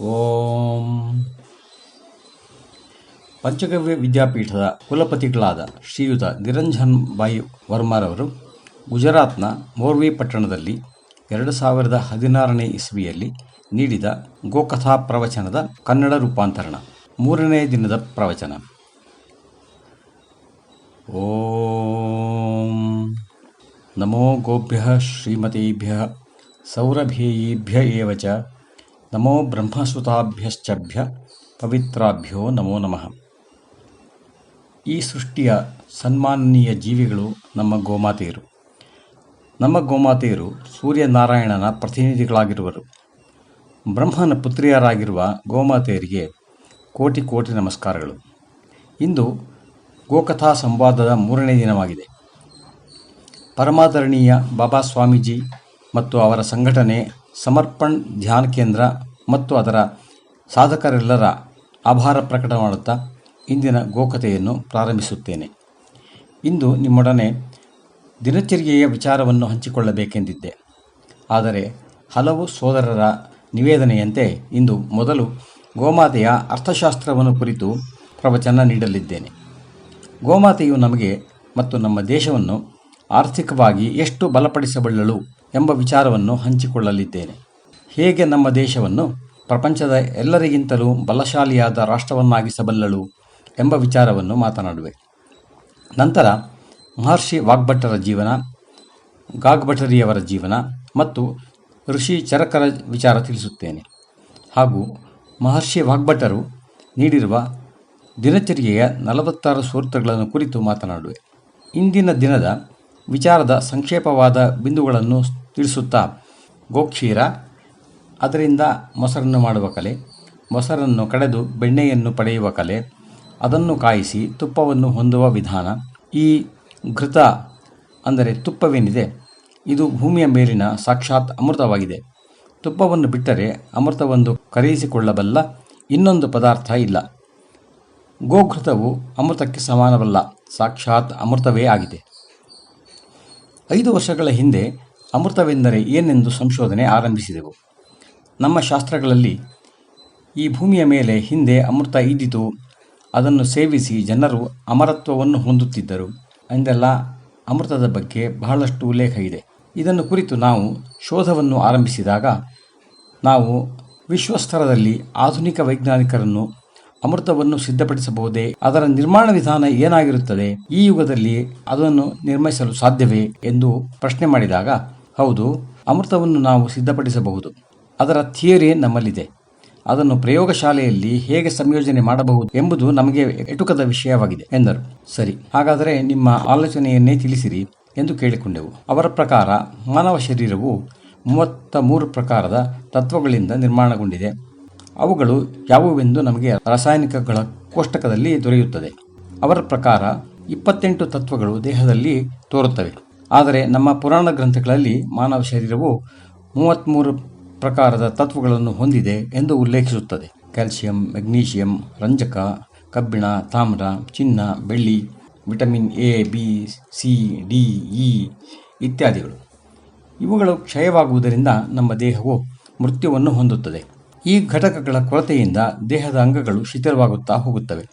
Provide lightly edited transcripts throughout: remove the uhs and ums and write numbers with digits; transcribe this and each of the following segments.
ಓಂ ಪಂಚಗವ್ಯ ವಿದ್ಯಾಪೀಠದ ಕುಲಪತಿಗಳಾದ ಶ್ರೀಯುತ ನಿರಂಜನ್ ಭಾಯಿ ವರ್ಮರವರು ಗುಜರಾತ್ನ ಮೋರ್ವಿ ಪಟ್ಟಣದಲ್ಲಿ 2016ನೇ ಇಸ್ವಿಯಲ್ಲಿ ನೀಡಿದ ಗೋಕಥಾ ಪ್ರವಚನದ ಕನ್ನಡ ರೂಪಾಂತರಣ. 3ನೇ ದಿನದ ಪ್ರವಚನ. ಓಂ ನಮೋ ಗೋಭ್ಯಃ ಶ್ರೀಮತೀಭ್ಯಃ ಸೌರಭೇಯೀಭ್ಯ ಏವ ಚ ನಮೋ ಬ್ರಹ್ಮಸುತಾಭ್ಯಶ್ಚಭ್ಯ ಪವಿತ್ರಾಭ್ಯೋ ನಮೋ ನಮಃ. ಈ ಸೃಷ್ಟಿಯ ಸನ್ಮಾನನೀಯ ಜೀವಿಗಳು ನಮ್ಮ ಗೋಮಾತೆಯರು. ನಮ್ಮ ಗೋಮಾತೆಯರು ಸೂರ್ಯನಾರಾಯಣನ ಪ್ರತಿನಿಧಿಗಳಾಗಿರುವರು. ಬ್ರಹ್ಮನ ಪುತ್ರಿಯರಾಗಿರುವ ಗೋಮಾತೆಯರಿಗೆ ಕೋಟಿ ಕೋಟಿ ನಮಸ್ಕಾರಗಳು. ಇಂದು ಗೋಕಥಾ ಸಂವಾದದ 3ನೇ ದಿನವಾಗಿದೆ. ಪರಮಾದರಣೀಯ ಬಾಬಾ ಸ್ವಾಮೀಜಿ ಮತ್ತು ಅವರ ಸಂಘಟನೆ ಸಮರ್ಪಣ್ ಧ್ಯಾನ ಕೇಂದ್ರ ಮತ್ತು ಅದರ ಸಾಧಕರೆಲ್ಲರ ಆಭಾರ ಪ್ರಕಟ ಮಾಡುತ್ತಾ ಇಂದಿನ ಗೋಕಥೆಯನ್ನು ಪ್ರಾರಂಭಿಸುತ್ತೇನೆ. ಇಂದು ನಿಮ್ಮೊಡನೆ ದಿನಚರ್ಯೆಯ ವಿಚಾರವನ್ನು ಹಂಚಿಕೊಳ್ಳಬೇಕೆಂದಿದ್ದೆ. ಆದರೆ ಹಲವು ಸೋದರರ ನಿವೇದನೆಯಂತೆ ಇಂದು ಮೊದಲು ಗೋಮಾತೆಯ ಅರ್ಥಶಾಸ್ತ್ರವನ್ನು ಕುರಿತು ಪ್ರವಚನ ನೀಡಲಿದ್ದೇನೆ. ಗೋಮಾತೆಯು ನಮಗೆ ಮತ್ತು ನಮ್ಮ ದೇಶವನ್ನು ಆರ್ಥಿಕವಾಗಿ ಎಷ್ಟು ಬಲಪಡಿಸಬಲ್ಲಳು ಎಂಬ ವಿಚಾರವನ್ನು ಹಂಚಿಕೊಳ್ಳಲಿದ್ದೇನೆ. ಹೇಗೆ ನಮ್ಮ ದೇಶವನ್ನು ಪ್ರಪಂಚದ ಎಲ್ಲರಿಗಿಂತಲೂ ಬಲಶಾಲಿಯಾದ ರಾಷ್ಟ್ರವನ್ನಾಗಿಸಬಲ್ಲಳು ಎಂಬ ವಿಚಾರವನ್ನು ಮಾತನಾಡುವೆ. ನಂತರ ಮಹರ್ಷಿ ವಾಗ್ಭಟರ ಜೀವನ, ಗಾಗ್ಭಟರಿಯವರ ಜೀವನ ಮತ್ತು ಋಷಿ ಚರಕರ ವಿಚಾರ ತಿಳಿಸುತ್ತೇನೆ. ಹಾಗೂ ಮಹರ್ಷಿ ವಾಗ್ಭಟರು ನೀಡಿರುವ ದಿನಚರ್ಯೆಯ 46 ಸೂತ್ರಗಳನ್ನು ಕುರಿತು ಮಾತನಾಡುವೆ. ಇಂದಿನ ದಿನದ ವಿಚಾರದ ಸಂಕ್ಷೇಪವಾದ ಬಿಂದುಗಳನ್ನು ತಿಳಿಸುತ್ತಾ ಗೋಕ್ಷೀರ, ಅದರಿಂದ ಮೊಸರನ್ನು ಮಾಡುವ ಕಲೆ, ಮೊಸರನ್ನು ಕಡೆದು ಬೆಣ್ಣೆಯನ್ನು ಪಡೆಯುವ ಕಲೆ, ಅದನ್ನು ಕಾಯಿಸಿ ತುಪ್ಪವನ್ನು ಹೊಂದುವ ವಿಧಾನ. ಈ ಘೃತ ಅಂದರೆ ತುಪ್ಪವೇನಿದೆ, ಇದು ಭೂಮಿಯ ಮೇಲಿನ ಸಾಕ್ಷಾತ್ ಅಮೃತವಾಗಿದೆ. ತುಪ್ಪವನ್ನು ಬಿಟ್ಟರೆ ಅಮೃತವನ್ನು ಕರಗಿಸಿಕೊಳ್ಳಬಲ್ಲ ಇನ್ನೊಂದು ಪದಾರ್ಥ ಇಲ್ಲ. ಗೋಘೃತವು ಅಮೃತಕ್ಕೆ ಸಮಾನವಲ್ಲ, ಸಾಕ್ಷಾತ್ ಅಮೃತವೇ ಆಗಿದೆ. 5 ವರ್ಷಗಳ ಹಿಂದೆ ಅಮೃತವೆಂದರೆ ಏನೆಂದು ಸಂಶೋಧನೆ ಆರಂಭಿಸಿದೆವು. ನಮ್ಮ ಶಾಸ್ತ್ರಗಳಲ್ಲಿ ಈ ಭೂಮಿಯ ಮೇಲೆ ಹಿಂದೆ ಅಮೃತ ಇದ್ದಿತು, ಅದನ್ನು ಸೇವಿಸಿ ಜನರು ಅಮರತ್ವವನ್ನು ಹೊಂದುತ್ತಿದ್ದರು ಎಂದೆಲ್ಲ ಅಮೃತದ ಬಗ್ಗೆ ಬಹಳಷ್ಟು ಉಲ್ಲೇಖ ಇದೆ. ಇದನ್ನು ಕುರಿತು ನಾವು ಶೋಧವನ್ನು ಆರಂಭಿಸಿದಾಗ ನಾವು ವಿಶ್ವಸ್ತರದಲ್ಲಿ ಆಧುನಿಕ ವೈಜ್ಞಾನಿಕರನ್ನು ಅಮೃತವನ್ನು ಸಿದ್ಧಪಡಿಸಬಹುದೇ, ಅದರ ನಿರ್ಮಾಣ ವಿಧಾನ ಏನಾಗಿರುತ್ತದೆ, ಈ ಯುಗದಲ್ಲಿ ಅದನ್ನು ನಿರ್ಮಿಸಲು ಸಾಧ್ಯವೇ ಎಂದು ಪ್ರಶ್ನೆ ಮಾಡಿದಾಗ, ಹೌದು, ಅಮೃತವನ್ನು ನಾವು ಸಿದ್ಧಪಡಿಸಬಹುದು. ಅದರ ಥಿಯರಿ ನಮ್ಮಲ್ಲಿದೆ. ಅದನ್ನು ಪ್ರಯೋಗಶಾಲೆಯಲ್ಲಿ ಹೇಗೆ ಸಂಯೋಜನೆ ಮಾಡಬಹುದು ಎಂಬುದು ನಮಗೆ ಎಟುಕದ ವಿಷಯವಾಗಿದೆ ಎಂದರು. ಸರಿ, ಹಾಗಾದರೆ ನಿಮ್ಮ ಆಲೋಚನೆಯನ್ನೇ ತಿಳಿಸಿರಿ ಎಂದು ಕೇಳಿಕೊಂಡೆವು. ಅವರ ಪ್ರಕಾರ ಮಾನವ ಶರೀರವು 33 ಪ್ರಕಾರದ ತತ್ವಗಳಿಂದ ನಿರ್ಮಾಣಗೊಂಡಿದೆ. ಅವುಗಳು ಯಾವುವೆಂದು ನಮಗೆ ರಾಸಾಯನಿಕಗಳ ಕೋಷ್ಟಕದಲ್ಲಿ ದೊರೆಯುತ್ತದೆ. ಅವರ ಪ್ರಕಾರ 28 ತತ್ವಗಳು ದೇಹದಲ್ಲಿ ತೋರುತ್ತವೆ. ಆದರೆ ನಮ್ಮ ಪುರಾಣ ಗ್ರಂಥಗಳಲ್ಲಿ ಮಾನವ ಶರೀರವು 33 ಪ್ರಕಾರದ ತತ್ವಗಳನ್ನು ಹೊಂದಿದೆ ಎಂದು ಉಲ್ಲೇಖಿಸುತ್ತದೆ. ಕ್ಯಾಲ್ಸಿಯಂ, ಮೆಗ್ನೀಷಿಯಂ, ರಂಜಕ, ಕಬ್ಬಿಣ, ತಾಮ್ರ, ಚಿನ್ನ, ಬೆಳ್ಳಿ, vitamin A, B, C, D, E ಇತ್ಯಾದಿಗಳು. ಇವುಗಳು ಕ್ಷಯವಾಗುವುದರಿಂದ ನಮ್ಮ ದೇಹವು ಮೃತ್ಯುವನ್ನು ಹೊಂದುತ್ತದೆ. ಈ ಘಟಕಗಳ ಕೊರತೆಯಿಂದ ದೇಹದ ಅಂಗಗಳು ಶಿಥಿಲವಾಗುತ್ತಾ ಹೋಗುತ್ತವೆ.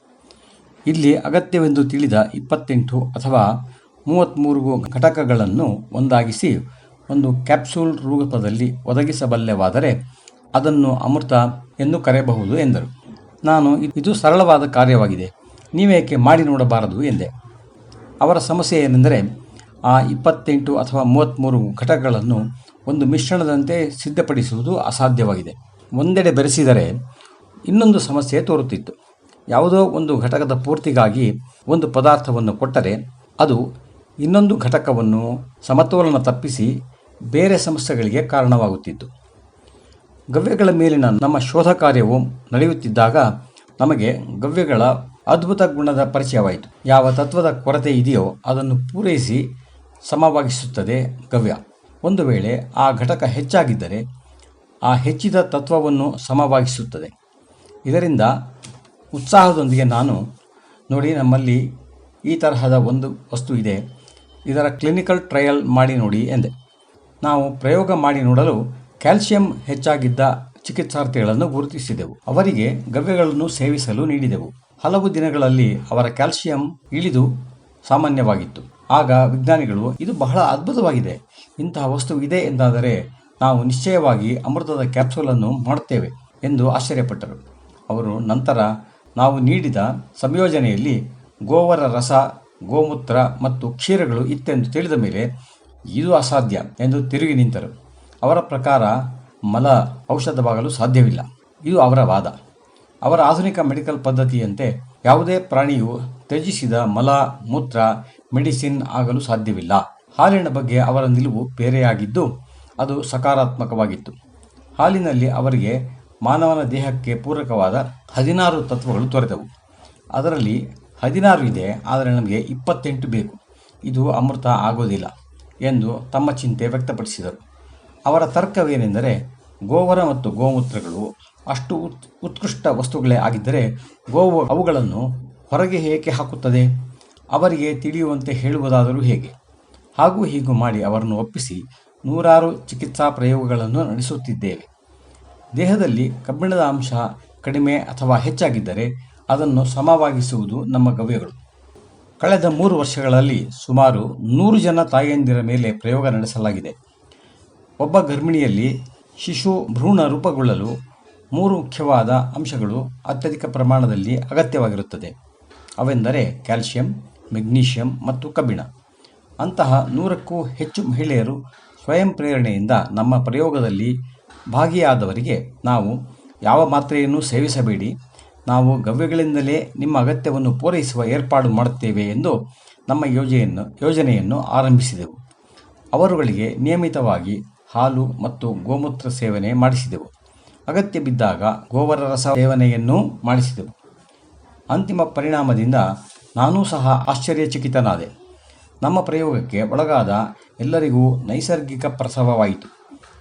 ಇಲ್ಲಿ ಅಗತ್ಯವೆಂದು ತಿಳಿದ 28 ಅಥವಾ 33 ಘಟಕಗಳನ್ನು ಒಂದಾಗಿಸಿ ಒಂದು ಕ್ಯಾಪ್ಸೂಲ್ ರೂಪದಲ್ಲಿ ಒದಗಿಸಬಲ್ಲೆವಾದರೆ ಅದನ್ನು ಅಮೃತ ಎಂದು ಕರೆಯಬಹುದು ಎಂದರು. ನಾನು ಇದು ಸರಳವಾದ ಕಾರ್ಯವಾಗಿದೆ, ನೀವೇಕೆ ಮಾಡಿ ನೋಡಬಾರದು ಎಂದೆ. ಅವರ ಸಮಸ್ಯೆ ಏನೆಂದರೆ ಆ 28 ಅಥವಾ 33 ಘಟಕಗಳನ್ನು ಒಂದು ಮಿಶ್ರಣದಂತೆ ಸಿದ್ಧಪಡಿಸುವುದು ಅಸಾಧ್ಯವಾಗಿದೆ. ಒಂದೆಡೆ ಬೆರೆಸಿದರೆ ಇನ್ನೊಂದು ಸಮಸ್ಯೆ ತೋರುತ್ತಿತ್ತು. ಯಾವುದೋ ಒಂದು ಘಟಕದ ಪೂರ್ತಿಗಾಗಿ ಒಂದು ಪದಾರ್ಥವನ್ನು ಕೊಟ್ಟರೆ ಅದು ಇನ್ನೊಂದು ಘಟಕವನ್ನು ಸಮತೋಲನ ತಪ್ಪಿಸಿ ಬೇರೆ ಸಮಸ್ಯೆಗಳಿಗೆ ಕಾರಣವಾಗುತ್ತಿತ್ತು. ಗವ್ಯಗಳ ಮೇಲಿನ ನಮ್ಮ ಶೋಧ ಕಾರ್ಯವು ನಡೆಯುತ್ತಿದ್ದಾಗ ನಮಗೆ ಗವ್ಯಗಳ ಅದ್ಭುತ ಗುಣದ ಪರಿಚಯವಾಯಿತು. ಯಾವ ತತ್ವದ ಕೊರತೆ ಇದೆಯೋ ಅದನ್ನು ಪೂರೈಸಿ ಸಮವಾಗಿಸುತ್ತದೆ ಗವ್ಯ. ಒಂದು ವೇಳೆ ಆ ಘಟಕ ಹೆಚ್ಚಾಗಿದ್ದರೆ ಆ ಹೆಚ್ಚಿದ ತತ್ವವನ್ನು ಸಮವಾಗಿಸುತ್ತದೆ. ಇದರಿಂದ ಉತ್ಸಾಹದೊಂದಿಗೆ ನಾನು, ನೋಡಿ, ನಮ್ಮಲ್ಲಿ ಈ ತರಹದ ಒಂದು ವಸ್ತು ಇದೆ, ಇದರ ಕ್ಲಿನಿಕಲ್ ಟ್ರಯಲ್ ಮಾಡಿ ನೋಡಿ ಎಂದೆ. ನಾವು ಪ್ರಯೋಗ ಮಾಡಿ ನೋಡಲು ಕ್ಯಾಲ್ಸಿಯಂ ಹೆಚ್ಚಾಗಿದ್ದ ಚಿಕಿತ್ಸಾರ್ಥಿಗಳನ್ನು ಗುರುತಿಸಿದೆವು. ಅವರಿಗೆ ಗವ್ಯಗಳನ್ನು ಸೇವಿಸಲು ನೀಡಿದೆವು. ಹಲವು ದಿನಗಳಲ್ಲಿ ಅವರ ಕ್ಯಾಲ್ಸಿಯಂ ಇಳಿದು ಸಾಮಾನ್ಯವಾಗಿತ್ತು. ಆಗ ವಿಜ್ಞಾನಿಗಳು, ಇದು ಬಹಳ ಅದ್ಭುತವಾಗಿದೆ, ಇಂತಹ ವಸ್ತು ಇದೆ ಎಂದಾದರೆ ನಾವು ನಿಶ್ಚಯವಾಗಿ ಅಮೃತದ ಕ್ಯಾಪ್ಸೂಲನ್ನು ಮಾಡುತ್ತೇವೆ ಎಂದು ಆಶ್ಚರ್ಯಪಟ್ಟರು. ಅವರು ನಂತರ ನಾವು ನೀಡಿದ ಸಂಯೋಜನೆಯಲ್ಲಿ ಗೋವರ ರಸ, ಗೋಮೂತ್ರ ಮತ್ತು ಕ್ಷೀರಗಳು ಇತ್ತೆಂದು ತಿಳಿದ ಮೇಲೆ ಇದು ಅಸಾಧ್ಯ ಎಂದು ತಿರುಗಿ ನಿಂತರು. ಅವರ ಪ್ರಕಾರ ಮಲ ಔಷಧವಾಗಲು ಸಾಧ್ಯವಿಲ್ಲ. ಇದು ಅವರ ವಾದ. ಅವರ ಆಧುನಿಕ ಮೆಡಿಕಲ್ ಪದ್ಧತಿಯಂತೆ ಯಾವುದೇ ಪ್ರಾಣಿಯು ತ್ಯಜಿಸಿದ ಮಲ, ಮೂತ್ರ ಮೆಡಿಸಿನ್ ಆಗಲು ಸಾಧ್ಯವಿಲ್ಲ. ಹಾಲಿನ ಬಗ್ಗೆ ಅವರ ನಿಲುವು ಬೇರೆಯಾಗಿದ್ದು ಅದು ಸಕಾರಾತ್ಮಕವಾಗಿತ್ತು. ಹಾಲಿನಲ್ಲಿ ಅವರಿಗೆ ಮಾನವನ ದೇಹಕ್ಕೆ ಪೂರಕವಾದ 16 ತತ್ವಗಳು ದೊರೆತವು. ಅದರಲ್ಲಿ 16 ಇದೆ, ಆದರೆ ನಮಗೆ 28 ಬೇಕು. ಇದು ಅಮೃತ ಆಗೋದಿಲ್ಲ ಎಂದು ತಮ್ಮ ಚಿಂತೆ ವ್ಯಕ್ತಪಡಿಸಿದರು. ಅವರ ತರ್ಕವೇನೆಂದರೆ, ಗೋವರ ಮತ್ತು ಗೋಮೂತ್ರಗಳು ಅಷ್ಟು ಉತ್ಕೃಷ್ಟ ವಸ್ತುಗಳೇ ಆಗಿದ್ದರೆ ಗೋವು ಅವುಗಳನ್ನು ಹೊರಗೆ ಏಕೆ ಹಾಕುತ್ತದೆ? ಅವರಿಗೆ ತಿಳಿಯುವಂತೆ ಹೇಳುವುದಾದರೂ ಹೇಗೆ? ಹಾಗೂ ಹೀಗೂ ಮಾಡಿ ಅವರನ್ನು ಒಪ್ಪಿಸಿ ನೂರಾರು ಚಿಕಿತ್ಸಾ ಪ್ರಯೋಗಗಳನ್ನು ನಡೆಸುತ್ತಿದ್ದೇವೆ. ದೇಹದಲ್ಲಿ ಕಬ್ಬಿಣದ ಅಂಶ ಕಡಿಮೆ ಅಥವಾ ಹೆಚ್ಚಾಗಿದ್ದರೆ ಅದನ್ನು ಸಮವಾಗಿಸುವುದು ನಮ್ಮ ಗವ್ಯಗಳು. ಕಳೆದ 3 ವರ್ಷಗಳಲ್ಲಿ ಸುಮಾರು 100 ಜನ ತಾಯಂದಿರ ಮೇಲೆ ಪ್ರಯೋಗ ನಡೆಸಲಾಗಿದೆ. ಒಬ್ಬ ಗರ್ಭಿಣಿಯಲ್ಲಿ ಶಿಶು ಭ್ರೂಣ ರೂಪುಗೊಳ್ಳಲು 3 ಮುಖ್ಯವಾದ ಅಂಶಗಳು ಅತ್ಯಧಿಕ ಪ್ರಮಾಣದಲ್ಲಿ ಅಗತ್ಯವಾಗಿರುತ್ತದೆ. ಅವೆಂದರೆ ಕ್ಯಾಲ್ಸಿಯಂ, ಮೆಗ್ನೀಷಿಯಂ ಮತ್ತು ಕಬ್ಬಿಣ. ಅಂತಹ 100ಕ್ಕೂ ಹೆಚ್ಚು ಮಹಿಳೆಯರು ಸ್ವಯಂ ಪ್ರೇರಣೆಯಿಂದ ನಮ್ಮ ಪ್ರಯೋಗದಲ್ಲಿ ಭಾಗಿಯಾದವರಿಗೆ ನಾವು ಯಾವ ಮಾತ್ರೆಯನ್ನು ಸೇವಿಸಬೇಡಿ, ನಾವು ಗವ್ಯಗಳಿಂದಲೇ ನಿಮ್ಮ ಅಗತ್ಯವನ್ನು ಪೂರೈಸುವ ಏರ್ಪಾಡು ಮಾಡುತ್ತೇವೆ ಎಂದು ನಮ್ಮ ಯೋಜನೆಯನ್ನು ಆರಂಭಿಸಿದೆವು. ಅವರುಗಳಿಗೆ ನಿಯಮಿತವಾಗಿ ಹಾಲು ಮತ್ತು ಗೋಮೂತ್ರ ಸೇವನೆ ಮಾಡಿಸಿದೆವು. ಅಗತ್ಯ ಬಿದ್ದಾಗ ಗೋವರ ರಸ ಸೇವನೆಯನ್ನೂ ಮಾಡಿಸಿದೆವು. ಅಂತಿಮ ಪರಿಣಾಮದಿಂದ ನಾನೂ ಸಹ ಆಶ್ಚರ್ಯಚಕಿತನಾದೆ. ನಮ್ಮ ಪ್ರಯೋಗಕ್ಕೆ ಒಳಗಾದ ಎಲ್ಲರಿಗೂ ನೈಸರ್ಗಿಕ ಪ್ರಸವವಾಯಿತು.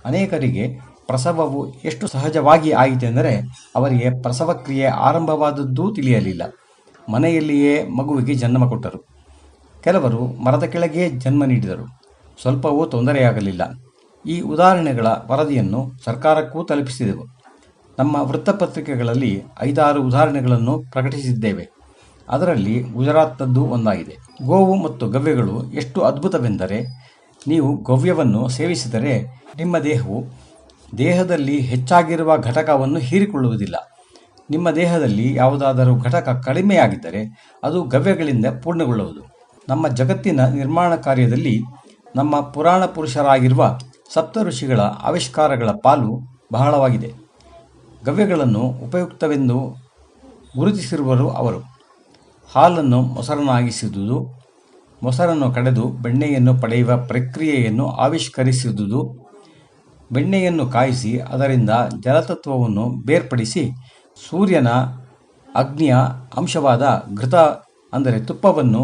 ಅನೇಕರಿಗೆ ಪ್ರಸವವು ಎಷ್ಟು ಸಹಜವಾಗಿ ಆಯಿತೆಂದರೆ ಅವರಿಗೆ ಪ್ರಸವ ಕ್ರಿಯೆ ಆರಂಭವಾದದ್ದೂ ತಿಳಿಯಲಿಲ್ಲ. ಮನೆಯಲ್ಲಿಯೇ ಮಗುವಿಗೆ ಜನ್ಮ ಕೊಟ್ಟರು. ಕೆಲವರು ಮರದ ಕೆಳಗೆ ಜನ್ಮ ನೀಡಿದರು. ಸ್ವಲ್ಪವೂ ತೊಂದರೆಯಾಗಲಿಲ್ಲ. ಈ ಉದಾಹರಣೆಗಳ ವರದಿಯನ್ನು ಸರ್ಕಾರಕ್ಕೂ ತಲುಪಿಸಿದೆವು. ನಮ್ಮ ವೃತ್ತಪತ್ರಿಕೆಗಳಲ್ಲಿ 5-6 ಉದಾಹರಣೆಗಳನ್ನು ಪ್ರಕಟಿಸಿದ್ದೇವೆ. ಅದರಲ್ಲಿ ಗುಜರಾತ್ನದ್ದು ಒಂದಾಗಿದೆ. ಗೋವು ಮತ್ತು ಗವ್ಯಗಳು ಎಷ್ಟು ಅದ್ಭುತವೆಂದರೆ, ನೀವು ಗವ್ಯವನ್ನು ಸೇವಿಸಿದರೆ ನಿಮ್ಮ ದೇಹದಲ್ಲಿ ಹೆಚ್ಚಾಗಿರುವ ಘಟಕವನ್ನು ಹೀರಿಕೊಳ್ಳುವುದಿಲ್ಲ. ನಿಮ್ಮ ದೇಹದಲ್ಲಿ ಯಾವುದಾದರೂ ಘಟಕ ಕಡಿಮೆಯಾಗಿದ್ದರೆ ಅದು ಗವ್ಯಗಳಿಂದ ಪೂರ್ಣಗೊಳ್ಳುವುದು. ನಮ್ಮ ಜಗತ್ತಿನ ನಿರ್ಮಾಣ ಕಾರ್ಯದಲ್ಲಿ ನಮ್ಮ ಪುರಾಣ ಪುರುಷರಾಗಿರುವ ಸಪ್ತಋಷಿಗಳ ಆವಿಷ್ಕಾರಗಳ ಪಾಲು ಬಹಳವಾಗಿದೆ. ಗವ್ಯಗಳನ್ನು ಉಪಯುಕ್ತವೆಂದು ಗುರುತಿಸಿರುವರು ಅವರು. ಹಾಲನ್ನು ಮೊಸರನ್ನಾಗಿಸಿದುದು, ಮೊಸರನ್ನು ಕಡೆದು ಬೆಣ್ಣೆಯನ್ನು ಪಡೆಯುವ ಪ್ರಕ್ರಿಯೆಯನ್ನು ಆವಿಷ್ಕರಿಸಿದುದು, ಬೆಣ್ಣೆಯನ್ನು ಕಾಯಿಸಿ ಅದರಿಂದ ಜಲತತ್ವವನ್ನು ಬೇರ್ಪಡಿಸಿ ಸೂರ್ಯನ ಅಗ್ನಿಯ ಅಂಶವಾದ ಘೃತ ಅಂದರೆ ತುಪ್ಪವನ್ನು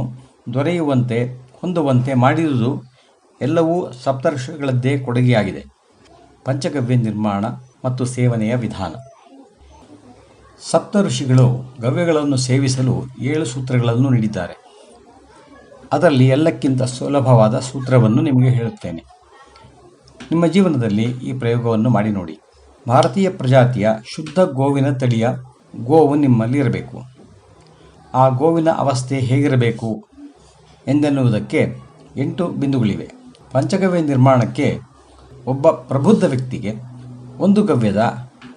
ಹೊಂದುವಂತೆ ಮಾಡಿದುದು ಎಲ್ಲವೂ ಸಪ್ತಋಷಿಗಳದ್ದೇ ಕೊಡುಗೆಯಾಗಿದೆ. ಪಂಚಗವ್ಯ ನಿರ್ಮಾಣ ಮತ್ತು ಸೇವನೆಯ ವಿಧಾನ. ಸಪ್ತಋಷಿಗಳು ಗವ್ಯಗಳನ್ನು ಸೇವಿಸಲು 7 ಸೂತ್ರಗಳನ್ನು ನೀಡಿದ್ದಾರೆ. ಅದರಲ್ಲಿ ಎಲ್ಲಕ್ಕಿಂತ ಸುಲಭವಾದ ಸೂತ್ರವನ್ನು ನಿಮಗೆ ಹೇಳುತ್ತೇನೆ. ನಿಮ್ಮ ಜೀವನದಲ್ಲಿ ಈ ಪ್ರಯೋಗವನ್ನು ಮಾಡಿ ನೋಡಿ. ಭಾರತೀಯ ಪ್ರಜಾತಿಯ ಶುದ್ಧ ಗೋವಿನ ತಳಿಯ ಗೋವು ನಿಮ್ಮಲ್ಲಿ ಇರಬೇಕು. ಆ ಗೋವಿನ ಅವಸ್ಥೆ ಹೇಗಿರಬೇಕು ಎಂದೆನ್ನುವುದಕ್ಕೆ 8 ಬಿಂದುಗಳಿವೆ. ಪಂಚಗವ್ಯ ನಿರ್ಮಾಣಕ್ಕೆ ಒಬ್ಬ ಪ್ರಬುದ್ಧ ವ್ಯಕ್ತಿಗೆ 1 ಗವ್ಯದ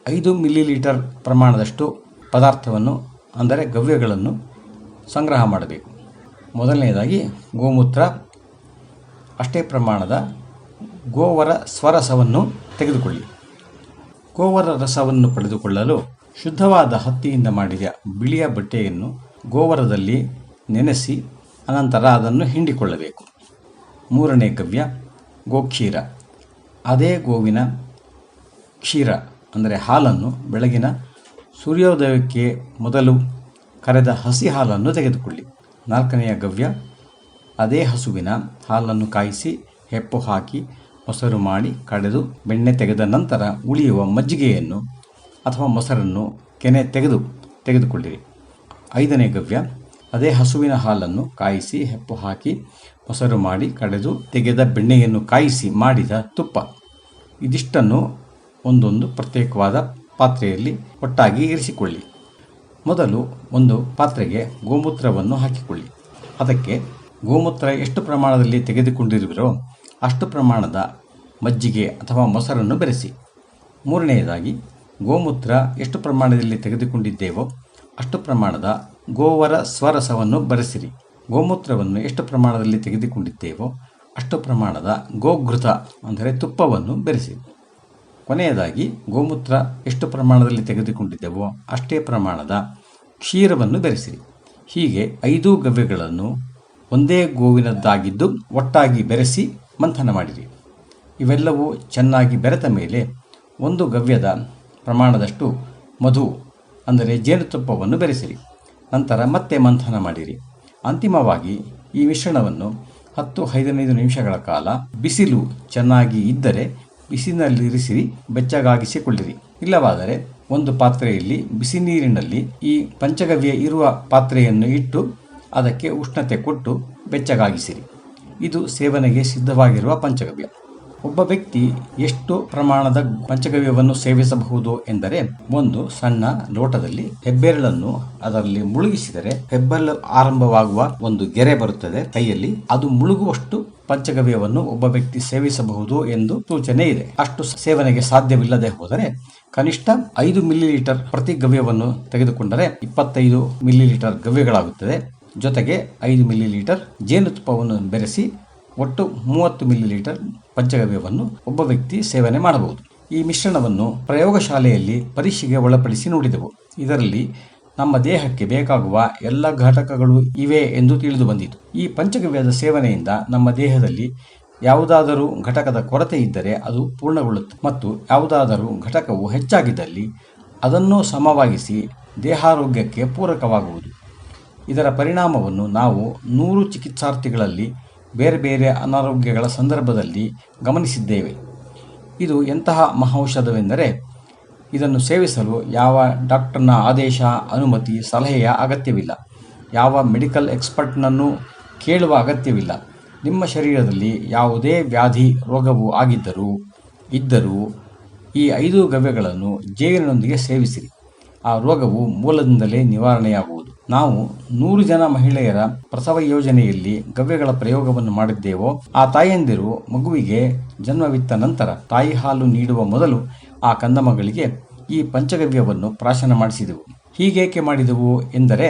5 ಮಿಲಿಲೀಟರ್ ಪ್ರಮಾಣದಷ್ಟು ಪದಾರ್ಥವನ್ನು ಅಂದರೆ ಗವ್ಯಗಳನ್ನು ಸಂಗ್ರಹ ಮಾಡಬೇಕು. ಮೊದಲನೆಯದಾಗಿ ಗೋಮೂತ್ರ, ಅಷ್ಟೇ ಪ್ರಮಾಣದ ಗೋವರ ಸ್ವರಸವನ್ನು ತೆಗೆದುಕೊಳ್ಳಿ. ಗೋವರ ರಸವನ್ನು ಪಡೆದುಕೊಳ್ಳಲು ಶುದ್ಧವಾದ ಹತ್ತಿಯಿಂದ ಮಾಡಿದ ಬಿಳಿಯ ಬಟ್ಟೆಯನ್ನು ಗೋವರದಲ್ಲಿ ನೆನೆಸಿ ಅನಂತರ ಅದನ್ನು ಹಿಂಡಿಕೊಳ್ಳಬೇಕು. 3ನೇ ಗವ್ಯ ಗೋಕ್ಷೀರ. ಅದೇ ಗೋವಿನ ಕ್ಷೀರ ಅಂದರೆ ಹಾಲನ್ನು ಬೆಳಗಿನ ಸೂರ್ಯೋದಯಕ್ಕೆ ಮೊದಲು ಕರೆದ ಹಸಿ ಹಾಲನ್ನು ತೆಗೆದುಕೊಳ್ಳಿ. 4ನೆಯ ಗವ್ಯ ಅದೇ ಹಸುವಿನ ಹಾಲನ್ನು ಕಾಯಿಸಿ ಹೆಪ್ಪು ಹಾಕಿ ಮೊಸರು ಮಾಡಿ ಕಡೆದು ಬೆಣ್ಣೆ ತೆಗೆದ ನಂತರ ಉಳಿಯುವ ಮಜ್ಜಿಗೆಯನ್ನು ಅಥವಾ ಮೊಸರನ್ನು ಕೆನೆ ತೆಗೆದುಕೊಳ್ಳಿರಿ. 5ನೇ ಗವ್ಯ ಅದೇ ಹಸುವಿನ ಹಾಲನ್ನು ಕಾಯಿಸಿ ಹೆಪ್ಪು ಹಾಕಿ ಮೊಸರು ಮಾಡಿ ಕಡೆದು ತೆಗೆದ ಬೆಣ್ಣೆಯನ್ನು ಕಾಯಿಸಿ ಮಾಡಿದ ತುಪ್ಪ. ಇದಿಷ್ಟನ್ನು ಒಂದೊಂದು ಪ್ರತ್ಯೇಕವಾದ ಪಾತ್ರೆಯಲ್ಲಿ ಒಟ್ಟಾಗಿ ಇರಿಸಿಕೊಳ್ಳಿ. ಮೊದಲು ಒಂದು ಪಾತ್ರೆಗೆ ಗೋಮೂತ್ರವನ್ನು ಹಾಕಿಕೊಳ್ಳಿ. ಅದಕ್ಕೆ ಗೋಮೂತ್ರ ಎಷ್ಟು ಪ್ರಮಾಣದಲ್ಲಿ ತೆಗೆದುಕೊಂಡಿರುವಿರೋ ಅಷ್ಟು ಪ್ರಮಾಣದ ಮಜ್ಜಿಗೆ ಅಥವಾ ಮೊಸರನ್ನು ಬೆರೆಸಿ. ಮೂರನೆಯದಾಗಿ, ಗೋಮೂತ್ರ ಎಷ್ಟು ಪ್ರಮಾಣದಲ್ಲಿ ತೆಗೆದುಕೊಂಡಿದ್ದೇವೋ ಅಷ್ಟು ಪ್ರಮಾಣದ ಗೋವರ ಸ್ವರಸವನ್ನು ಬೆರೆಸಿರಿ. ಗೋಮೂತ್ರವನ್ನು ಎಷ್ಟು ಪ್ರಮಾಣದಲ್ಲಿ ತೆಗೆದುಕೊಂಡಿದ್ದೇವೋ ಅಷ್ಟು ಪ್ರಮಾಣದ ಗೋಘೃತ ಅಂದರೆ ತುಪ್ಪವನ್ನು ಬೆರೆಸಿ. ಕೊನೆಯದಾಗಿ, ಗೋಮೂತ್ರ ಎಷ್ಟು ಪ್ರಮಾಣದಲ್ಲಿ ತೆಗೆದುಕೊಂಡಿದ್ದೇವೋ ಅಷ್ಟೇ ಪ್ರಮಾಣದ ಕ್ಷೀರವನ್ನು ಬೆರೆಸಿರಿ. ಹೀಗೆ 5 ಗವ್ಯಗಳನ್ನು ಒಂದೇ ಗೋವಿನದ್ದಾಗಿದ್ದು ಒಟ್ಟಾಗಿ ಬೆರೆಸಿ ಮಂಥನ ಮಾಡಿರಿ. ಇವೆಲ್ಲವೂ ಚೆನ್ನಾಗಿ ಬೆರೆತ ಮೇಲೆ 1 ಗವ್ಯದ ಪ್ರಮಾಣದಷ್ಟು ಮಧು ಅಂದರೆ ಜೇನುತುಪ್ಪವನ್ನು ಬೆರೆಸಿರಿ. ನಂತರ ಮತ್ತೆ ಮಂಥನ ಮಾಡಿರಿ. ಅಂತಿಮವಾಗಿ ಈ ಮಿಶ್ರಣವನ್ನು 10-15 ನಿಮಿಷಗಳ ಕಾಲ ಬಿಸಿಲು ಚೆನ್ನಾಗಿ ಇದ್ದರೆ ಬಿಸಿಲಿನಲ್ಲಿರಿಸಿರಿ, ಬೆಚ್ಚಗಾಗಿಸಿಕೊಳ್ಳಿರಿ. ಇಲ್ಲವಾದರೆ ಒಂದು ಪಾತ್ರೆಯಲ್ಲಿ ಬಿಸಿ ನೀರಿನಲ್ಲಿ ಈ ಪಂಚಗವ್ಯ ಇರುವ ಪಾತ್ರೆಯನ್ನು ಇಟ್ಟು ಅದಕ್ಕೆ ಉಷ್ಣತೆ ಕೊಟ್ಟು ಬೆಚ್ಚಗಾಗಿಸಿರಿ. ಇದು ಸೇವನೆಗೆ ಸಿದ್ಧವಾಗಿರುವ ಪಂಚಗವ್ಯ. ಒಬ್ಬ ವ್ಯಕ್ತಿ ಎಷ್ಟು ಪ್ರಮಾಣದ ಪಂಚಗವ್ಯವನ್ನು ಸೇವಿಸಬಹುದು ಎಂದರೆ, ಒಂದು ಸಣ್ಣ ಲೋಟದಲ್ಲಿ ಹೆಬ್ಬೆರಳನ್ನು ಅದರಲ್ಲಿ ಮುಳುಗಿಸಿದರೆ ಹೆಬ್ಬೆರಳು ಆರಂಭವಾಗುವ ಒಂದು ಗೆರೆ ಬರುತ್ತದೆ ಕೈಯಲ್ಲಿ, ಅದು ಮುಳುಗುವಷ್ಟು ಪಂಚಗವ್ಯವನ್ನು ಒಬ್ಬ ವ್ಯಕ್ತಿ ಸೇವಿಸಬಹುದು ಎಂದು ಸೂಚನೆ ಇದೆ. ಅಷ್ಟು ಸೇವನೆಗೆ ಸಾಧ್ಯವಿಲ್ಲದೆ ಹೋದರೆ ಕನಿಷ್ಠ 5 ಮಿಲಿಲೀಟರ್ ಪ್ರತಿ ಗವ್ಯವನ್ನು ತೆಗೆದುಕೊಂಡರೆ 25 ಮಿಲಿಲೀಟರ್ ಗವ್ಯಗಳಾಗುತ್ತದೆ. ಜೊತೆಗೆ 5 ಮಿಲಿಲೀಟರ್ ಜೇನುತುಪ್ಪವನ್ನು ಬೆರೆಸಿ ಒಟ್ಟು 30 ಮಿಲಿಲೀಟರ್ ಪಂಚಗವ್ಯವನ್ನು ಒಬ್ಬ ವ್ಯಕ್ತಿ ಸೇವನೆ ಮಾಡಬಹುದು. ಈ ಮಿಶ್ರಣವನ್ನು ಪ್ರಯೋಗಶಾಲೆಯಲ್ಲಿ ಪರೀಕ್ಷೆಗೆ ಒಳಪಡಿಸಿ ನೋಡಿದೆವು. ಇದರಲ್ಲಿ ನಮ್ಮ ದೇಹಕ್ಕೆ ಬೇಕಾಗುವ ಎಲ್ಲ ಘಟಕಗಳು ಇವೆ ಎಂದು ತಿಳಿದು ಬಂದಿತು. ಈ ಪಂಚಗವ್ಯದ ಸೇವನೆಯಿಂದ ನಮ್ಮ ದೇಹದಲ್ಲಿ ಯಾವುದಾದರೂ ಘಟಕದ ಕೊರತೆ ಇದ್ದರೆ ಅದು ಪೂರ್ಣಗೊಳ್ಳುತ್ತದೆ ಮತ್ತು ಯಾವುದಾದರೂ ಘಟಕವು ಹೆಚ್ಚಾಗಿದ್ದಲ್ಲಿ ಅದನ್ನು ಸಮವಾಗಿಸಿ ದೇಹಾರೋಗ್ಯಕ್ಕೆ ಪೂರಕವಾಗುವುದು. ಇದರ ಪರಿಣಾಮವನ್ನು ನಾವು 100 ಚಿಕಿತ್ಸಾರ್ಥಿಗಳಲ್ಲಿ ಬೇರೆ ಬೇರೆ ಅನಾರೋಗ್ಯಗಳ ಸಂದರ್ಭದಲ್ಲಿ ಗಮನಿಸಿದ್ದೇವೆ. ಇದು ಎಂತಹ ಮಹೌಷಧವೆಂದರೆ ಇದನ್ನು ಸೇವಿಸಲು ಯಾವ ಡಾಕ್ಟರ್ನ ಆದೇಶ, ಅನುಮತಿ, ಸಲಹೆಯ ಅಗತ್ಯವಿಲ್ಲ. ಯಾವ ಮೆಡಿಕಲ್ ಎಕ್ಸ್ಪರ್ಟ್ನನ್ನು ಕೇಳುವ ಅಗತ್ಯವಿಲ್ಲ. ನಿಮ್ಮ ಶರೀರದಲ್ಲಿ ಯಾವುದೇ ವ್ಯಾಧಿ ರೋಗವು ಇದ್ದರೂ ಈ 5 ಗವ್ಯಗಳನ್ನು ಜೇನಿನೊಂದಿಗೆ ಸೇವಿಸಿರಿ. ಆ ರೋಗವು ಮೂಲದಿಂದಲೇ ನಿವಾರಣೆಯಾಗುವುದು. ನಾವು 100 ಜನ ಮಹಿಳೆಯರ ಪ್ರಸವ ಯೋಜನೆಯಲ್ಲಿ ಗವ್ಯಗಳ ಪ್ರಯೋಗವನ್ನು ಮಾಡಿದ್ದೇವೋ ಆ ತಾಯಂದಿರು ಮಗುವಿಗೆ ಜನ್ಮವಿತ್ತ ನಂತರ ತಾಯಿ ಹಾಲು ನೀಡುವ ಮೊದಲು ಆ ಕಂದಮ್ಮಗಳಿಗೆ ಈ ಪಂಚಗವ್ಯವನ್ನು ಪ್ರಾಶನ ಮಾಡಿಸಿದೆವು. ಹೀಗೇಕೆ ಮಾಡಿದೆವು ಎಂದರೆ,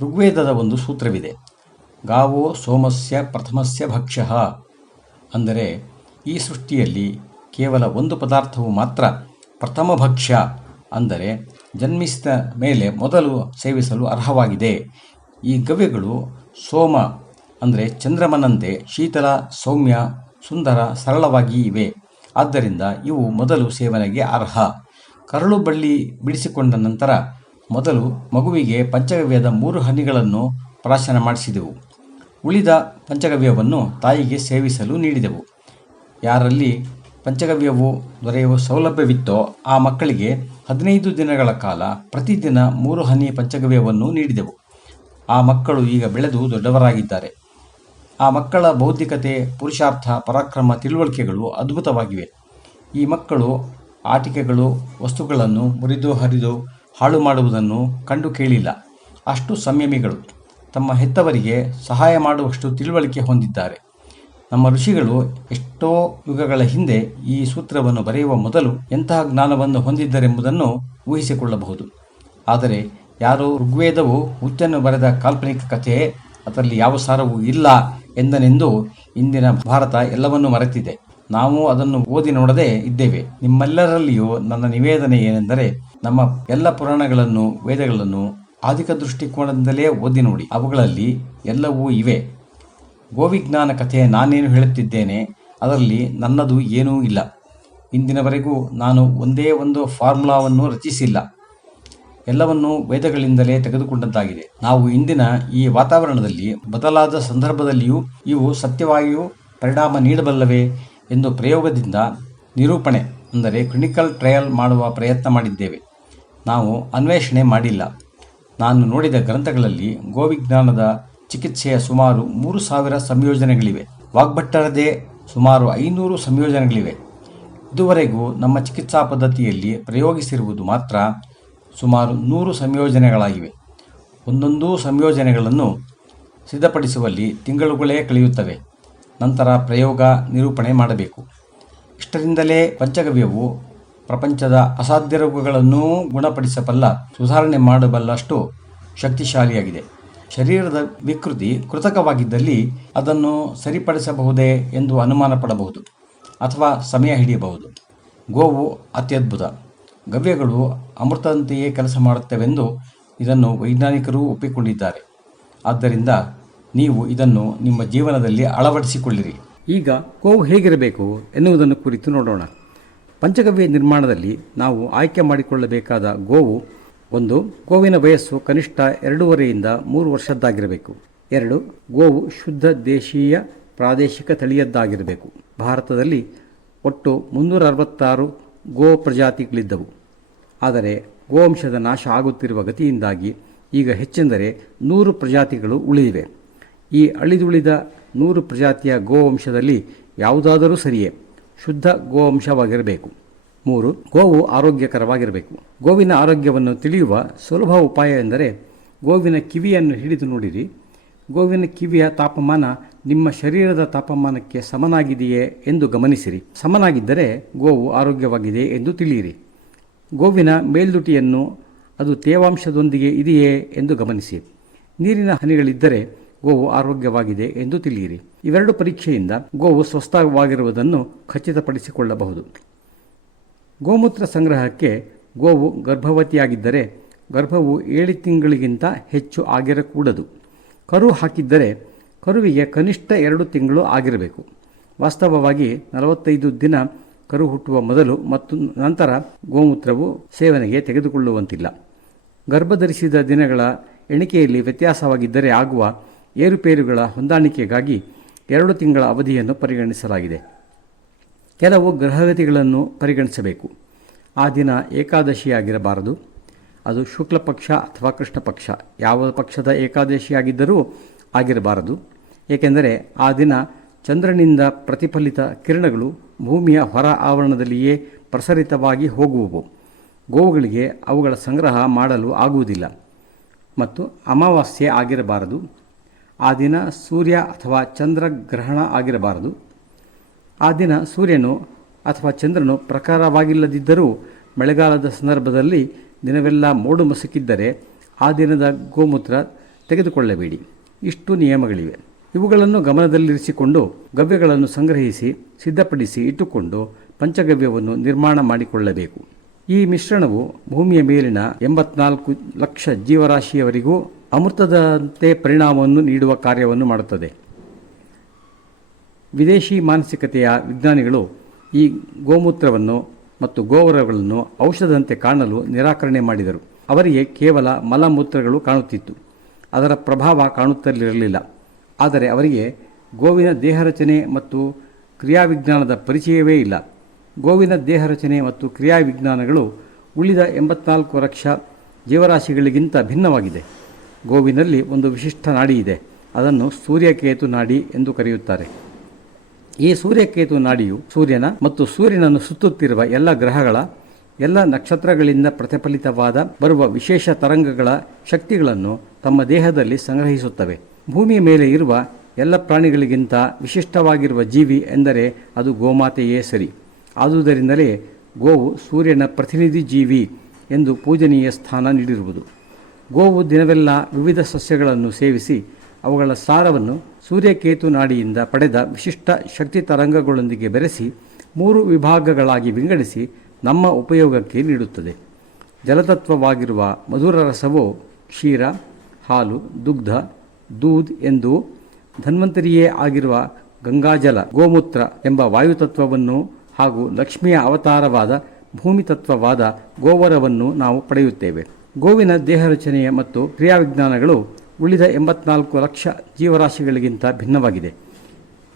ಋಗ್ವೇದದ ಒಂದು ಸೂತ್ರವಿದೆ, ಗಾವೋ ಸೋಮಸ್ಯ ಪ್ರಥಮಸ್ಯ ಭಕ್ಷ್ಯಃ. ಅಂದರೆ ಈ ಸೃಷ್ಟಿಯಲ್ಲಿ ಕೇವಲ ಒಂದು ಪದಾರ್ಥವು ಮಾತ್ರ ಪ್ರಥಮ ಭಕ್ಷ್ಯ, ಅಂದರೆ ಜನ್ಮಿಸಿದ ಮೇಲೆ ಮೊದಲು ಸೇವಿಸಲು ಅರ್ಹವಾಗಿದೆ. ಈ ಗವ್ಯಗಳು ಸೋಮ ಅಂದರೆ ಚಂದ್ರಮನಂತೆ ಶೀತಲ, ಸೌಮ್ಯ, ಸುಂದರ, ಸರಳವಾಗಿ ಇವೆ. ಆದ್ದರಿಂದ ಇವು ಮೊದಲು ಸೇವನೆಗೆ ಅರ್ಹ. ಕರಳು ಬಳ್ಳಿ ಬಿಡಿಸಿಕೊಂಡ ನಂತರ ಮೊದಲು ಮಗುವಿಗೆ ಪಂಚಗವ್ಯದ 3 ಹನಿಗಳನ್ನು ಪ್ರಾಶನ ಮಾಡಿಸಿದೆವು. ಉಳಿದ ಪಂಚಗವ್ಯವನ್ನು ತಾಯಿಗೆ ಸೇವಿಸಲು ನೀಡಿದೆವು. ಯಾರಲ್ಲಿ ಪಂಚಗವ್ಯವು ದೊರೆಯುವ ಸೌಲಭ್ಯವಿತ್ತೋ ಆ ಮಕ್ಕಳಿಗೆ 15 ದಿನಗಳ ಕಾಲ ಪ್ರತಿದಿನ 3 ಹನಿ ಪಂಚಗವ್ಯವನ್ನು ನೀಡಿದೆವು. ಆ ಮಕ್ಕಳು ಈಗ ಬೆಳೆದು ದೊಡ್ಡವರಾಗಿದ್ದಾರೆ. ಆ ಮಕ್ಕಳ ಬೌದ್ಧಿಕತೆ, ಪುರುಷಾರ್ಥ, ಪರಾಕ್ರಮ, ತಿಳುವಳಿಕೆಗಳು ಅದ್ಭುತವಾಗಿವೆ. ಈ ಮಕ್ಕಳು ಆಟಿಕೆಗಳು, ವಸ್ತುಗಳನ್ನು ಮುರಿದು ಹರಿದು ಹಾಳು ಮಾಡುವುದನ್ನು ಕಂಡು ಕೇಳಿಲ್ಲ. ಅಷ್ಟು ಸಂಯಮಿಗಳು. ತಮ್ಮ ಹೆತ್ತವರಿಗೆ ಸಹಾಯ ಮಾಡುವಷ್ಟು ತಿಳುವಳಿಕೆ ಹೊಂದಿದ್ದಾರೆ. ನಮ್ಮ ಋಷಿಗಳು ಎಷ್ಟೋ ಯುಗಗಳ ಹಿಂದೆ ಈ ಸೂತ್ರವನ್ನು ಬರೆಯುವ ಮೊದಲು ಎಂತಹ ಜ್ಞಾನವನ್ನು ಹೊಂದಿದ್ದರೆಂಬುದನ್ನು ಊಹಿಸಿಕೊಳ್ಳಬಹುದು. ಆದರೆ ಯಾರೋ ಋಗ್ವೇದವು ಹುಚ್ಚನ್ನು ಬರೆದ ಕಾಲ್ಪನಿಕ ಕಥೆಯೇ, ಅದರಲ್ಲಿ ಯಾವ ಸಾರವೂ ಇಲ್ಲ ಎಂದನೆಂದು ಇಂದಿನ ಭಾರತ ಎಲ್ಲವನ್ನೂ ಮರೆತಿದೆ. ನಾವು ಅದನ್ನು ಓದಿ ನೋಡದೇ ಇದ್ದೇವೆ. ನಿಮ್ಮೆಲ್ಲರಲ್ಲಿಯೂ ನನ್ನ ನಿವೇದನೆ ಏನೆಂದರೆ, ನಮ್ಮ ಎಲ್ಲ ಪುರಾಣಗಳನ್ನು, ವೇದಗಳನ್ನು ಆಧಿಕ ದೃಷ್ಟಿಕೋನದಿಂದಲೇ ಓದಿ ನೋಡಿ. ಅವುಗಳಲ್ಲಿ ಎಲ್ಲವೂ ಇವೆ. ಗೋವಿಜ್ಞಾನ ಕಥೆ ನಾನೇನು ಹೇಳುತ್ತಿದ್ದೇನೆ, ಅದರಲ್ಲಿ ನನ್ನದು ಏನೂ ಇಲ್ಲ. ಇಂದಿನವರೆಗೂ ನಾನು ಒಂದೇ ಒಂದು ಫಾರ್ಮುಲಾವನ್ನು ರಚಿಸಿಲ್ಲ. ಎಲ್ಲವನ್ನೂ ವೇದಗಳಿಂದಲೇ ತೆಗೆದುಕೊಂಡದ್ದಾಗಿದೆ. ನಾವು ಇಂದಿನ ಈ ವಾತಾವರಣದಲ್ಲಿ ಬದಲಾದ ಸಂದರ್ಭದಲ್ಲಿಯೂ ಇವು ಸತ್ಯವಾಗಿಯೂ ಪರಿಣಾಮ ನೀಡಬಲ್ಲವೇ ಎಂದು ಪ್ರಯೋಗದಿಂದ ನಿರೂಪಣೆ ಅಂದರೆ ಕ್ಲಿನಿಕಲ್ ಟ್ರಯಲ್ ಮಾಡುವ ಪ್ರಯತ್ನ ಮಾಡಿದ್ದೇವೆ. ನಾವು ಅನ್ವೇಷಣೆ ಮಾಡಿಲ್ಲ. ನಾನು ನೋಡಿದ ಗ್ರಂಥಗಳಲ್ಲಿ ಗೋವಿಜ್ಞಾನದ ಚಿಕಿತ್ಸೆಯ ಸುಮಾರು 3000 ಸಂಯೋಜನೆಗಳಿವೆ. ವಾಗ್ಭಟ್ಟರದೇ ಸುಮಾರು 500 ಸಂಯೋಜನೆಗಳಿವೆ. ಇದುವರೆಗೂ ನಮ್ಮ ಚಿಕಿತ್ಸಾ ಪದ್ಧತಿಯಲ್ಲಿ ಪ್ರಯೋಗಿಸಿರುವುದು ಮಾತ್ರ ಸುಮಾರು 100 ಸಂಯೋಜನೆಗಳಾಗಿವೆ. ಒಂದೊಂದು ಸಂಯೋಜನೆಗಳನ್ನು ಸಿದ್ಧಪಡಿಸುವಲ್ಲಿ ತಿಂಗಳುಗಳೇ ಕಳೆಯುತ್ತವೆ. ನಂತರ ಪ್ರಯೋಗ ನಿರೂಪಣೆ ಮಾಡಬೇಕು. ಇಷ್ಟರಿಂದಲೇ ಪಂಚಗವ್ಯವು ಪ್ರಪಂಚದ ಅಸಾಧ್ಯ ರೋಗಗಳನ್ನೂ ಗುಣಪಡಿಸಬಲ್ಲ, ಸುಧಾರಣೆ ಮಾಡಬಲ್ಲಷ್ಟು ಶಕ್ತಿಶಾಲಿಯಾಗಿದೆ. ಶರೀರದ ವಿಕೃತಿ ಕೃತಕವಾಗಿದ್ದಲ್ಲಿ ಅದನ್ನು ಸರಿಪಡಿಸಬಹುದೇ ಎಂದು ಅನುಮಾನ ಪಡಬಹುದು ಅಥವಾ ಸಮಯ ಹಿಡಿಯಬಹುದು. ಗೋವು ಅತ್ಯದ್ಭುತ. ಗವ್ಯಗಳು ಅಮೃತದಂತೆಯೇ ಕೆಲಸ ಮಾಡುತ್ತವೆಂದು ಇದನ್ನು ವೈಜ್ಞಾನಿಕರೂ ಒಪ್ಪಿಕೊಂಡಿದ್ದಾರೆ. ಆದ್ದರಿಂದ ನೀವು ಇದನ್ನು ನಿಮ್ಮ ಜೀವನದಲ್ಲಿ ಅಳವಡಿಸಿಕೊಳ್ಳಿರಿ. ಈಗ ಗೋವು ಹೇಗಿರಬೇಕು ಎನ್ನುವುದನ್ನು ಕುರಿತು ನೋಡೋಣ. ಪಂಚಗವ್ಯ ನಿರ್ಮಾಣದಲ್ಲಿ ನಾವು ಆಯ್ಕೆ ಮಾಡಿಕೊಳ್ಳಬೇಕಾದ ಗೋವು: 1. ಗೋವಿನ ವಯಸ್ಸು ಕನಿಷ್ಠ 2.5ರಿಂದ 3 ವರ್ಷದ್ದಾಗಿರಬೇಕು. 2. ಗೋವು ಶುದ್ಧ ದೇಶೀಯ ಪ್ರಾದೇಶಿಕ ತಳಿಯದ್ದಾಗಿರಬೇಕು. ಭಾರತದಲ್ಲಿ ಒಟ್ಟು 366 ಗೋ ಪ್ರಜಾತಿಗಳಿದ್ದವು. ಆದರೆ ಗೋವಂಶದ ನಾಶ ಆಗುತ್ತಿರುವ ಗತಿಯಿಂದಾಗಿ ಈಗ ಹೆಚ್ಚೆಂದರೆ 100 ಪ್ರಜಾತಿಗಳು ಉಳಿದಿವೆ. ಈ ಅಳಿದುಳಿದ 100 ಪ್ರಜಾತಿಯ ಗೋವಂಶದಲ್ಲಿ ಯಾವುದಾದರೂ ಸರಿಯೇ ಶುದ್ಧ ಗೋವಂಶವಾಗಿರಬೇಕು. 3. ಗೋವು ಆರೋಗ್ಯಕರವಾಗಿರಬೇಕು. ಗೋವಿನ ಆರೋಗ್ಯವನ್ನು ತಿಳಿಯುವ ಸುಲಭ ಉಪಾಯ ಎಂದರೆ ಗೋವಿನ ಕಿವಿಯನ್ನು ಹಿಡಿದು ನೋಡಿರಿ. ಗೋವಿನ ಕಿವಿಯ ತಾಪಮಾನ ನಿಮ್ಮ ಶರೀರದ ತಾಪಮಾನಕ್ಕೆ ಸಮನಾಗಿದೆಯೇ ಎಂದು ಗಮನಿಸಿರಿ. ಸಮನಾಗಿದ್ದರೆ ಗೋವು ಆರೋಗ್ಯವಾಗಿದೆ ಎಂದು ತಿಳಿಯಿರಿ. ಗೋವಿನ ಮೇಲ್ದುಟಿಯನ್ನು ಅದು ತೇವಾಂಶದೊಂದಿಗೆ ಇದೆಯೇ ಎಂದು ಗಮನಿಸಿ. ನೀರಿನ ಹನಿಗಳಿದ್ದರೆ ಗೋವು ಆರೋಗ್ಯವಾಗಿದೆ ಎಂದು ತಿಳಿಯಿರಿ. ಇವೆರಡು ಪರೀಕ್ಷೆಯಿಂದ ಗೋವು ಸ್ವಸ್ಥವಾಗಿರುವುದನ್ನು ಖಚಿತಪಡಿಸಿಕೊಳ್ಳಬಹುದು. ಗೋಮೂತ್ರ ಸಂಗ್ರಹಕ್ಕೆ ಗೋವು ಗರ್ಭವತಿಯಾಗಿದ್ದರೆ ಗರ್ಭವು 7 ತಿಂಗಳಿಗಿಂತ ಹೆಚ್ಚು ಆಗಿರಕೂಡದು. ಕರು ಹಾಕಿದ್ದರೆ ಕರುವಿಗೆ ಕನಿಷ್ಠ 2 ತಿಂಗಳು ಆಗಿರಬೇಕು. ವಾಸ್ತವವಾಗಿ 45 ದಿನ ಕರು ಹುಟ್ಟುವ ಮೊದಲು ಮತ್ತು ನಂತರ ಗೋಮೂತ್ರವು ಸೇವನೆಗೆ ತೆಗೆದುಕೊಳ್ಳುವಂತಿಲ್ಲ. ಗರ್ಭಧರಿಸಿದ ದಿನಗಳ ಎಣಿಕೆಯಲ್ಲಿ ವ್ಯತ್ಯಾಸವಾಗಿದ್ದರೆ ಆಗುವ ಏರುಪೇರುಗಳ ಹೊಂದಾಣಿಕೆಗಾಗಿ 2 ತಿಂಗಳ ಅವಧಿಯನ್ನು ಪರಿಗಣಿಸಲಾಗಿದೆ. ಕೆಲವು ಗ್ರಹಗತಿಗಳನ್ನು ಪರಿಗಣಿಸಬೇಕು. ಆ ದಿನ ಏಕಾದಶಿಯಾಗಿರಬಾರದು. ಅದು ಶುಕ್ಲ ಪಕ್ಷ ಅಥವಾ ಕೃಷ್ಣ ಪಕ್ಷ, ಯಾವ ಪಕ್ಷದ ಏಕಾದಶಿಯಾಗಿದ್ದರೂ ಆಗಿರಬಾರದು. ಏಕೆಂದರೆ ಆ ದಿನ ಚಂದ್ರನಿಂದ ಪ್ರತಿಫಲಿತ ಕಿರಣಗಳು ಭೂಮಿಯ ಹೊರ ಆವರಣದಲ್ಲಿಯೇ ಪ್ರಸರಿತವಾಗಿ ಹೋಗುವವು. ಗೋವುಗಳಿಗೆ ಅವುಗಳ ಸಂಗ್ರಹ ಮಾಡಲು ಆಗುವುದಿಲ್ಲ. ಮತ್ತು ಅಮಾವಾಸ್ಯೆ ಆಗಿರಬಾರದು. ಆ ದಿನ ಸೂರ್ಯ ಅಥವಾ ಚಂದ್ರ ಗ್ರಹಣ ಆಗಿರಬಾರದು. ಆ ದಿನ ಸೂರ್ಯನು ಅಥವಾ ಚಂದ್ರನು ಪ್ರಖರವಾಗಿಲ್ಲದಿದ್ದರೂ ಮಳೆಗಾಲದ ಸಂದರ್ಭದಲ್ಲಿ ದಿನವೆಲ್ಲ ಮೋಡು ಮಸುಕಿದ್ದರೆ ಆ ದಿನದ ಗೋಮೂತ್ರ ತೆಗೆದುಕೊಳ್ಳಬೇಡಿ. ಇಷ್ಟು ನಿಯಮಗಳಿವೆ. ಇವುಗಳನ್ನು ಗಮನದಲ್ಲಿರಿಸಿಕೊಂಡು ಗವ್ಯಗಳನ್ನು ಸಂಗ್ರಹಿಸಿ ಸಿದ್ಧಪಡಿಸಿ ಇಟ್ಟುಕೊಂಡು ಪಂಚಗವ್ಯವನ್ನು ನಿರ್ಮಾಣ ಮಾಡಿಕೊಳ್ಳಬೇಕು. ಈ ಮಿಶ್ರಣವು ಭೂಮಿಯ ಮೇಲಿನ 84 ಲಕ್ಷ ಜೀವರಾಶಿಯವರಿಗೂ ಅಮೃತದಂತೆ ಪರಿಣಾಮವನ್ನು ನೀಡುವ ಕಾರ್ಯವನ್ನು ಮಾಡುತ್ತದೆ. ವಿದೇಶಿ ಮಾನಸಿಕತೆಯ ವಿಜ್ಞಾನಿಗಳು ಈ ಗೋಮೂತ್ರವನ್ನು ಮತ್ತು ಗೋವರಗಳನ್ನು ಔಷಧದಂತೆ ಕಾಣಲು ನಿರಾಕರಣೆ ಮಾಡಿದರು. ಅವರಿಗೆ ಕೇವಲ ಮಲಮೂತ್ರಗಳು ಕಾಣುತ್ತಿತ್ತು. ಅದರ ಪ್ರಭಾವ ಕಾಣುತ್ತಲಿರಲಿಲ್ಲ. ಆದರೆ ಅವರಿಗೆ ಗೋವಿನ ದೇಹರಚನೆ ಮತ್ತು ಕ್ರಿಯಾವಿಜ್ಞಾನದ ಪರಿಚಯವೇ ಇಲ್ಲ. ಗೋವಿನ ದೇಹರಚನೆ ಮತ್ತು ಕ್ರಿಯಾವಿಜ್ಞಾನಗಳು ಉಳಿದ 84 ಲಕ್ಷ ಜೀವರಾಶಿಗಳಿಗಿಂತ ಭಿನ್ನವಾಗಿದೆ. ಗೋವಿನಲ್ಲಿ ಒಂದು ವಿಶಿಷ್ಟ ನಾಡಿ ಇದೆ. ಅದನ್ನು ಸೂರ್ಯಕೇತು ನಾಡಿ ಎಂದು ಕರೆಯುತ್ತಾರೆ. ಈ ಸೂರ್ಯಕೇತು ನಾಡಿಯು ಸೂರ್ಯನ ಮತ್ತು ಸೂರ್ಯನನ್ನು ಸುತ್ತುತ್ತಿರುವ ಎಲ್ಲ ಗ್ರಹಗಳ, ಎಲ್ಲ ನಕ್ಷತ್ರಗಳಿಂದ ಪ್ರತಿಫಲಿತವಾದ ಬರುವ ವಿಶೇಷ ತರಂಗಗಳ ಶಕ್ತಿಗಳನ್ನು ತಮ್ಮ ದೇಹದಲ್ಲಿ ಸಂಗ್ರಹಿಸುತ್ತವೆ. ಭೂಮಿಯ ಮೇಲೆ ಇರುವ ಎಲ್ಲ ಪ್ರಾಣಿಗಳಿಗಿಂತ ವಿಶಿಷ್ಟವಾಗಿರುವ ಜೀವಿ ಎಂದರೆ ಅದು ಗೋಮಾತೆಯೇ ಸರಿ. ಆದುದರಿಂದಲೇ ಗೋವು ಸೂರ್ಯನ ಪ್ರತಿನಿಧಿ ಜೀವಿ ಎಂದು ಪೂಜನೀಯ ಸ್ಥಾನ ನೀಡಿರುವುದು. ಗೋವು ದಿನವೆಲ್ಲ ವಿವಿಧ ಸಸ್ಯಗಳನ್ನು ಸೇವಿಸಿ ಅವುಗಳ ಸಾರವನ್ನು ಸೂರ್ಯಕೇತು ನಾಡಿಯಿಂದ ಪಡೆದ ವಿಶಿಷ್ಟ ಶಕ್ತಿ ತರಂಗಗಳೊಂದಿಗೆ ಬೆರೆಸಿ 3 ವಿಭಾಗಗಳಾಗಿ ವಿಂಗಡಿಸಿ ನಮ್ಮ ಉಪಯೋಗಕ್ಕೆ ನೀಡುತ್ತದೆ. ಜಲತತ್ವವಾಗಿರುವ ಮಧುರ ರಸವು ಕ್ಷೀರ, ಹಾಲು, ದುಗ್ಧ, ದೂದ್ ಎಂದು ಧನ್ವಂತರಿಯೇ ಆಗಿರುವ ಗಂಗಾಜಲ, ಗೋಮೂತ್ರ ಎಂಬ ವಾಯುತತ್ವವನ್ನು ಹಾಗೂ ಲಕ್ಷ್ಮಿಯ ಅವತಾರವಾದ ಭೂಮಿತತ್ವವಾದ ಗೋವರವನ್ನು ನಾವು ಪಡೆಯುತ್ತೇವೆ. ಗೋವಿನ ದೇಹರಚನೆಯ ಮತ್ತು ಕ್ರಿಯಾವಿಜ್ಞಾನಗಳು ಉಳಿದ 84 ಲಕ್ಷ ಜೀವರಾಶಿಗಳಿಗಿಂತ ಭಿನ್ನವಾಗಿದೆ.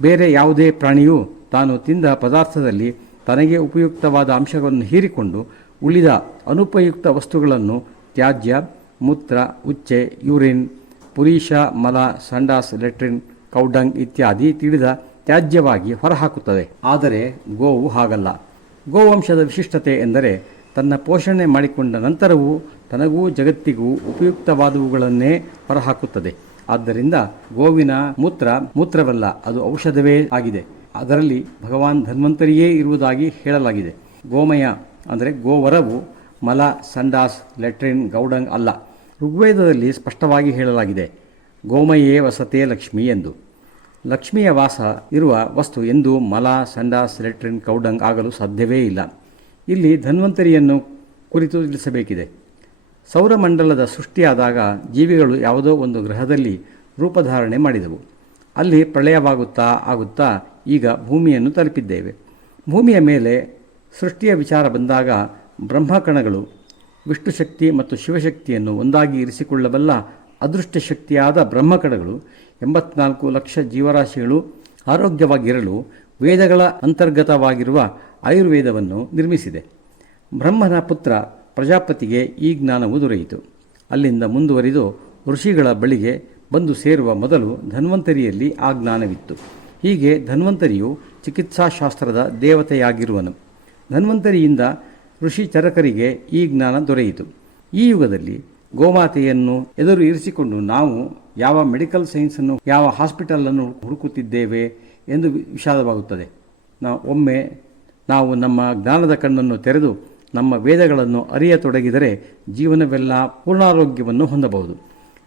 ಬೇರೆ ಯಾವುದೇ ಪ್ರಾಣಿಯೂ ತಾನು ತಿಂದ ಪದಾರ್ಥದಲ್ಲಿ ತನಗೆ ಉಪಯುಕ್ತವಾದ ಅಂಶಗಳನ್ನು ಹೀರಿಕೊಂಡು ಉಳಿದ ಅನುಪಯುಕ್ತ ವಸ್ತುಗಳನ್ನು ತ್ಯಾಜ್ಯ, ಮೂತ್ರ, ಉಚ್ಚೆ, ಯೂರಿನ್, ಪುರೀಶ, ಮಲ, ಸಂಡಾಸ್, ಲೆಟ್ರಿನ್, ಕೌಡಂಗ್ ಇತ್ಯಾದಿ ತಿಳಿದ ತ್ಯಾಜ್ಯವಾಗಿ ಹೊರಹಾಕುತ್ತದೆ. ಆದರೆ ಗೋವು ಹಾಗಲ್ಲ. ಗೋವಂಶದ ವಿಶಿಷ್ಟತೆ ಎಂದರೆ ತನ್ನ ಪೋಷಣೆ ಮಾಡಿಕೊಂಡ ನಂತರವೂ ತನಗೂ ಜಗತ್ತಿಗೂ ಉಪಯುಕ್ತವಾದವುಗಳನ್ನೇ ಹೊರಹಾಕುತ್ತದೆ. ಆದ್ದರಿಂದ ಗೋವಿನ ಮೂತ್ರವಲ್ಲ, ಅದು ಔಷಧವೇ ಆಗಿದೆ. ಅದರಲ್ಲಿ ಭಗವಾನ್ ಧನ್ವಂತರಿಯೇ ಇರುವುದಾಗಿ ಹೇಳಲಾಗಿದೆ. ಗೋಮಯ ಅಂದರೆ ಗೋವರವು ಮಲ, ಸಂಡಾಸ್, ಲೆಟ್ರಿನ್, ಗೌಡಂಗ್ ಅಲ್ಲ. ಋಗ್ವೇದದಲ್ಲಿ ಸ್ಪಷ್ಟವಾಗಿ ಹೇಳಲಾಗಿದೆ, ಗೋಮಯೇ ವಸತೆ ಲಕ್ಷ್ಮಿ ಎಂದು. ಲಕ್ಷ್ಮಿಯ ವಾಸ ಇರುವ ವಸ್ತು ಎಂದೂ ಮಲ, ಸಂಡಾಸ್, ಲೆಟ್ರಿನ್, ಗೌಡಂಗ್ ಆಗಲು ಸಾಧ್ಯವೇ ಇಲ್ಲ. ಇಲ್ಲಿ ಧನ್ವಂತರಿಯನ್ನು ಕುರಿತು ತಿಳಿಸಬೇಕಿದೆ. ಸೌರಮಂಡಲದ ಸೃಷ್ಟಿಯಾದಾಗ ಜೀವಿಗಳು ಯಾವುದೋ ಒಂದು ಗ್ರಹದಲ್ಲಿ ರೂಪಧಾರಣೆ ಮಾಡಿದವು. ಅಲ್ಲಿ ಪ್ರಳಯವಾಗುತ್ತಾ ಈಗ ಭೂಮಿಯನ್ನು ತಲುಪಿದ್ದೇವೆ. ಭೂಮಿಯ ಮೇಲೆ ಸೃಷ್ಟಿಯ ವಿಚಾರ ಬಂದಾಗ ಬ್ರಹ್ಮಕಣಗಳು ವಿಷ್ಣುಶಕ್ತಿ ಮತ್ತು ಶಿವಶಕ್ತಿಯನ್ನು ಒಂದಾಗಿ ಇರಿಸಿಕೊಳ್ಳಬಲ್ಲ ಅದೃಷ್ಟ ಶಕ್ತಿಯಾದ ಬ್ರಹ್ಮಕಣಗಳು 84 ಲಕ್ಷ ಜೀವರಾಶಿಗಳು ಆರೋಗ್ಯವಾಗಿರಲು ವೇದಗಳ ಅಂತರ್ಗತವಾಗಿರುವ ಆಯುರ್ವೇದವನ್ನು ನಿರ್ಮಿಸಿದೆ. ಬ್ರಹ್ಮನ ಪುತ್ರ ಪ್ರಜಾಪತಿಗೆ ಈ ಜ್ಞಾನವು ದೊರೆಯಿತು. ಅಲ್ಲಿಂದ ಮುಂದುವರಿದು ಋಷಿಗಳ ಬಳಿಗೆ ಬಂದು ಸೇರುವ ಮೊದಲು ಧನ್ವಂತರಿಯಲ್ಲಿ ಆ ಜ್ಞಾನವಿತ್ತು. ಹೀಗೆ ಧನ್ವಂತರಿಯು ಚಿಕಿತ್ಸಾಶಾಸ್ತ್ರದ ದೇವತೆಯಾಗಿರುವನು. ಧನ್ವಂತರಿಯಿಂದ ಋಷಿ ಚರಕರಿಗೆ ಈ ಜ್ಞಾನ ದೊರೆಯಿತು. ಈ ಯುಗದಲ್ಲಿ ಗೋಮಾತೆಯನ್ನು ಎದುರು ಇರಿಸಿಕೊಂಡು ನಾವು ಯಾವ ಮೆಡಿಕಲ್ ಸೈನ್ಸನ್ನು, ಯಾವ ಹಾಸ್ಪಿಟಲನ್ನು ಹುಡುಕುತ್ತಿದ್ದೇವೆ ಎಂದು ವಿಷಾದವಾಗುತ್ತದೆ. ಒಮ್ಮೆ ನಾವು ನಮ್ಮ ಜ್ಞಾನದ ಕಣ್ಣನ್ನು ತೆರೆದು ನಮ್ಮ ವೇದಗಳನ್ನು ಅರಿಯತೊಡಗಿದರೆ ಜೀವನವೆಲ್ಲ ಪೂರ್ಣಾರೋಗ್ಯವನ್ನು ಹೊಂದಬಹುದು,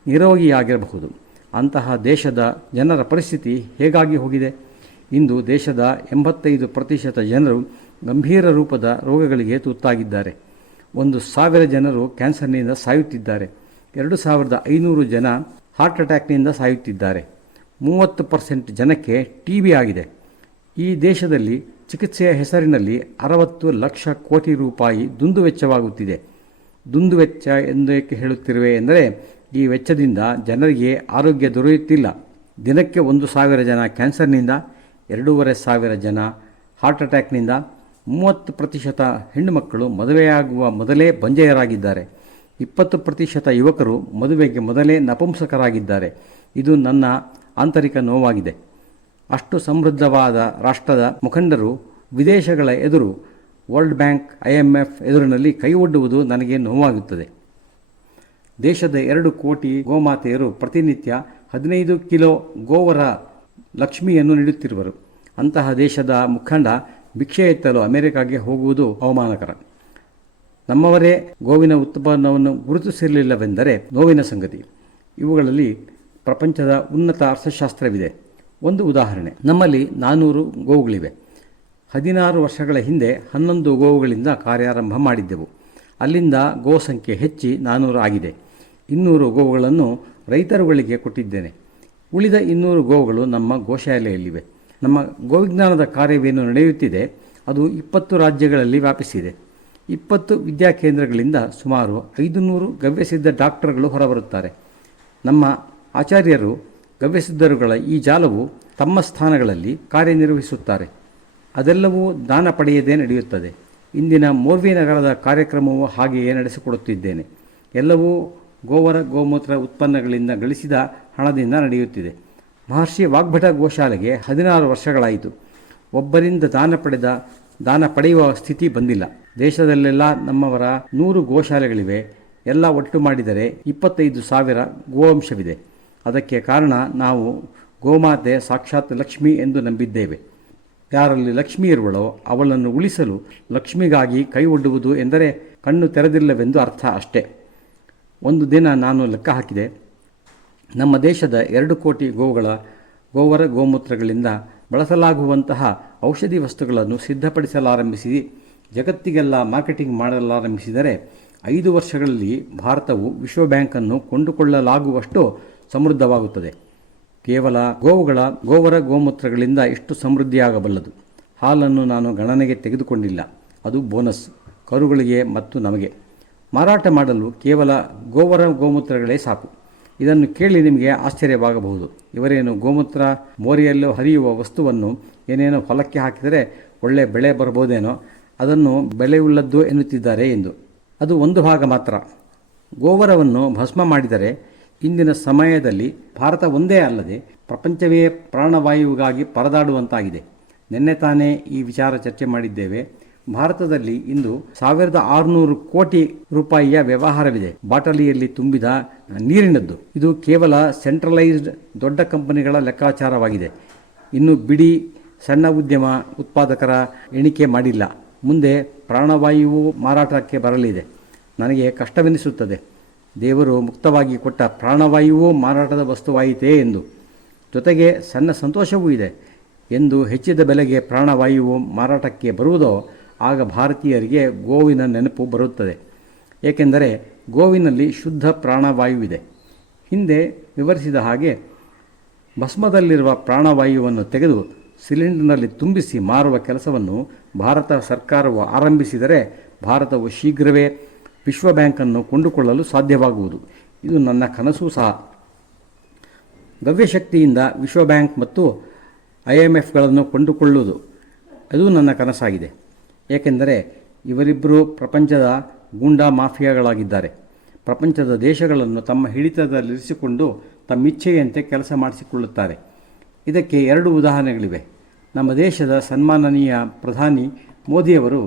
ನಿರೋಗಿಯಾಗಿರಬಹುದು. ಅಂತಹ ದೇಶದ ಜನರ ಪರಿಸ್ಥಿತಿ ಹೇಗಾಗಿ ಹೋಗಿದೆ? ಇಂದು ದೇಶದ 85% ಜನರು ಗಂಭೀರ ರೂಪದ ರೋಗಗಳಿಗೆ ತುತ್ತಾಗಿದ್ದಾರೆ. 1,000 ಜನರು ಕ್ಯಾನ್ಸರ್ನಿಂದ ಸಾಯುತ್ತಿದ್ದಾರೆ. 2,500 ಜನ ಹಾರ್ಟ್ ಅಟ್ಯಾಕ್ನಿಂದ ಸಾಯುತ್ತಿದ್ದಾರೆ. 30% ಜನಕ್ಕೆ TB ಆಗಿದೆ. ಈ ದೇಶದಲ್ಲಿ ಚಿಕಿತ್ಸೆಯ ಹೆಸರಿನಲ್ಲಿ 60 ಲಕ್ಷ ಕೋಟಿ ರೂಪಾಯಿ ದುಂದುವೆಚ್ಚವಾಗುತ್ತಿದೆ. ದುಂದುವೆಚ್ಚ ಎಂದೇಕೆ ಹೇಳುತ್ತಿರುವೆ ಎಂದರೆ ಈ ವೆಚ್ಚದಿಂದ ಜನರಿಗೆ ಆರೋಗ್ಯ ದೊರೆಯುತ್ತಿಲ್ಲ. ದಿನಕ್ಕೆ 1,000 ಜನ ಕ್ಯಾನ್ಸರ್ನಿಂದ, 2,500 ಜನ ಹಾರ್ಟ್ ಅಟ್ಯಾಕ್ನಿಂದ, 30% ಹೆಣ್ಣು ಮಕ್ಕಳು ಮದುವೆಯಾಗುವ ಮೊದಲೇ ಬಂಜೆಯರಾಗಿದ್ದಾರೆ. 20% ಯುವಕರು ಮದುವೆಗೆ ಮೊದಲೇ ನಪುಂಸಕರಾಗಿದ್ದಾರೆ. ಇದು ನನ್ನ ಆಂತರಿಕ ನೋವಾಗಿದೆ. ಅಷ್ಟು ಸಮೃದ್ಧವಾದ ರಾಷ್ಟ್ರದ ಮುಖಂಡರು ವಿದೇಶಗಳ ಎದುರು, ವರ್ಲ್ಡ್ ಬ್ಯಾಂಕ್, IMF ಎದುರಿನಲ್ಲಿ ಕೈ ಒಡ್ಡುವುದು ನನಗೆ ನೋವಾಗುತ್ತದೆ. ದೇಶದ 2 ಕೋಟಿ ಗೋಮಾತೆಯರು ಪ್ರತಿನಿತ್ಯ 15 ಕಿಲೋ ಗೋವರ ಲಕ್ಷ್ಮಿಯನ್ನು ನೀಡುತ್ತಿರುವರು. ಅಂತಹ ದೇಶದ ಮುಖಂಡ ಭಿಕ್ಷೆ ಎತ್ತಲು ಅಮೆರಿಕಾಗೆ ಹೋಗುವುದು ಅವಮಾನಕರ. ನಮ್ಮವರೇ ಗೋವಿನ ಉತ್ಪನ್ನವನ್ನು ಗುರುತಿಸಿರಲಿಲ್ಲವೆಂದರೆ ನೋವಿನ ಸಂಗತಿ. ಇವುಗಳಲ್ಲಿ ಪ್ರಪಂಚದ ಉನ್ನತ ಅರ್ಥಶಾಸ್ತ್ರವಿದೆ. ಒಂದು ಉದಾಹರಣೆ, ನಮ್ಮಲ್ಲಿ 400 ಗೋವುಗಳಿವೆ. 16 ವರ್ಷಗಳ ಹಿಂದೆ 11 ಗೋವುಗಳಿಂದ ಕಾರ್ಯಾರಂಭ ಮಾಡಿದ್ದೆವು. ಅಲ್ಲಿಂದ ಗೋ ಸಂಖ್ಯೆ ಹೆಚ್ಚಿ 400 ಆಗಿದೆ. 200 ಗೋವುಗಳನ್ನು ರೈತರುಗಳಿಗೆ ಕೊಟ್ಟಿದ್ದೇನೆ. ಉಳಿದ 200 ಗೋವುಗಳು ನಮ್ಮ ಗೋಶಾಲೆಯಲ್ಲಿವೆ. ನಮ್ಮ ಗೋವಿಜ್ಞಾನದ ಕಾರ್ಯವೇನು ನಡೆಯುತ್ತಿದೆ ಅದು 20 ರಾಜ್ಯಗಳಲ್ಲಿ ವ್ಯಾಪಿಸಿದೆ. 20 ವಿದ್ಯಾಕೇಂದ್ರಗಳಿಂದ ಸುಮಾರು 500 ಗವ್ಯಸಿದ್ಧ ಡಾಕ್ಟರ್ಗಳು ಹೊರಬರುತ್ತಾರೆ. ನಮ್ಮ ಆಚಾರ್ಯರು ಗವ್ಯಸಿದ್ಧರುಗಳ ಈ ಜಾಲವು ತಮ್ಮ ಸ್ಥಾನಗಳಲ್ಲಿ ಕಾರ್ಯನಿರ್ವಹಿಸುತ್ತಾರೆ. ಅದೆಲ್ಲವೂ ದಾನ ಪಡೆಯದೇ ನಡೆಯುತ್ತದೆ. ಇಂದಿನ ಮೋರ್ವಿ ನಗರದ ಕಾರ್ಯಕ್ರಮವು ಹಾಗೆಯೇ ನಡೆಸಿಕೊಡುತ್ತಿದ್ದೇನೆ. ಎಲ್ಲವೂ ಗೋವರ ಗೋಮೂತ್ರ ಉತ್ಪನ್ನಗಳಿಂದ ಗಳಿಸಿದ ಹಣದಿಂದ ನಡೆಯುತ್ತಿದೆ. ಮಹರ್ಷಿ ವಾಗ್ಭಟ ಗೋಶಾಲೆಗೆ 16 ವರ್ಷಗಳಾಯಿತು. ಒಬ್ಬರಿಂದ ದಾನ ಪಡೆಯುವ ಸ್ಥಿತಿ ಬಂದಿಲ್ಲ. ದೇಶದಲ್ಲೆಲ್ಲ ನಮ್ಮವರ 100 ಗೋಶಾಲೆಗಳಿವೆ. ಎಲ್ಲ ಒಟ್ಟು ಮಾಡಿದರೆ 25,000 ಗೋವಂಶವಿದೆ. ಅದಕ್ಕೆ ಕಾರಣ ನಾವು ಗೋಮಾತೆ ಸಾಕ್ಷಾತ್ ಲಕ್ಷ್ಮಿ ಎಂದು ನಂಬಿದ್ದೇವೆ. ಯಾರಲ್ಲಿ ಲಕ್ಷ್ಮಿ ಇರುವಳೋ ಅವಳನ್ನು ಉಳಿಸಲು ಲಕ್ಷ್ಮಿಗಾಗಿ ಕೈ ಒಡ್ಡುವುದು ಎಂದರೆ ಕಣ್ಣು ತೆರೆದಿಲ್ಲವೆಂದು ಅರ್ಥ ಅಷ್ಟೇ. ಒಂದು ದಿನ ನಾನು ಲೆಕ್ಕ ಹಾಕಿದೆ. ನಮ್ಮ ದೇಶದ 2 ಕೋಟಿ ಗೋವರ ಗೋಮೂತ್ರಗಳಿಂದ ಬಳಸಲಾಗುವಂತಹ ಔಷಧಿ ವಸ್ತುಗಳನ್ನು ಸಿದ್ಧಪಡಿಸಲಾರಂಭಿಸಿ ಜಗತ್ತಿಗೆಲ್ಲ ಮಾರ್ಕೆಟಿಂಗ್ ಮಾಡಲಾರಂಭಿಸಿದರೆ 5 ವರ್ಷಗಳಲ್ಲಿ ಭಾರತವು ವಿಶ್ವ ಬ್ಯಾಂಕನ್ನು ಕೊಂಡುಕೊಳ್ಳಲಾಗುವಷ್ಟು ಸಮೃದ್ಧವಾಗುತ್ತದೆ. ಕೇವಲ ಗೋವರ ಗೋಮೂತ್ರಗಳಿಂದ ಇಷ್ಟು ಸಮೃದ್ಧಿಯಾಗಬಲ್ಲದು. ಹಾಲನ್ನು ನಾನು ಗಣನೆಗೆ ತೆಗೆದುಕೊಂಡಿಲ್ಲ. ಅದು ಬೋನಸ್ ಕರುಗಳಿಗೆ ಮತ್ತು ನಮಗೆ. ಮಾರಾಟ ಮಾಡಲು ಕೇವಲ ಗೋವರ ಗೋಮೂತ್ರಗಳೇ ಸಾಕು. ಇದನ್ನು ಕೇಳಿ ನಿಮಗೆ ಆಶ್ಚರ್ಯವಾಗಬಹುದು. ಇವರೇನು ಗೋಮೂತ್ರ ಮೋರಿಯಲ್ಲೂ ಹರಿಯುವ ವಸ್ತುವನ್ನು ಏನೇನೋ ಹೊಲಕ್ಕೆ ಹಾಕಿದರೆ ಒಳ್ಳೆ ಬೆಳೆ ಬರಬಹುದೇನೋ, ಅದನ್ನು ಬೆಲೆಯುಳ್ಳದ್ದು ಎನ್ನುತ್ತಿದ್ದಾರೆ ಎಂದು. ಅದು ಒಂದು ಭಾಗ ಮಾತ್ರ. ಗೋವರವನ್ನು ಭಸ್ಮ ಮಾಡಿದರೆ ಇಂದಿನ ಸಮಯದಲ್ಲಿ ಭಾರತ ಒಂದೇ ಅಲ್ಲದೆ ಪ್ರಪಂಚವೇ ಪ್ರಾಣವಾಯುವಿಗಾಗಿ ಪರದಾಡುವಂತಾಗಿದೆ. ನಿನ್ನೆ ತಾನೇ ಈ ವಿಚಾರ ಚರ್ಚೆ ಮಾಡಿದ್ದೇವೆ. ಭಾರತದಲ್ಲಿ ಇಂದು 1600 ಕೋಟಿ ರೂಪಾಯಿಯ ವ್ಯವಹಾರವಿದೆ. ಬಾಟಲಿಯಲ್ಲಿ ತುಂಬಿದ ನೀರಿನದ್ದು. ಇದು ಕೇವಲ ಸೆಂಟ್ರಲೈಸ್ಡ್ ದೊಡ್ಡ ಕಂಪನಿಗಳ ಲೆಕ್ಕಾಚಾರವಾಗಿದೆ. ಇನ್ನು ಬಿಡಿ ಸಣ್ಣ ಉದ್ಯಮ ಉತ್ಪಾದಕರ ಎಣಿಕೆ ಮಾಡಿಲ್ಲ. ಮುಂದೆ ಪ್ರಾಣವಾಯುವು ಮಾರಾಟಕ್ಕೆ ಬರಲಿದೆ. ನನಗೆ ಕಷ್ಟವೆನಿಸುತ್ತದೆ. ದೇವರು ಮುಕ್ತವಾಗಿ ಕೊಟ್ಟ ಪ್ರಾಣವಾಯುವು ಮಾರಾಟದ ವಸ್ತುವಾಯಿತೇ ಎಂದು. ಜೊತೆಗೆ ಸಣ್ಣ ಸಂತೋಷವೂ ಇದೆ. ಎಂದು ಹೆಚ್ಚಿದ ಬೆಲೆಗೆ ಪ್ರಾಣವಾಯುವು ಮಾರಾಟಕ್ಕೆ ಬರುವುದೋ ಆಗ ಭಾರತೀಯರಿಗೆ ಗೋವಿನ ನೆನಪು ಬರುತ್ತದೆ. ಏಕೆಂದರೆ ಗೋವಿನಲ್ಲಿ ಶುದ್ಧ ಪ್ರಾಣವಾಯುವಿದೆ. ಹಿಂದೆ ವಿವರಿಸಿದ ಹಾಗೆ ಭಸ್ಮದಲ್ಲಿರುವ ಪ್ರಾಣವಾಯುವನ್ನು ತೆಗೆದು ಸಿಲಿಂಡರ್ನಲ್ಲಿ ತುಂಬಿಸಿ ಮಾರುವ ಕೆಲಸವನ್ನು ಭಾರತ ಸರ್ಕಾರವು ಆರಂಭಿಸಿದರೆ ಭಾರತವು ಶೀಘ್ರವೇ ವಿಶ್ವ ಬ್ಯಾಂಕನ್ನು ಕೊಂಡುಕೊಳ್ಳಲು ಸಾಧ್ಯವಾಗುವುದು. ಇದು ನನ್ನ ಕನಸೂ ಸಹ. ಗವ್ಯಶಕ್ತಿಯಿಂದ ವಿಶ್ವ ಬ್ಯಾಂಕ್ ಮತ್ತು IMFಗಳನ್ನು ಕೊಂಡುಕೊಳ್ಳುವುದು ಅದು ನನ್ನ ಕನಸಾಗಿದೆ. ಏಕೆಂದರೆ ಇವರಿಬ್ಬರು ಪ್ರಪಂಚದ ಗೂಂಡಾ ಮಾಫಿಯಾಗಳಾಗಿದ್ದಾರೆ. ಪ್ರಪಂಚದ ದೇಶಗಳನ್ನು ತಮ್ಮ ಹಿಡಿತದಲ್ಲಿರಿಸಿಕೊಂಡು ತಮ್ಮಿಚ್ಛೆಯಂತೆ ಕೆಲಸ ಮಾಡಿಸಿಕೊಳ್ಳುತ್ತಾರೆ. ಇದಕ್ಕೆ 2 ಉದಾಹರಣೆಗಳಿವೆ. ನಮ್ಮ ದೇಶದ ಸನ್ಮಾನನೀಯ ಪ್ರಧಾನಿ ಮೋದಿಯವರು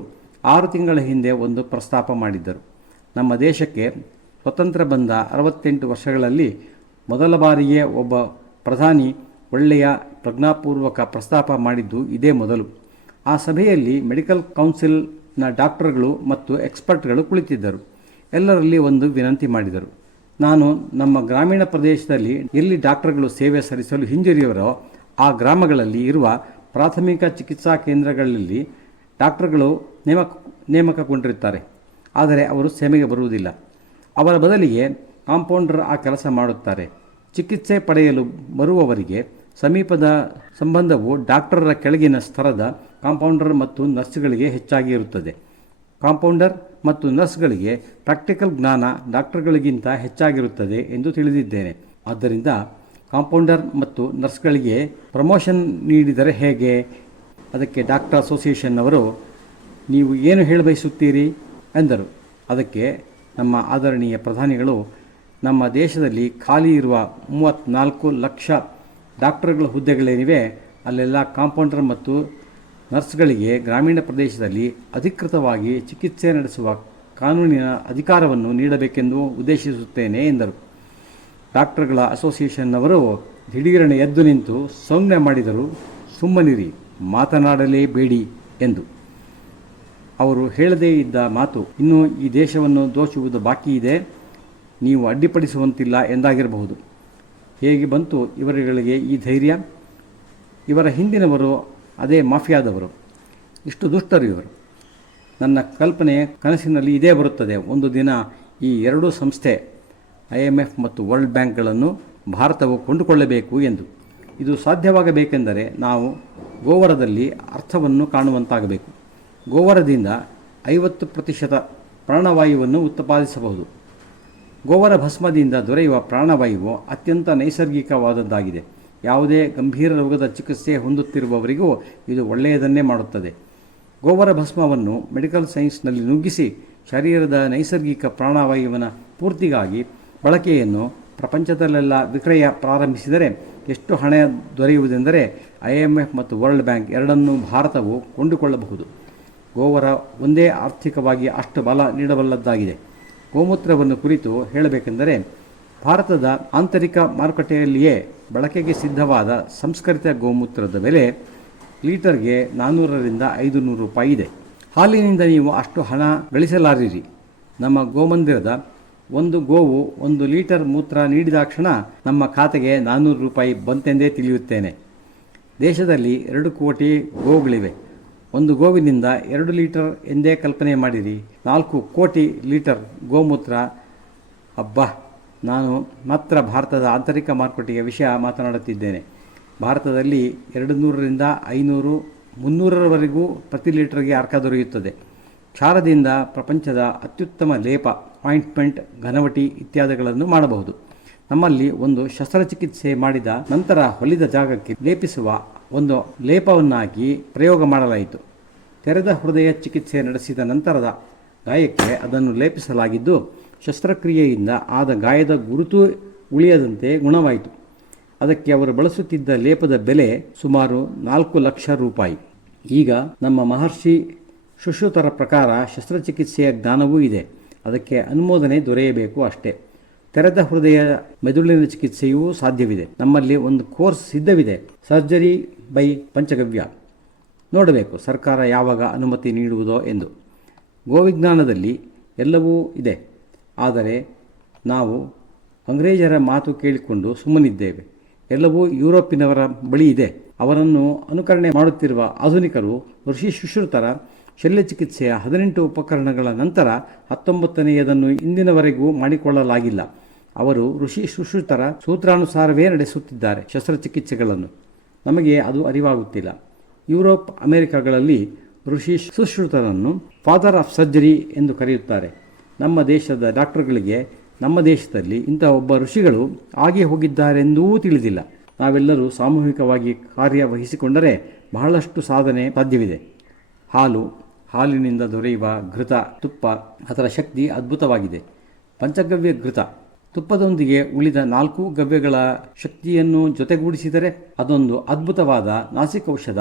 6 ತಿಂಗಳ ಹಿಂದೆ ಒಂದು ಪ್ರಸ್ತಾಪ ಮಾಡಿದ್ದರು. ನಮ್ಮ ದೇಶಕ್ಕೆ ಸ್ವತಂತ್ರ ಬಂದ 68 ವರ್ಷಗಳಲ್ಲಿ ಮೊದಲ ಬಾರಿಗೆ ಒಬ್ಬ ಪ್ರಧಾನಿ ಒಳ್ಳೆಯ ಪ್ರಜ್ಞಾಪೂರ್ವಕ ಪ್ರಸ್ತಾಪ ಮಾಡಿದ್ದು ಇದೇ ಮೊದಲು. ಆ ಸಭೆಯಲ್ಲಿ ಮೆಡಿಕಲ್ ಕೌನ್ಸಿಲ್ನ ಡಾಕ್ಟರ್ಗಳು ಮತ್ತು ಎಕ್ಸ್ಪರ್ಟ್ಗಳು ಕುಳಿತಿದ್ದರು. ಎಲ್ಲರಲ್ಲಿ ಒಂದು ವಿನಂತಿ ಮಾಡಿದರು. ನಾನು ನಮ್ಮ ಗ್ರಾಮೀಣ ಪ್ರದೇಶದಲ್ಲಿ ಎಲ್ಲಿ ಡಾಕ್ಟರ್ಗಳು ಸೇವೆ ಸಲ್ಲಿಸಲು ಹಿಂಜರಿಯುವರೋ ಆ ಗ್ರಾಮಗಳಲ್ಲಿ ಇರುವ ಪ್ರಾಥಮಿಕ ಚಿಕಿತ್ಸಾ ಕೇಂದ್ರಗಳಲ್ಲಿ ಡಾಕ್ಟರ್ಗಳು ನೇಮಕಗೊಂಡಿರುತ್ತಾರೆ. ಆದರೆ ಅವರು ಸೇವೆಗೆ ಬರುವುದಿಲ್ಲ. ಅವರ ಬದಲಿಗೆ ಕಾಂಪೌಂಡರ್ ಆ ಕೆಲಸ ಮಾಡುತ್ತಾರೆ. ಚಿಕಿತ್ಸೆ ಪಡೆಯಲು ಬರುವವರಿಗೆ ಸಮೀಪದ ಸಂಬಂಧವು ಡಾಕ್ಟರರ ಕೆಳಗಿನ ಸ್ತರದ ಕಾಂಪೌಂಡರ್ ಮತ್ತು ನರ್ಸ್ಗಳಿಗೆ ಹೆಚ್ಚಾಗಿ ಇರುತ್ತದೆ. ಕಾಂಪೌಂಡರ್ ಮತ್ತು ನರ್ಸ್ಗಳಿಗೆ ಪ್ರಾಕ್ಟಿಕಲ್ ಜ್ಞಾನ ಡಾಕ್ಟರ್ಗಳಿಗಿಂತ ಹೆಚ್ಚಾಗಿರುತ್ತದೆ ಎಂದು ತಿಳಿದಿದ್ದೇನೆ. ಆದ್ದರಿಂದ ಕಾಂಪೌಂಡರ್ ಮತ್ತು ನರ್ಸ್ಗಳಿಗೆ ಪ್ರಮೋಷನ್ ನೀಡಿದರೆ ಹೇಗೆ? ಅದಕ್ಕೆ ಡಾಕ್ಟರ್ ಅಸೋಸಿಯೇಷನ್ನವರು ನೀವು ಏನು ಹೇಳಬಯಸುತ್ತೀರಿ ಎಂದರು. ಅದಕ್ಕೆ ನಮ್ಮ ಆದರಣೀಯ ಪ್ರಧಾನಿಗಳು ನಮ್ಮ ದೇಶದಲ್ಲಿ ಖಾಲಿ ಇರುವ 34 ಲಕ್ಷ ಡಾಕ್ಟರ್ಗಳ ಹುದ್ದೆಗಳೇನಿವೆ ಅಲ್ಲೆಲ್ಲ ಕಾಂಪೌಂಡರ್ ಮತ್ತು ನರ್ಸ್ಗಳಿಗೆ ಗ್ರಾಮೀಣ ಪ್ರದೇಶದಲ್ಲಿ ಅಧಿಕೃತವಾಗಿ ಚಿಕಿತ್ಸೆ ನಡೆಸುವ ಕಾನೂನಿನ ಅಧಿಕಾರವನ್ನು ನೀಡಬೇಕೆಂದು ಉದ್ದೇಶಿಸುತ್ತೇನೆ ಎಂದರು. ಡಾಕ್ಟರ್ಗಳ ಅಸೋಸಿಯೇಷನ್ನವರು ದಿಢೀರನೆ ಎದ್ದು ನಿಂತು ಸೌಮ್ಯ ಮಾಡಿದರು. ಸುಮ್ಮನಿರಿ, ಮಾತನಾಡಲೇಬೇಡಿ ಎಂದು. ಅವರು ಹೇಳದೇ ಇದ್ದ ಮಾತು ಇನ್ನೂ ಈ ದೇಶವನ್ನು ದೋಚುವುದು ಬಾಕಿ ಇದೆ, ನೀವು ಅಡ್ಡಿಪಡಿಸುವಂತಿಲ್ಲ ಎಂದಾಗಿರಬಹುದು. ಹೇಗೆ ಬಂತು ಇವರುಗಳಿಗೆ ಈ ಧೈರ್ಯ? ಇವರ ಹಿಂದಿನವರು ಅದೇ ಮಾಫಿಯಾದವರು. ಇಷ್ಟು ದುಷ್ಟರು ಇವರು. ನನ್ನ ಕನಸಿನಲ್ಲಿ ಇದೇ ಬರುತ್ತದೆ. ಒಂದು ದಿನ ಈ 2 ಸಂಸ್ಥೆ IMF ಮತ್ತು ವರ್ಲ್ಡ್ ಬ್ಯಾಂಕ್ಗಳನ್ನು ಭಾರತವು ಕೊಂಡುಕೊಳ್ಳಬೇಕು ಎಂದು. ಇದು ಸಾಧ್ಯವಾಗಬೇಕೆಂದರೆ ನಾವು ಗೋವರದಲ್ಲಿ ಅರ್ಥವನ್ನು ಕಾಣುವಂತಾಗಬೇಕು. ಗೋವರದಿಂದ 50% ಪ್ರಾಣವಾಯುವನ್ನು ಉತ್ಪಾದಿಸಬಹುದು. ಗೋವರ ಭಸ್ಮದಿಂದ ದೊರೆಯುವ ಪ್ರಾಣವಾಯುವು ಅತ್ಯಂತ ನೈಸರ್ಗಿಕವಾದದ್ದಾಗಿದೆ. ಯಾವುದೇ ಗಂಭೀರ ರೋಗದ ಚಿಕಿತ್ಸೆ ಹೊಂದುತ್ತಿರುವವರಿಗೂ ಇದು ಒಳ್ಳೆಯದನ್ನೇ ಮಾಡುತ್ತದೆ. ಗೋವರ ಭಸ್ಮವನ್ನು ಮೆಡಿಕಲ್ ಸೈನ್ಸ್ನಲ್ಲಿ ನುಗ್ಗಿಸಿ ಶರೀರದ ನೈಸರ್ಗಿಕ ಪ್ರಾಣವಾಯುವಿನ ಪೂರ್ತಿಗಾಗಿ ಬಳಕೆಯನ್ನು ಪ್ರಪಂಚದಲ್ಲೆಲ್ಲ ವಿಕ್ರಯ ಪ್ರಾರಂಭಿಸಿದರೆ ಎಷ್ಟು ಹಣ ದೊರೆಯುವುದೆಂದರೆ IMF ಮತ್ತು ವರ್ಲ್ಡ್ ಬ್ಯಾಂಕ್ ಎರಡನ್ನೂ ಭಾರತವು ಕೊಂಡುಕೊಳ್ಳಬಹುದು. ಗೋವರ ಒಂದೇ ಆರ್ಥಿಕವಾಗಿ ಅಷ್ಟು ಬಲ ನೀಡಬಲ್ಲದ್ದಾಗಿದೆ. ಗೋಮೂತ್ರವನ್ನು ಕುರಿತು ಹೇಳಬೇಕೆಂದರೆ ಭಾರತದ ಆಂತರಿಕ ಮಾರುಕಟ್ಟೆಯಲ್ಲಿಯೇ ಬಳಕೆಗೆ ಸಿದ್ಧವಾದ ಸಂಸ್ಕರಿತ ಗೋಮೂತ್ರದ ಬೆಲೆ ಲೀಟರ್ಗೆ 400ರಿಂದ 500 ರೂಪಾಯಿ ಇದೆ. ಹಾಲಿನಿಂದ ನೀವು ಅಷ್ಟು ಹಣ ಗಳಿಸಲಾರಿರಿ. ನಮ್ಮ ಗೋಮಂದಿರದ ಒಂದು ಗೋವು 1 ಲೀಟರ್ ಮೂತ್ರ ನೀಡಿದಾಕ್ಷಣ ನಮ್ಮ ಖಾತೆಗೆ 400 ರೂಪಾಯಿ ಬಂತೆಂದೇ ತಿಳಿಯುತ್ತೇನೆ. ದೇಶದಲ್ಲಿ 2 ಕೋಟಿ ಗೋವುಗಳಿವೆ. ಒಂದು ಗೋವಿನಿಂದ 2 ಲೀಟರ್ ಎಂದೇ ಕಲ್ಪನೆ ಮಾಡಿರಿ. 4 ಕೋಟಿ ಲೀಟರ್ ಗೋಮೂತ್ರ. ಅಬ್ಬಾ, ನಾನು ಮಾತ್ರ ಭಾರತದ ಆಂತರಿಕ ಮಾರುಕಟ್ಟೆಯ ವಿಷಯ ಮಾತನಾಡುತ್ತಿದ್ದೇನೆ. ಭಾರತದಲ್ಲಿ 200ರಿಂದ 500, 300ರವರೆಗೂ ಪ್ರತಿ ಲೀಟರ್ಗೆ ಅರ್ಕ ದೊರೆಯುತ್ತದೆ. ಕ್ಷಾರದಿಂದ ಪ್ರಪಂಚದ ಅತ್ಯುತ್ತಮ ಲೇಪ, ಆಯಿಂಟ್ಮೆಂಟ್, ಘನವಟಿ ಇತ್ಯಾದಿಗಳನ್ನು ಮಾಡಬಹುದು. ನಮ್ಮಲ್ಲಿ ಒಂದು ಶಸ್ತ್ರಚಿಕಿತ್ಸೆ ಮಾಡಿದ ನಂತರ ಹೊಲಿದ ಜಾಗಕ್ಕೆ ಲೇಪಿಸುವ ಒಂದು ಲೇಪವನ್ನಾಗಿ ಪ್ರಯೋಗ ಮಾಡಲಾಯಿತು. ತೆರೆದ ಹೃದಯ ಚಿಕಿತ್ಸೆ ನಡೆಸಿದ ನಂತರದ ಗಾಯಕ್ಕೆ ಅದನ್ನು ಲೇಪಿಸಲಾಗಿದ್ದು ಶಸ್ತ್ರಕ್ರಿಯೆಯಿಂದ ಆದ ಗಾಯದ ಗುರುತು ಉಳಿಯದಂತೆ ಗುಣವಾಯಿತು. ಅದಕ್ಕೆ ಅವರು ಬಳಸುತ್ತಿದ್ದ ಲೇಪದ ಬೆಲೆ ಸುಮಾರು 4 ಲಕ್ಷ ರೂಪಾಯಿ. ಈಗ ನಮ್ಮ ಮಹರ್ಷಿ ಸುಶ್ರುತರ ಪ್ರಕಾರ ಶಸ್ತ್ರಚಿಕಿತ್ಸೆಯ ಜ್ಞಾನವೂ ಇದೆ, ಅದಕ್ಕೆ ಅನುಮೋದನೆ ದೊರೆಯಬೇಕು ಅಷ್ಟೇ. ತೆರೆದ ಹೃದಯ ಮೆದುಳಿನ ಚಿಕಿತ್ಸೆಯೂ ಸಾಧ್ಯವಿದೆ. ನಮ್ಮಲ್ಲಿ ಒಂದು ಕೋರ್ಸ್ ಸಿದ್ಧವಿದೆ, ಸರ್ಜರಿ ಬೈ ಪಂಚಗವ್ಯ. ನೋಡಬೇಕು ಸರ್ಕಾರ ಯಾವಾಗ ಅನುಮತಿ ನೀಡುವುದೋ ಎಂದು. ಗೋವಿಜ್ಞಾನದಲ್ಲಿ ಎಲ್ಲವೂ ಇದೆ, ಆದರೆ ನಾವು ಅಂಗ್ರೇಜರ ಮಾತು ಕೇಳಿಕೊಂಡು ಸುಮ್ಮನಿದ್ದೇವೆ. ಎಲ್ಲವೂ ಯುರೋಪಿನವರ ಬಳಿ ಇದೆ. ಅವರನ್ನು ಅನುಕರಣೆ ಮಾಡುತ್ತಿರುವ ಆಧುನಿಕರು ಋಷಿ ಸುಶ್ರುತರ ಶಲ್ಯಚಿಕಿತ್ಸೆಯ 18 ಉಪಕರಣಗಳ ನಂತರ 19ನೆಯದನ್ನು ಇಂದಿನವರೆಗೂ ಮಾಡಿಕೊಳ್ಳಲಾಗಿಲ್ಲ. ಅವರು ಋಷಿ ಸುಶ್ರುತರ ಸೂತ್ರಾನುಸಾರವೇ ನಡೆಸುತ್ತಿದ್ದಾರೆ ಶಸ್ತ್ರಚಿಕಿತ್ಸೆಗಳನ್ನು. ನಮಗೆ ಅದು ಅರಿವಾಗುತ್ತಿಲ್ಲ. ಯುರೋಪ್, ಅಮೆರಿಕಗಳಲ್ಲಿ ಋಷಿ ಸುಶ್ರುತರನ್ನು ಫಾದರ್ ಆಫ್ ಸರ್ಜರಿ ಎಂದು ಕರೆಯುತ್ತಾರೆ. ನಮ್ಮ ದೇಶದ ಡಾಕ್ಟರ್ಗಳಿಗೆ ನಮ್ಮ ದೇಶದಲ್ಲಿ ಇಂತಹ ಒಬ್ಬ ಋಷಿಗಳು ಆಗಿ ಹೋಗಿದ್ದಾರೆಂದೂ ತಿಳಿದಿಲ್ಲ. ನಾವೆಲ್ಲರೂ ಸಾಮೂಹಿಕವಾಗಿ ಕಾರ್ಯವಹಿಸಿಕೊಂಡರೆ ಬಹಳಷ್ಟು ಸಾಧನೆ ಸಾಧ್ಯವಿದೆ. ಹಾಲಿನಿಂದ ದೊರೆಯುವ ಘೃತ, ತುಪ್ಪ, ಅದರ ಶಕ್ತಿ ಅದ್ಭುತವಾಗಿದೆ. ಪಂಚಗವ್ಯ ಘೃತ ತುಪ್ಪದೊಂದಿಗೆ ಉಳಿದ 4 ಗವ್ಯಗಳ ಶಕ್ತಿಯನ್ನು ಜೊತೆಗೂಡಿಸಿದರೆ ಅದೊಂದು ಅದ್ಭುತವಾದ ನಾಸಿಕೌಷಧ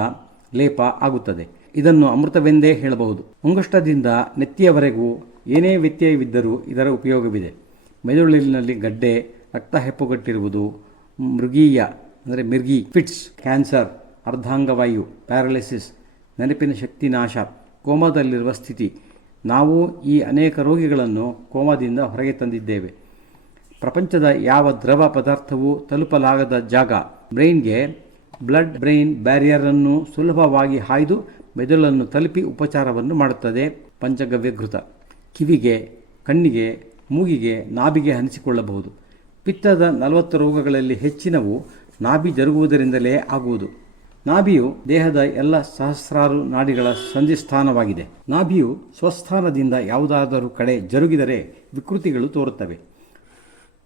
ಲೇಪ ಆಗುತ್ತದೆ. ಇದನ್ನು ಅಮೃತವೆಂದೇ ಹೇಳಬಹುದು. ಅಂಗುಷ್ಟದಿಂದ ನೆತ್ತಿಯವರೆಗೂ ಏನೇ ವ್ಯತ್ಯಯವಿದ್ದರೂ ಇದರ ಉಪಯೋಗವಿದೆ. ಮೆದುಳಿನಲ್ಲಿ ಗಡ್ಡೆ, ರಕ್ತ ಹೆಪ್ಪುಗಟ್ಟಿರುವುದು, ಮಿರ್ಗಿ ಫಿಟ್ಸ್, ಕ್ಯಾನ್ಸರ್, ಅರ್ಧಾಂಗವಾಯು, ಪ್ಯಾರಲಿಸಿಸ್, ನೆನಪಿನ ಶಕ್ತಿ ನಾಶ, ಕೋಮಾದಲ್ಲಿರುವ ಸ್ಥಿತಿ. ನಾವು ಈ ಅನೇಕ ರೋಗಿಗಳನ್ನು ಕೋಮಾದಿಂದ ಹೊರಗೆ ತಂದಿದ್ದೇವೆ. ಪ್ರಪಂಚದ ಯಾವ ದ್ರವ ಪದಾರ್ಥವೂ ತಲುಪಲಾಗದ ಜಾಗ ಬ್ರೈನ್ಗೆ ಬ್ಲಡ್ ಬ್ರೈನ್ ಬ್ಯಾರಿಯರನ್ನು ಸುಲಭವಾಗಿ ಹಾಯ್ದು ಮೆದುಳನ್ನು ತಲುಪಿ ಉಪಚಾರವನ್ನು ಮಾಡುತ್ತದೆ ಪಂಚಗವ್ಯ ಘೃತ. ಕಿವಿಗೆ, ಕಣ್ಣಿಗೆ, ಮೂಗಿಗೆ, ನಾಭಿಗೆ ಹನಿಸಿಕೊಳ್ಳಬಹುದು. ಪಿತ್ತದ 40 ರೋಗಗಳಲ್ಲಿ ಹೆಚ್ಚಿನವು ನಾಭಿ ಜರುಗುವುದರಿಂದಲೇ ಆಗುವುದು. ನಾಭಿಯು ದೇಹದ ಎಲ್ಲ ಸಹಸ್ರಾರು ನಾಡಿಗಳ ಸಂಧಿಸ್ಥಾನವಾಗಿದೆ. ನಾಭಿಯು ಸ್ವಸ್ಥಾನದಿಂದ ಯಾವುದಾದರೂ ಕಡೆ ಜರುಗಿದರೆ ವಿಕೃತಿಗಳು ತೋರುತ್ತವೆ.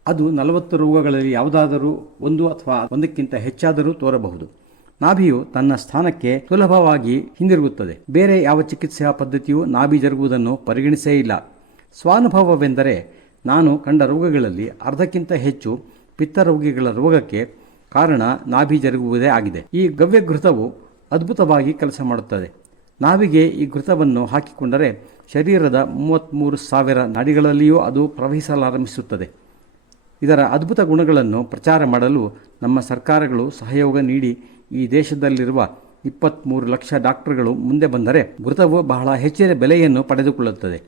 ಅದು 40 ರೋಗಗಳಲ್ಲಿ ಯಾವುದಾದರೂ ಒಂದು ಅಥವಾ ಒಂದಕ್ಕಿಂತ ಹೆಚ್ಚಾದರೂ ತೋರಬಹುದು. ನಾಭಿಯು ತನ್ನ ಸ್ಥಾನಕ್ಕೆ ಸುಲಭವಾಗಿ ಹಿಂದಿರುಗುತ್ತದೆ. ಬೇರೆ ಯಾವ ಚಿಕಿತ್ಸಾ ಪದ್ಧತಿಯೂ ನಾಭಿ ಜರುಗುವುದನ್ನು ಪರಿಗಣಿಸೇ ಇಲ್ಲ. ಸ್ವಾನುಭವವೆಂದರೆ ನಾನು ಕಂಡ ರೋಗಗಳಲ್ಲಿ ಅರ್ಧಕ್ಕಿಂತ ಹೆಚ್ಚು ಪಿತ್ತರೋಗಿಗಳ ರೋಗಕ್ಕೆ ಕಾರಣ ನಾಭಿ ಜರುಗುವುದೇ ಆಗಿದೆ. ಈ ಗವ್ಯಘೃತವು ಅದ್ಭುತವಾಗಿ ಕೆಲಸ ಮಾಡುತ್ತದೆ. ನಾಭಿಗೆ ಈ ಘೃತವನ್ನು ಹಾಕಿಕೊಂಡರೆ ಶರೀರದ 33,000 ನಾಡಿಗಳಲ್ಲಿಯೂ ಅದು ಪ್ರವಹಿಸಲಾರಂಭಿಸುತ್ತದೆ. ಇದರ ಅದ್ಭುತ ಗುಣಗಳನ್ನು ಪ್ರಚಾರ ಮಾಡಲು ನಮ್ಮ ಸರ್ಕಾರಗಳು ಸಹಯೋಗ ನೀಡಿ ಈ ದೇಶದಲ್ಲಿರುವ 23 ಲಕ್ಷ ಡಾಕ್ಟರ್ಗಳು ಮುಂದೆ ಬಂದರೆ ಘೃತವು ಬಹಳ ಹೆಚ್ಚಿನ ಬೆಲೆಯನ್ನು ಪಡೆದುಕೊಳ್ಳುತ್ತದೆ.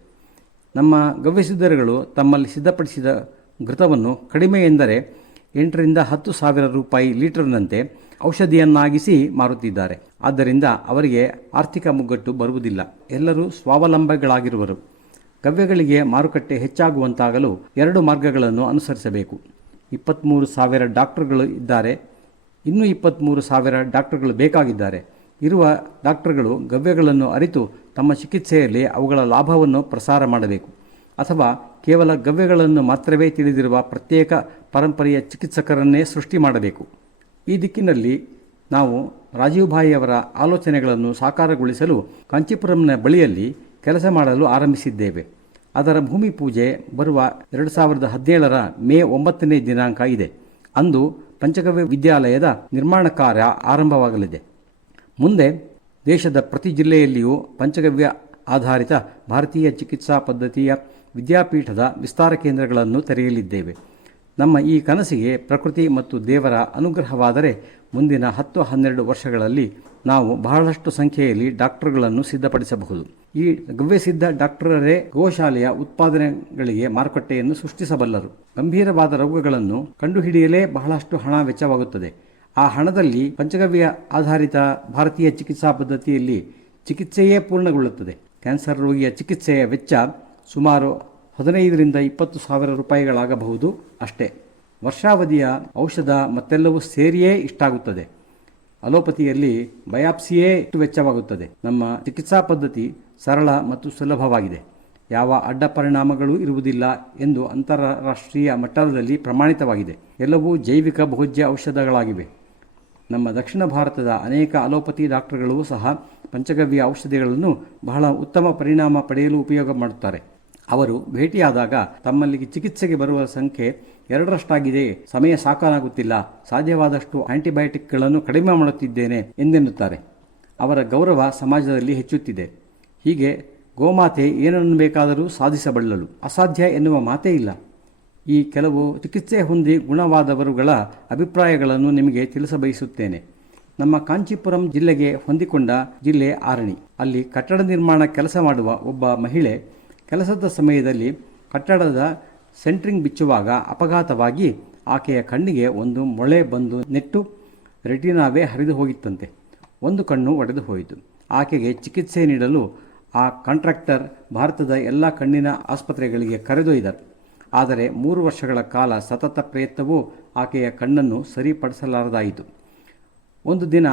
ನಮ್ಮ ಗವ್ಯಸಿದ್ಧರುಗಳು ತಮ್ಮಲ್ಲಿ ಸಿದ್ಧಪಡಿಸಿದ ಘೃತವನ್ನು ಕಡಿಮೆ ಎಂದರೆ 8,000 to 10,000 ರೂಪಾಯಿ ಲೀಟರ್ನಂತೆ ಔಷಧಿಯನ್ನಾಗಿಸಿ ಮಾರುತ್ತಿದ್ದಾರೆ. ಆದ್ದರಿಂದ ಅವರಿಗೆ ಆರ್ಥಿಕ ಮುಗ್ಗಟ್ಟು ಬರುವುದಿಲ್ಲ. ಎಲ್ಲರೂ ಸ್ವಾವಲಂಬಿಗಳಾಗಿರುವರು. ಗವ್ಯಗಳಿಗೆ ಮಾರುಕಟ್ಟೆ ಹೆಚ್ಚಾಗುವಂತಾಗಲು 2 ಮಾರ್ಗಗಳನ್ನು ಅನುಸರಿಸಬೇಕು. 23,000 ಡಾಕ್ಟರ್ಗಳು ಇದ್ದಾರೆ, ಇನ್ನೂ 23,000 ಡಾಕ್ಟರ್ಗಳು ಬೇಕಾಗಿದ್ದಾರೆ. ಇರುವ ಡಾಕ್ಟರ್ಗಳು ಗವ್ಯಗಳನ್ನು ಅರಿತು ತಮ್ಮ ಚಿಕಿತ್ಸೆಯಲ್ಲಿ ಅವುಗಳ ಲಾಭವನ್ನು ಪ್ರಸಾರ ಮಾಡಬೇಕು. ಅಥವಾ ಕೇವಲ ಗವ್ಯಗಳನ್ನು ಮಾತ್ರವೇ ತಿಳಿದಿರುವ ಪ್ರತ್ಯೇಕ ಪರಂಪರೆಯ ಚಿಕಿತ್ಸಕರನ್ನೇ ಸೃಷ್ಟಿ ಮಾಡಬೇಕು. ಈ ದಿಕ್ಕಿನಲ್ಲಿ ನಾವು ರಾಜೀವ್ ಭಾಯಿಯವರ ಆಲೋಚನೆಗಳನ್ನು ಸಾಕಾರಗೊಳಿಸಲು ಕಾಂಚೀಪುರಂನ ಬಳಿಯಲ್ಲಿ ಕೆಲಸ ಮಾಡಲು ಆರಂಭಿಸಿದ್ದೇವೆ. ಅದರ ಭೂಮಿ ಪೂಜೆ ಬರುವ 2017 ಮೇ 9ನೇ ದಿನಾಂಕ ಇದೆ. ಅಂದು ಪಂಚಗವ್ಯ ವಿದ್ಯಾಲಯದ ನಿರ್ಮಾಣ ಕಾರ್ಯ ಆರಂಭವಾಗಲಿದೆ. ಮುಂದೆ ದೇಶದ ಪ್ರತಿ ಜಿಲ್ಲೆಯಲ್ಲಿಯೂ ಪಂಚಗವ್ಯ ಆಧಾರಿತ ಭಾರತೀಯ ಚಿಕಿತ್ಸಾ ಪದ್ಧತಿಯ ವಿದ್ಯಾಪೀಠದ ವಿಸ್ತಾರ ಕೇಂದ್ರಗಳನ್ನು ತೆರೆಯಲಿದ್ದೇವೆ. ನಮ್ಮ ಈ ಕನಸಿಗೆ ಪ್ರಕೃತಿ ಮತ್ತು ದೇವರ ಅನುಗ್ರಹವಾದರೆ ಮುಂದಿನ 10-12 ವರ್ಷಗಳಲ್ಲಿ ನಾವು ಬಹಳಷ್ಟು ಸಂಖ್ಯೆಯಲ್ಲಿ ಡಾಕ್ಟರ್ಗಳನ್ನು ಸಿದ್ಧಪಡಿಸಬಹುದು. ಈ ಗವ್ಯಸಿದ್ಧ ಡಾಕ್ಟರರೇ ಗೋಶಾಲೆಯ ಉತ್ಪಾದನೆಗಳಿಗೆ ಮಾರುಕಟ್ಟೆಯನ್ನು ಸೃಷ್ಟಿಸಬಲ್ಲರು. ಗಂಭೀರವಾದ ರೋಗಗಳನ್ನು ಕಂಡುಹಿಡಿಯಲೇ ಬಹಳಷ್ಟು ಹಣ ವೆಚ್ಚವಾಗುತ್ತದೆ. ಆ ಹಣದಲ್ಲಿ ಪಂಚಗವ್ಯ ಆಧಾರಿತ ಭಾರತೀಯ ಚಿಕಿತ್ಸಾ ಪದ್ಧತಿಯಲ್ಲಿ ಚಿಕಿತ್ಸೆಯೇ ಪೂರ್ಣಗೊಳ್ಳುತ್ತದೆ. ಕ್ಯಾನ್ಸರ್ ರೋಗಿಯ ಚಿಕಿತ್ಸೆಯ ವೆಚ್ಚ ಸುಮಾರು 15,000 to 20,000 ರೂಪಾಯಿಗಳಾಗಬಹುದು ಅಷ್ಟೇ. ವರ್ಷಾವಧಿಯ ಔಷಧ ಮತ್ತೆಲ್ಲವೂ ಸೇರಿಯೇ ಇಷ್ಟಾಗುತ್ತದೆ. ಅಲೋಪತಿಯಲ್ಲಿ ಬಯಾಪ್ಸಿಯೇ ಇಷ್ಟು ವೆಚ್ಚವಾಗುತ್ತದೆ. ನಮ್ಮ ಚಿಕಿತ್ಸಾ ಪದ್ಧತಿ ಸರಳ ಮತ್ತು ಸುಲಭವಾಗಿದೆ. ಯಾವ ಅಡ್ಡ ಪರಿಣಾಮಗಳೂ ಇರುವುದಿಲ್ಲ ಎಂದು ಅಂತಾರಾಷ್ಟ್ರೀಯ ಮಟ್ಟದಲ್ಲಿ ಪ್ರಮಾಣಿತವಾಗಿದೆ. ಎಲ್ಲವೂ ಜೈವಿಕ ಭೋಜ್ಯ ಔಷಧಗಳಾಗಿವೆ. ನಮ್ಮ ದಕ್ಷಿಣ ಭಾರತದ ಅನೇಕ ಅಲೋಪತಿ ಡಾಕ್ಟರ್ಗಳು ಸಹ ಪಂಚಗವ್ಯ ಔಷಧಿಗಳನ್ನು ಬಹಳ ಉತ್ತಮ ಪರಿಣಾಮ ಪಡೆಯಲು ಉಪಯೋಗ ಮಾಡುತ್ತಾರೆ. ಅವರು ಭೇಟಿಯಾದಾಗ ತಮ್ಮಲ್ಲಿಗೆ ಚಿಕಿತ್ಸೆಗೆ ಬರುವ ಸಂಖ್ಯೆ 2ರಷ್ಟಾಗಿದೆ, ಸಮಯ ಸಾಕಾಗುತ್ತಿಲ್ಲ, ಸಾಧ್ಯವಾದಷ್ಟು ಆಂಟಿಬಯೋಟಿಕ್ಗಳನ್ನು ಕಡಿಮೆ ಮಾಡುತ್ತಿದ್ದೇನೆ ಎಂದೆನ್ನುತ್ತಾರೆ. ಅವರ ಗೌರವ ಸಮಾಜದಲ್ಲಿ ಹೆಚ್ಚುತ್ತಿದೆ. ಹೀಗೆ ಗೋಮಾತೆ ಏನನ್ನು ಬೇಕಾದರೂ ಸಾಧಿಸಬಲ್ಲಳು, ಅಸಾಧ್ಯ ಎನ್ನುವ ಮಾತೇ ಇಲ್ಲ. ಈ ಕೆಲವು ಚಿಕಿತ್ಸೆ ಹೊಂದಿ ಗುಣವಾದವರುಗಳ ಅಭಿಪ್ರಾಯಗಳನ್ನು ನಿಮಗೆ ತಿಳಿಸಬಯಸುತ್ತೇನೆ. ನಮ್ಮ ಕಾಂಚೀಪುರಂ ಜಿಲ್ಲೆಗೆ ಹೊಂದಿಕೊಂಡ ಜಿಲ್ಲೆ ಆರಣಿ. ಅಲ್ಲಿ ಕಟ್ಟಡ ನಿರ್ಮಾಣ ಕೆಲಸ ಮಾಡುವ ಒಬ್ಬ ಮಹಿಳೆ ಕೆಲಸದ ಸಮಯದಲ್ಲಿ ಕಟ್ಟಡದ ಸೆಂಟ್ರಿಂಗ್ ಬಿಚ್ಚುವಾಗ ಅಪಘಾತವಾಗಿ ಆಕೆಯ ಕಣ್ಣಿಗೆ ಒಂದು ಮೊಳೆ ಬಂದು ನೆಟ್ಟು ರೆಟಿನಾವೇ ಹರಿದು ಹೋಗಿತ್ತಂತೆ. ಒಂದು ಕಣ್ಣು ಒಡೆದು ಹೋಯಿತು. ಆಕೆಗೆ ಚಿಕಿತ್ಸೆ ನೀಡಲು ಆ ಕಾಂಟ್ರಾಕ್ಟರ್ ಭಾರತದ ಎಲ್ಲ ಕಣ್ಣಿನ ಆಸ್ಪತ್ರೆಗಳಿಗೆ ಕರೆದೊಯ್ದರು. ಆದರೆ 3 ವರ್ಷಗಳ ಕಾಲ ಸತತ ಪ್ರಯತ್ನವೂ ಆಕೆಯ ಕಣ್ಣನ್ನು ಸರಿಪಡಿಸಲಾರದಾಯಿತು. ಒಂದು ದಿನ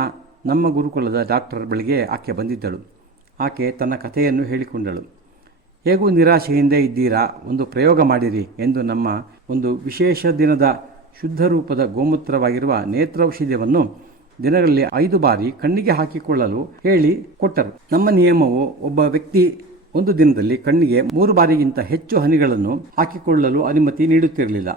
ನಮ್ಮ ಗುರುಕುಲದ ಡಾಕ್ಟರ್ ಬಳಿಗೆ ಆಕೆ ಬಂದಿದ್ದಳು. ಆಕೆ ತನ್ನ ಕಥೆಯನ್ನು ಹೇಳಿಕೊಂಡಳು. ಹೇಗೂ ನಿರಾಶೆಯಿಂದ ಇದ್ದೀರಾ, ಒಂದು ಪ್ರಯೋಗ ಮಾಡಿರಿ ಎಂದು ನಮ್ಮ ಒಂದು ವಿಶೇಷ ದಿನದ ಶುದ್ಧ ರೂಪದ ಗೋಮೂತ್ರವಾಗಿರುವ ನೇತ್ರೌಷಧವನ್ನು ದಿನಗಳಲ್ಲಿ 5 ಬಾರಿ ಕಣ್ಣಿಗೆ ಹಾಕಿಕೊಳ್ಳಲು ಹೇಳಿ ಕೊಟ್ಟರು. ನಮ್ಮ ನಿಯಮವು ಒಬ್ಬ ವ್ಯಕ್ತಿ ಒಂದು ದಿನದಲ್ಲಿ ಕಣ್ಣಿಗೆ 3 ಬಾರಿಗಿಂತ ಹೆಚ್ಚು ಹನಿಗಳನ್ನು ಹಾಕಿಕೊಳ್ಳಲು ಅನುಮತಿ ನೀಡುತ್ತಿರಲಿಲ್ಲ.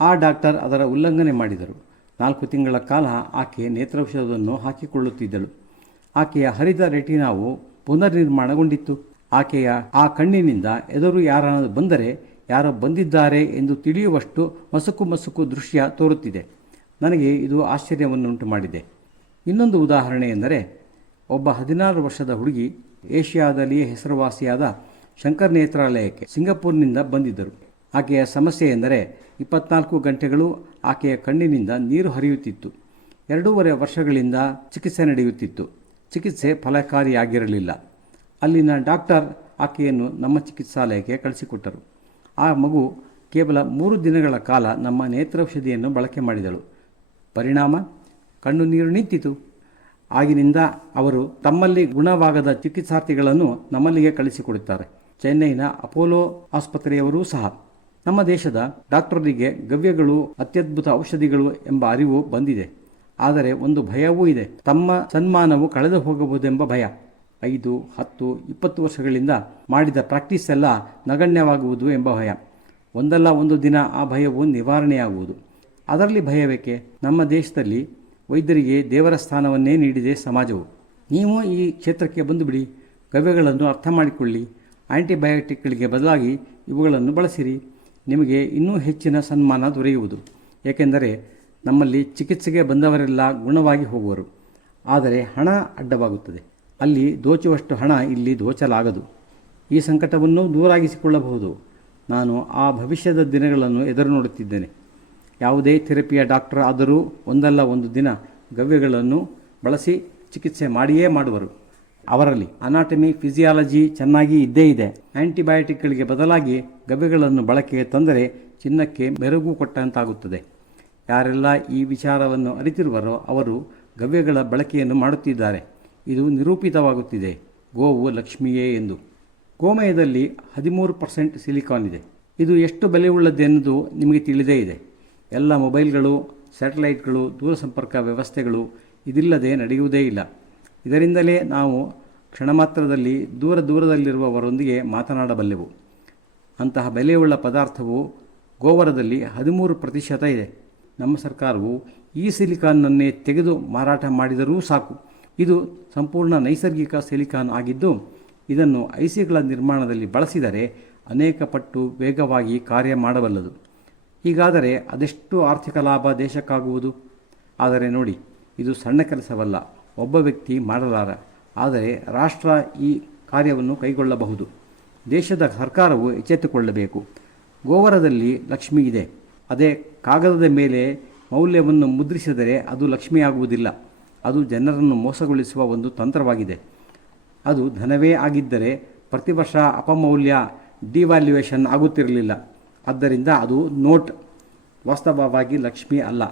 ಆ ಡಾಕ್ಟರ್ ಅದರ ಉಲ್ಲಂಘನೆ ಮಾಡಿದರು. 4 ತಿಂಗಳ ಕಾಲ ಆಕೆ ನೇತ್ರೌಷಧವನ್ನು ಹಾಕಿಕೊಳ್ಳುತ್ತಿದ್ದಳು. ಆಕೆಯ ಹರಿದ ರೆಟಿನಾವು ಪುನರ್ನಿರ್ಮಾಣಗೊಂಡಿತ್ತು. ಆಕೆಯ ಆ ಕಣ್ಣಿನಿಂದ ಎದುರು ಯಾರಾದರೂ ಬಂದರೆ ಯಾರೋ ಬಂದಿದ್ದಾರೆ ಎಂದು ತಿಳಿಯುವಷ್ಟು ಮಸುಕು ದೃಶ್ಯ ತೋರುತ್ತಿದೆ. ನನಗೆ ಇದು ಆಶ್ಚರ್ಯವನ್ನುಂಟು ಮಾಡಿದೆ. ಇನ್ನೊಂದು ಉದಾಹರಣೆ ಎಂದರೆ, ಒಬ್ಬ 16 ವರ್ಷದ ಹುಡುಗಿ ಏಷ್ಯಾದಲ್ಲಿಯೇ ಹೆಸರುವಾಸಿಯಾದ ಶಂಕರ್ ನೇತ್ರಾಲಯಕ್ಕೆ ಸಿಂಗಪೂರ್ನಿಂದ ಬಂದಿದ್ದರು. ಆಕೆಯ ಸಮಸ್ಯೆ ಎಂದರೆ 24 ಗಂಟೆಗಳು ಆಕೆಯ ಕಣ್ಣಿನಿಂದ ನೀರು ಹರಿಯುತ್ತಿತ್ತು. 2.5 ವರ್ಷಗಳಿಂದ ಚಿಕಿತ್ಸೆ ನಡೆಯುತ್ತಿತ್ತು. ಚಿಕಿತ್ಸೆ ಫಲಕಾರಿಯಾಗಿರಲಿಲ್ಲ. ಅಲ್ಲಿನ ಡಾಕ್ಟರ್ ಆಕೆಯನ್ನು ನಮ್ಮ ಚಿಕಿತ್ಸಾಲಯಕ್ಕೆ ಕಳಿಸಿಕೊಟ್ಟರು. ಆ ಮಗು ಕೇವಲ 3 ದಿನಗಳ ಕಾಲ ನಮ್ಮ ನೇತ್ರೌಷಧಿಯನ್ನು ಬಳಕೆ ಮಾಡಿದಳು. ಪರಿಣಾಮ ಕಣ್ಣು ನೀರು ನಿಂತಿತು. ಆಗಿನಿಂದ ಅವರು ತಮ್ಮಲ್ಲಿ ಗುಣವಾಗದ ಚಿಕಿತ್ಸಾರ್ಥಿಗಳನ್ನು ನಮ್ಮಲ್ಲಿಗೆ ಕಳಿಸಿಕೊಡುತ್ತಾರೆ. ಚೆನ್ನೈನ ಅಪೋಲೋ ಆಸ್ಪತ್ರೆಯವರೂ ಸಹ. ನಮ್ಮ ದೇಶದ ಡಾಕ್ಟರಿಗೆ ಗವ್ಯಗಳು ಅತ್ಯದ್ಭುತ ಔಷಧಿಗಳು ಎಂಬ ಅರಿವು ಬಂದಿದೆ. ಆದರೆ ಒಂದು ಭಯವೂ ಇದೆ. ತಮ್ಮ ಸನ್ಮಾನವು ಕಳೆದು ಹೋಗಬಹುದೆಂಬ ಭಯ. 5, 10, 20 ವರ್ಷಗಳಿಂದ ಮಾಡಿದ ಪ್ರಾಕ್ಟೀಸ್ ಎಲ್ಲ ನಗಣ್ಯವಾಗುವುದು ಎಂಬ ಭಯ. ಒಂದಲ್ಲ ಒಂದು ದಿನ ಆ ಭಯವು ನಿವಾರಣೆಯಾಗುವುದು. ಅದರಲ್ಲಿ ಭಯವೇಕೆ? ನಮ್ಮ ದೇಶದಲ್ಲಿ ವೈದ್ಯರಿಗೆ ದೇವರ ಸ್ಥಾನವನ್ನೇ ನೀಡಿದೆ ಸಮಾಜವು. ನೀವು ಈ ಕ್ಷೇತ್ರಕ್ಕೆ ಬಂದು ಬಿಡಿ, ಗವ್ಯಗಳನ್ನು ಅರ್ಥ ಮಾಡಿಕೊಳ್ಳಿ, ಆಂಟಿಬಯೋಟಿಕ್ಗಳಿಗೆ ಬದಲಾಗಿ ಇವುಗಳನ್ನು ಬಳಸಿರಿ. ನಿಮಗೆ ಇನ್ನೂ ಹೆಚ್ಚಿನ ಸನ್ಮಾನ ದೊರೆಯುವುದು. ಏಕೆಂದರೆ ನಮ್ಮಲ್ಲಿ ಚಿಕಿತ್ಸೆಗೆ ಬಂದವರೆಲ್ಲ ಗುಣವಾಗಿ ಹೋಗುವರು. ಆದರೆ ಹಣ ಅಡ್ಡವಾಗುತ್ತದೆ. ಅಲ್ಲಿ ದೋಚುವಷ್ಟು ಹಣ ಇಲ್ಲಿ ದೋಚಲಾಗದು. ಈ ಸಂಕಟವನ್ನು ದೂರಾಗಿಸಿಕೊಳ್ಳಬಹುದು. ನಾನು ಆ ಭವಿಷ್ಯದ ದಿನಗಳನ್ನು ಎದುರು ನೋಡುತ್ತಿದ್ದೇನೆ. ಯಾವುದೇ ಥೆರಪಿಯ ಡಾಕ್ಟರ್ ಆದರೂ ಒಂದಲ್ಲ ಒಂದು ದಿನ ಗವ್ಯಗಳನ್ನು ಬಳಸಿ ಚಿಕಿತ್ಸೆ ಮಾಡಿಯೇ ಮಾಡುವರು. ಅವರಲ್ಲಿ ಅನಾಟಮಿ ಫಿಸಿಯಾಲಜಿ ಚೆನ್ನಾಗಿ ಇದ್ದೇ ಇದೆ. ಆಂಟಿಬಯೋಟಿಕ್ಗಳಿಗೆ ಬದಲಾಗಿ ಗವ್ಯಗಳನ್ನು ಬಳಕೆಗೆ ತಂದರೆ ಚಿನ್ನಕ್ಕೆ ಮೆರುಗು ಕೊಟ್ಟಂತಾಗುತ್ತದೆ. ಯಾರೆಲ್ಲ ಈ ವಿಚಾರವನ್ನು ಅರಿತಿರುವರೋ ಅವರು ಗವ್ಯಗಳ ಬಳಕೆಯನ್ನು ಮಾಡುತ್ತಿದ್ದಾರೆ. ಇದು ನಿರೂಪಿತವಾಗುತ್ತಿದೆ. ಗೋವು ಲಕ್ಷ್ಮಿಯೇ ಎಂದು. ಗೋಮಯದಲ್ಲಿ 13% ಸಿಲಿಕಾನ್ ಇದೆ. ಇದು ಎಷ್ಟು ಬೆಲೆಯುಳ್ಳದ್ದೆಂದು ನಿಮಗೆ ತಿಳಿದೇ ಇದೆ. ಎಲ್ಲ ಮೊಬೈಲ್ಗಳು, ಸ್ಯಾಟಲೈಟ್ಗಳು, ದೂರಸಂಪರ್ಕ ವ್ಯವಸ್ಥೆಗಳು ಇದಿಲ್ಲದೆ ನಡೆಯುವುದೇ ಇಲ್ಲ. ಇದರಿಂದಲೇ ನಾವು ಕ್ಷಣ ಮಾತ್ರದಲ್ಲಿ ದೂರದಲ್ಲಿರುವವರೊಂದಿಗೆ ಮಾತನಾಡಬಲ್ಲೆವು. ಅಂತಹ ಬೆಲೆಯುಳ್ಳ ಪದಾರ್ಥವು ಗೋವರದಲ್ಲಿ 13% ಇದೆ. ನಮ್ಮ ಸರ್ಕಾರವು ಈ ಸಿಲಿಕಾನ್ನನ್ನೇ ತೆಗೆದು ಮಾರಾಟ ಮಾಡಿದರೂ ಸಾಕು. ಇದು ಸಂಪೂರ್ಣ ನೈಸರ್ಗಿಕ ಸಿಲಿಕಾನ್ ಆಗಿದ್ದು, ಇದನ್ನು ಐಸಿಗಳ ನಿರ್ಮಾಣದಲ್ಲಿ ಬಳಸಿದರೆ ಅನೇಕ ಪಟ್ಟು ವೇಗವಾಗಿ ಕಾರ್ಯ ಮಾಡಬಲ್ಲದು. ಹೀಗಾದರೆ ಅದೆಷ್ಟು ಆರ್ಥಿಕ ಲಾಭ ದೇಶಕ್ಕಾಗುವುದು? ಆದರೆ ನೋಡಿ, ಇದು ಸಣ್ಣ ಕೆಲಸವಲ್ಲ. ಒಬ್ಬ ವ್ಯಕ್ತಿ ಮಾಡಲಾರ. ಆದರೆ ರಾಷ್ಟ್ರ ಈ ಕಾರ್ಯವನ್ನು ಕೈಗೊಳ್ಳಬಹುದು. ದೇಶದ ಸರ್ಕಾರವು ಎಚ್ಚೆತ್ತುಕೊಳ್ಳಬೇಕು. ಗೋವರದಲ್ಲಿ ಲಕ್ಷ್ಮಿ ಇದೆ. ಅದೇ ಕಾಗದದ ಮೇಲೆ ಮೌಲ್ಯವನ್ನು ಮುದ್ರಿಸಿದರೆ ಅದು ಲಕ್ಷ್ಮಿಯಾಗುವುದಿಲ್ಲ. ಅದು ಜನರನ್ನು ಮೋಸಗೊಳಿಸುವ ಒಂದು ತಂತ್ರವಾಗಿದೆ. ಅದು ಧನವೇ ಆಗಿದ್ದರೆ ಪ್ರತಿ ವರ್ಷ ಅಪಮೌಲ್ಯ ಡಿವ್ಯಾಲ್ಯೂಯೇಷನ್ ಆಗುತ್ತಿರಲಿಲ್ಲ. ಆದ್ದರಿಂದ ಅದು ನೋಟ್. ವಾಸ್ತವವಾಗಿ ಲಕ್ಷ್ಮಿ ಅಲ್ಲ.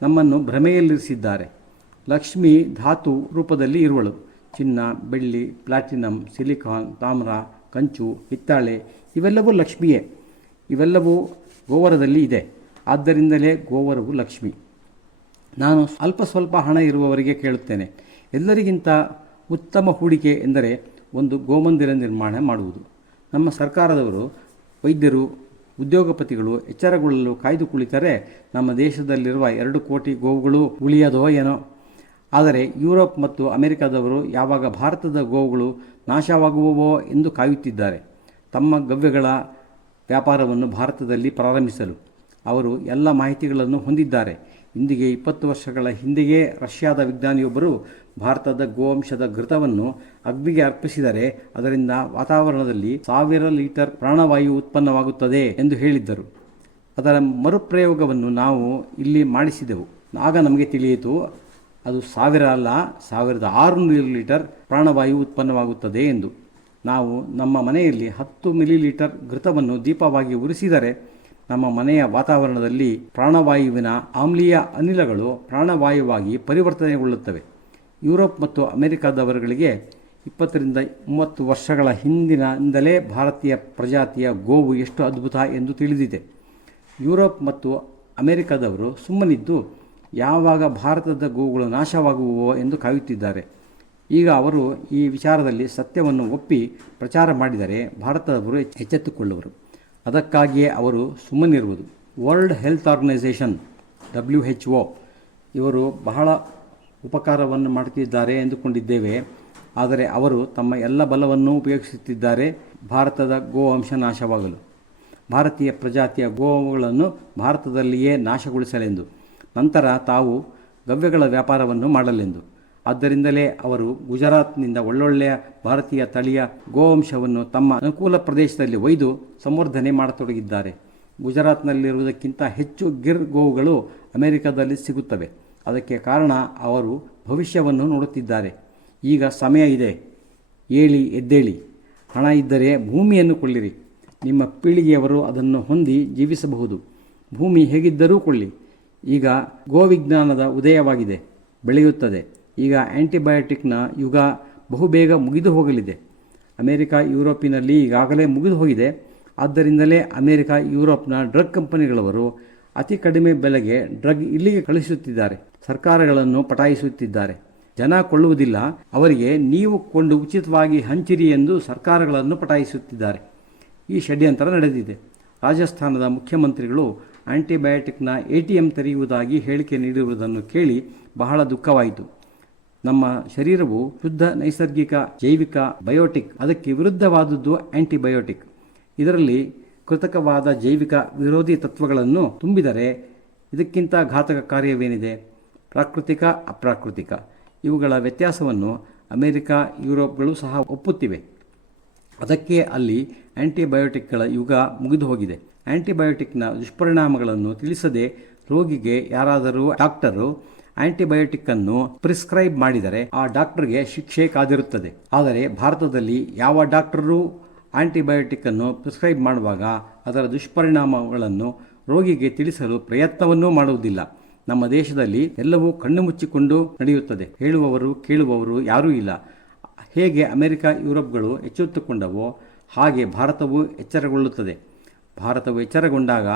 ನಮ್ಮನ್ನು ಭ್ರಮೆಯಲ್ಲಿರಿಸಿದ್ದಾರೆ. ಲಕ್ಷ್ಮಿ ಧಾತು ರೂಪದಲ್ಲಿ ಇರುವಳು. ಚಿನ್ನ, ಬೆಳ್ಳಿ, ಪ್ಲಾಟಿನಂ, ಸಿಲಿಕಾನ್, ತಾಮ್ರ, ಕಂಚು, ಹಿತ್ತಾಳೆ ಇವೆಲ್ಲವೂ ಲಕ್ಷ್ಮಿಯೇ. ಇವೆಲ್ಲವೂ ಗೋವರದಲ್ಲಿ ಇದೆ. ಆದ್ದರಿಂದಲೇ ಗೋವರವು ಲಕ್ಷ್ಮಿ. ನಾನು ಸ್ವಲ್ಪ ಹಣ ಇರುವವರಿಗೆ ಕೇಳುತ್ತೇನೆ, ಎಲ್ಲರಿಗಿಂತ ಉತ್ತಮ ಹೂಡಿಕೆ ಎಂದರೆ ಒಂದು ಗೋಮಂದಿರ ನಿರ್ಮಾಣ ಮಾಡುವುದು. ನಮ್ಮ ಸರ್ಕಾರದವರು, ವೈದ್ಯರು, ಉದ್ಯೋಗಪತಿಗಳು ಎಚ್ಚರಗೊಳ್ಳಲು ಕಾಯ್ದು ಕುಳಿತರೆ ನಮ್ಮ ದೇಶದಲ್ಲಿರುವ 2 ಕೋಟಿ ಗೋವುಗಳು ಉಳಿಯದೋ ಏನೋ. ಆದರೆ ಯುರೋಪ್ ಮತ್ತು ಅಮೆರಿಕದವರು ಯಾವಾಗ ಭಾರತದ ಗೋವುಗಳು ನಾಶವಾಗುವವೋ ಎಂದು ಕಾಯುತ್ತಿದ್ದಾರೆ. ತಮ್ಮ ಗವ್ಯಗಳ ವ್ಯಾಪಾರವನ್ನು ಭಾರತದಲ್ಲಿ ಪ್ರಾರಂಭಿಸಲು ಅವರು ಎಲ್ಲ ಮಾಹಿತಿಗಳನ್ನು ಹೊಂದಿದ್ದಾರೆ. ಇಂದಿಗೆ 20 ವರ್ಷಗಳ ಹಿಂದೆಯೇ ರಷ್ಯಾದ ವಿಜ್ಞಾನಿಯೊಬ್ಬರು ಭಾರತದ ಗೋವಂಶದ ಘೃತವನ್ನು ಅಗ್ನಿಗೆ ಅರ್ಪಿಸಿದರೆ ಅದರಿಂದ ವಾತಾವರಣದಲ್ಲಿ 1000 ಲೀಟರ್ ಪ್ರಾಣವಾಯು ಉತ್ಪನ್ನವಾಗುತ್ತದೆ ಎಂದು ಹೇಳಿದ್ದರು. ಅದರ ಮರುಪ್ರಯೋಗವನ್ನು ನಾವು ಇಲ್ಲಿ ಮಾಡಿಸಿದೆವು. ಆಗ ನಮಗೆ ತಿಳಿಯಿತು ಅದು 1000 ಅಲ್ಲ, 1600 ಲೀಟರ್ ಪ್ರಾಣವಾಯು ಉತ್ಪನ್ನವಾಗುತ್ತದೆ ಎಂದು. ನಾವು ನಮ್ಮ ಮನೆಯಲ್ಲಿ 10 ಮಿಲಿಲೀಟರ್ ಘೃತವನ್ನು ದೀಪವಾಗಿ ಉರಿಸಿದರೆ ನಮ್ಮ ಮನೆಯ ವಾತಾವರಣದಲ್ಲಿ ಪ್ರಾಣವಾಯುವಿನ ಆಮ್ಲೀಯ ಅನಿಲಗಳು ಪ್ರಾಣವಾಯುವಾಗಿ ಪರಿವರ್ತನೆಗೊಳ್ಳುತ್ತವೆ. ಯುರೋಪ್ ಮತ್ತು ಅಮೆರಿಕದವರುಗಳಿಗೆ 20-30 ವರ್ಷಗಳ ಹಿಂದಿನಿಂದಲೇ ಭಾರತೀಯ ಪ್ರಜಾತಿಯ ಗೋವು ಎಷ್ಟು ಅದ್ಭುತ ಎಂದು ತಿಳಿದಿದೆ. ಯುರೋಪ್ ಮತ್ತು ಅಮೆರಿಕದವರು ಸುಮ್ಮನಿದ್ದು ಯಾವಾಗ ಭಾರತದ ಗೋವುಗಳು ನಾಶವಾಗುವವೋ ಎಂದು ಕಾಯುತ್ತಿದ್ದಾರೆ. ಈಗ ಅವರು ಈ ವಿಚಾರದಲ್ಲಿ ಸತ್ಯವನ್ನು ಒಪ್ಪಿ ಪ್ರಚಾರ ಮಾಡಿದರೆ ಭಾರತದವರು ಎಚ್ಚೆತ್ತುಕೊಳ್ಳುವರು. ಅದಕ್ಕಾಗಿಯೇ ಅವರು ಸುಮ್ಮನಿರುವುದು. ವರ್ಲ್ಡ್ ಹೆಲ್ತ್ ಆರ್ಗನೈಸೇಷನ್ WHO ಇವರು ಬಹಳ ಉಪಕಾರವನ್ನು ಮಾಡುತ್ತಿದ್ದಾರೆ ಎಂದುಕೊಂಡಿದ್ದೇವೆ. ಆದರೆ ಅವರು ತಮ್ಮ ಎಲ್ಲ ಬಲವನ್ನು ಉಪಯೋಗಿಸುತ್ತಿದ್ದಾರೆ ಭಾರತದ ಗೋವಂಶ ನಾಶವಾಗಲು, ಭಾರತೀಯ ಪ್ರಜಾತಿಯ ಗೋವುಗಳನ್ನು ಭಾರತದಲ್ಲಿಯೇ ನಾಶಗೊಳಿಸಲೆಂದು, ನಂತರ ತಾವು ಗವ್ಯಗಳ ವ್ಯಾಪಾರವನ್ನು ಮಾಡಲೆಂದು. ಆದ್ದರಿಂದಲೇ ಅವರು ಗುಜರಾತ್ನಿಂದ ಒಳ್ಳೊಳ್ಳೆಯ ಭಾರತೀಯ ತಳಿಯ ಗೋವಂಶವನ್ನು ತಮ್ಮ ಅನುಕೂಲ ಪ್ರದೇಶದಲ್ಲಿ ಒಯ್ದು ಸಂವರ್ಧನೆ ಮಾಡತೊಡಗಿದ್ದಾರೆ. ಗುಜರಾತ್ನಲ್ಲಿರುವುದಕ್ಕಿಂತ ಹೆಚ್ಚು ಗಿರ್ ಗೋವುಗಳು ಅಮೆರಿಕದಲ್ಲಿ ಸಿಗುತ್ತವೆ. ಅದಕ್ಕೆ ಕಾರಣ ಅವರು ಭವಿಷ್ಯವನ್ನು ನೋಡುತ್ತಿದ್ದಾರೆ. ಈಗ ಸಮಯ ಇದೆ, ಏಳಿ ಎದ್ದೇಳಿ, ಹಣ ಇದ್ದರೆ ಭೂಮಿಯನ್ನು ಕೊಳ್ಳಿರಿ. ನಿಮ್ಮ ಪೀಳಿಗೆಯವರು ಅದನ್ನು ಹೊಂದಿ ಜೀವಿಸಬಹುದು. ಭೂಮಿ ಹೇಗಿದ್ದರೂ ಕೊಳ್ಳಿ. ಈಗ ಗೋವಿಜ್ಞಾನದ ಉದಯವಾಗಿದೆ, ಬೆಳೆಯುತ್ತದೆ. ಈಗ ಆ್ಯಂಟಿಬಯೋಟಿಕ್ನ ಯುಗ ಬಹುಬೇಗ ಮುಗಿದು ಹೋಗಲಿದೆ. ಅಮೆರಿಕ ಯುರೋಪಿನಲ್ಲಿ ಈಗಾಗಲೇ ಮುಗಿದು ಹೋಗಿದೆ. ಆದ್ದರಿಂದಲೇ ಅಮೆರಿಕ ಯುರೋಪ್ನ ಡ್ರಗ್ ಕಂಪನಿಗಳವರು ಅತಿ ಕಡಿಮೆ ಬೆಲೆಗೆ ಡ್ರಗ್ ಇಲ್ಲಿಗೆ ಕಳಿಸುತ್ತಿದ್ದಾರೆ. ಸರ್ಕಾರಗಳನ್ನು ಪಟಾಯಿಸುತ್ತಿದ್ದಾರೆ. ಜನ ಕೊಳ್ಳುವುದಿಲ್ಲ, ಅವರಿಗೆ ನೀವು ಕೊಂಡು ಉಚಿತವಾಗಿ ಹಂಚಿರಿ ಎಂದು ಸರ್ಕಾರಗಳನ್ನು ಪಟಾಯಿಸುತ್ತಿದ್ದಾರೆ. ಈ ಷಡ್ಯಂತ್ರ ನಡೆದಿದೆ. ರಾಜಸ್ಥಾನದ ಮುಖ್ಯಮಂತ್ರಿಗಳು ಆಂಟಿಬಯೋಟಿಕ್ನ ATM ತೆರೆಯುವುದಾಗಿ ಹೇಳಿಕೆ ನೀಡಿರುವುದನ್ನು ಕೇಳಿ ಬಹಳ ದುಃಖವಾಯಿತು. ನಮ್ಮ ಶರೀರವು ಶುದ್ಧ ನೈಸರ್ಗಿಕ ಜೈವಿಕ ಬಯೋಟಿಕ್, ಅದಕ್ಕೆ ವಿರುದ್ಧವಾದದ್ದು ಆಂಟಿಬಯೋಟಿಕ್. ಇದರಲ್ಲಿ ಕೃತಕವಾದ ಜೈವಿಕ ವಿರೋಧಿ ತತ್ವಗಳನ್ನು ತುಂಬಿದರೆ ಇದಕ್ಕಿಂತ ಘಾತಕ ಕಾರ್ಯವೇನಿದೆ? ಪ್ರಾಕೃತಿಕ ಅಪ್ರಾಕೃತಿಕ ಇವುಗಳ ವ್ಯತ್ಯಾಸವನ್ನು ಅಮೆರಿಕ ಯುರೋಪ್ಗಳು ಸಹ ಒಪ್ಪುತ್ತಿವೆ. ಅದಕ್ಕೆ ಅಲ್ಲಿ ಆಂಟಿಬಯೋಟಿಕ್ಗಳ ಯುಗ ಮುಗಿದು ಹೋಗಿದೆ. ಆಂಟಿಬಯೋಟಿಕ್ನ ದುಷ್ಪರಿಣಾಮಗಳನ್ನು ತಿಳಿಸದೆ ರೋಗಿಗೆ ಯಾರಾದರೂ ಡಾಕ್ಟರು ಆಂಟಿಬಯೋಟಿಕ್ಕನ್ನು ಪ್ರಿಸ್ಕ್ರೈಬ್ ಮಾಡಿದರೆ ಆ ಡಾಕ್ಟರ್ಗೆ ಶಿಕ್ಷೆ ಕಾದಿರುತ್ತದೆ. ಆದರೆ ಭಾರತದಲ್ಲಿ ಯಾವ ಡಾಕ್ಟರೂ ಆಂಟಿಬಯೋಟಿಕ್ಕನ್ನು ಪ್ರಿಸ್ಕ್ರೈಬ್ ಮಾಡುವಾಗ ಅದರ ದುಷ್ಪರಿಣಾಮಗಳನ್ನು ರೋಗಿಗೆ ತಿಳಿಸಲು ಪ್ರಯತ್ನವನ್ನೂ ಮಾಡುವುದಿಲ್ಲ. ನಮ್ಮ ದೇಶದಲ್ಲಿ ಎಲ್ಲವೂ ಕಣ್ಣು ಮುಚ್ಚಿಕೊಂಡು ನಡೆಯುತ್ತದೆ. ಹೇಳುವವರು ಕೇಳುವವರು ಯಾರೂ ಇಲ್ಲ. ಹೇಗೆ ಅಮೆರಿಕ ಯುರೋಪ್ಗಳು ಎಚ್ಚೆತ್ತುಕೊಂಡವೋ ಹಾಗೆ ಭಾರತವು ಎಚ್ಚರಗೊಳ್ಳುತ್ತದೆ. ಭಾರತವು ಎಚ್ಚರಗೊಂಡಾಗ